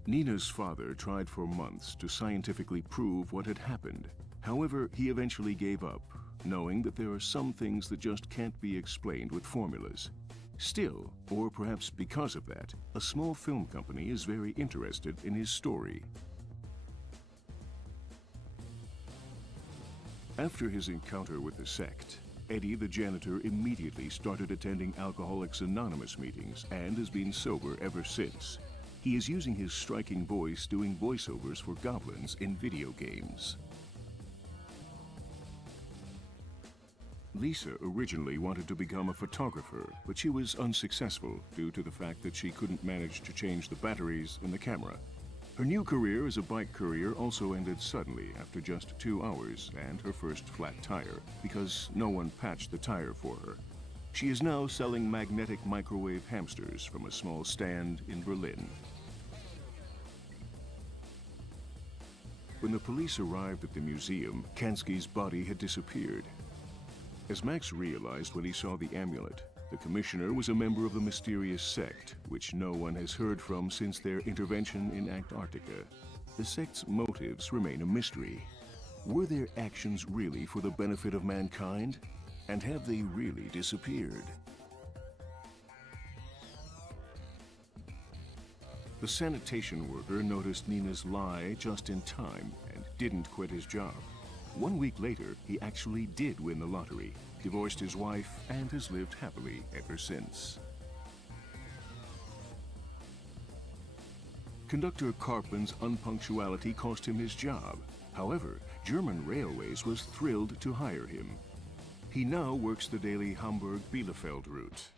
Nina's father tried for months to scientifically prove what had happened. However, he eventually gave up, knowing that there are some things that just can't be explained with formulas. Still, or perhaps because of that, a small film company is very interested in his story. After his encounter with the sect, Eddie the janitor immediately started attending Alcoholics Anonymous meetings and has been sober ever since. He is using his striking voice doing voiceovers for goblins in video games. Lisa originally wanted to become a photographer, but she was unsuccessful due to the fact that she couldn't manage to change the batteries in the camera. Her new career as a bike courier also ended suddenly after just 2 hours and her first flat tire, because no one patched the tire for her. She is now selling magnetic microwave hamsters from a small stand in Berlin. When the police arrived at the museum, Kansky's body had disappeared. As Max realized when he saw the amulet, the commissioner was a member of the mysterious sect, which no one has heard from since their intervention in Antarctica. The sect's motives remain a mystery. Were their actions really for the benefit of mankind? And have they really disappeared? The sanitation worker noticed Nina's lie just in time and didn't quit his job. 1 week later, he actually did win the lottery, divorced his wife, and has lived happily ever since. Conductor Karpman's unpunctuality cost him his job. However, German Railways was thrilled to hire him. He now works the daily Hamburg-Bielefeld route.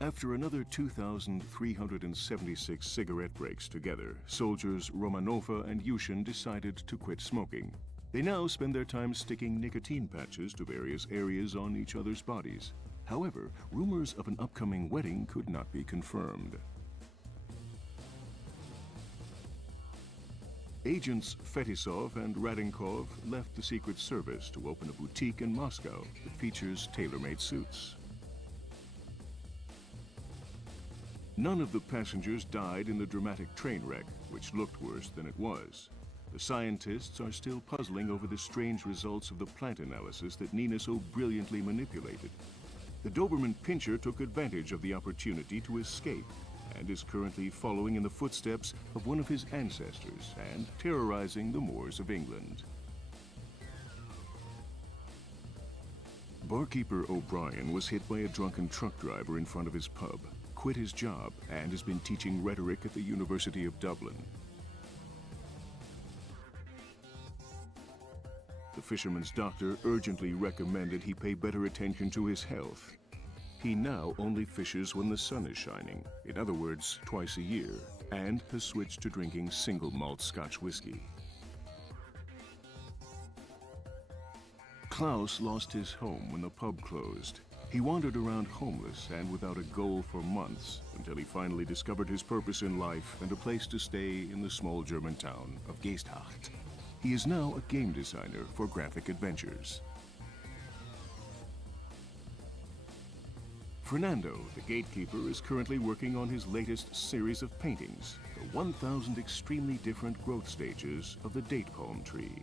After another 2,376 cigarette breaks together, soldiers Romanova and Yushin decided to quit smoking. They now spend their time sticking nicotine patches to various areas on each other's bodies. However, rumors of an upcoming wedding could not be confirmed. Agents Fetisov and Radinkov left the Secret Service to open a boutique in Moscow that features tailor-made suits. None of the passengers died in the dramatic train wreck, which looked worse than it was. The scientists are still puzzling over the strange results of the plant analysis that Nina so brilliantly manipulated. The Doberman Pinscher took advantage of the opportunity to escape and is currently following in the footsteps of one of his ancestors and terrorizing the moors of England. Barkeeper O'Brien was hit by a drunken truck driver in front of his pub, quit his job, and has been teaching rhetoric at the University of Dublin. The fisherman's doctor urgently recommended he pay better attention to his health. He now only fishes when the sun is shining, in other words, twice a year, and has switched to drinking single malt Scotch whiskey. Klaus lost his home when the pub closed. He wandered around homeless and without a goal for months until he finally discovered his purpose in life and a place to stay in the small German town of Geesthacht. He is now a game designer for graphic adventures. Fernando, the gatekeeper, is currently working on his latest series of paintings, the 1,000 extremely different growth stages of the date palm tree.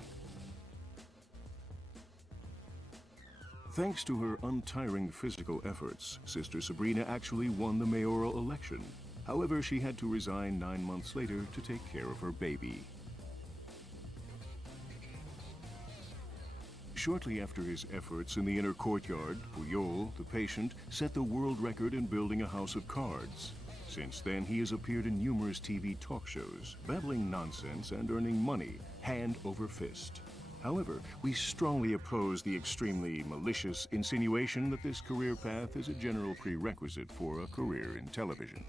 Thanks to her untiring physical efforts, Sister Sabrina actually won the mayoral election. However, she had to resign 9 months later to take care of her baby. Shortly after his efforts in the inner courtyard, Puyol, the patient, set the world record in building a house of cards. Since then, he has appeared in numerous TV talk shows, babbling nonsense and earning money, hand over fist. However, we strongly oppose the extremely malicious insinuation that this career path is a general prerequisite for a career in television.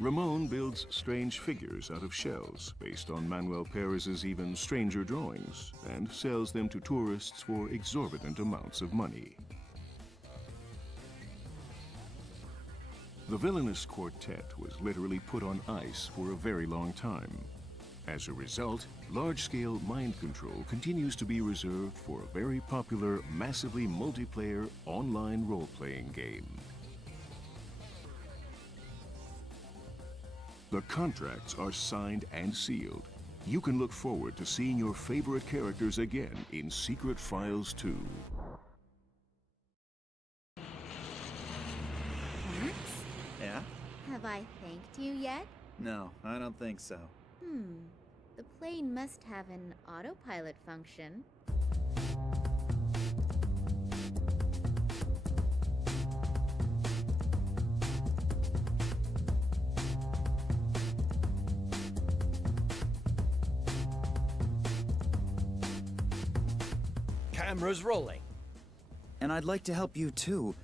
Ramon builds strange figures out of shells based on Manuel Perez's even stranger drawings and sells them to tourists for exorbitant amounts of money. The villainous quartet was literally put on ice for a very long time. As a result, large-scale mind control continues to be reserved for a very popular, massively multiplayer online role-playing game. The contracts are signed and sealed. You can look forward to seeing your favorite characters again in Secret Files 2. Max? Yeah? Have I thanked you yet? No, I don't think so. The plane must have an autopilot function. Camera's rolling. And I'd like to help you too.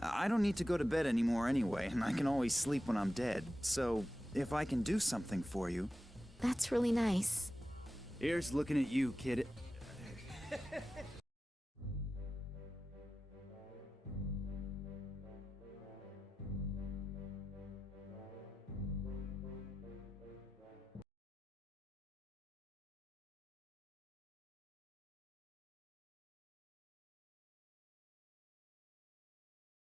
I don't need to go to bed anymore anyway, and I can always sleep when I'm dead. So, if I can do something for you... That's really nice. Here's looking at you, kid.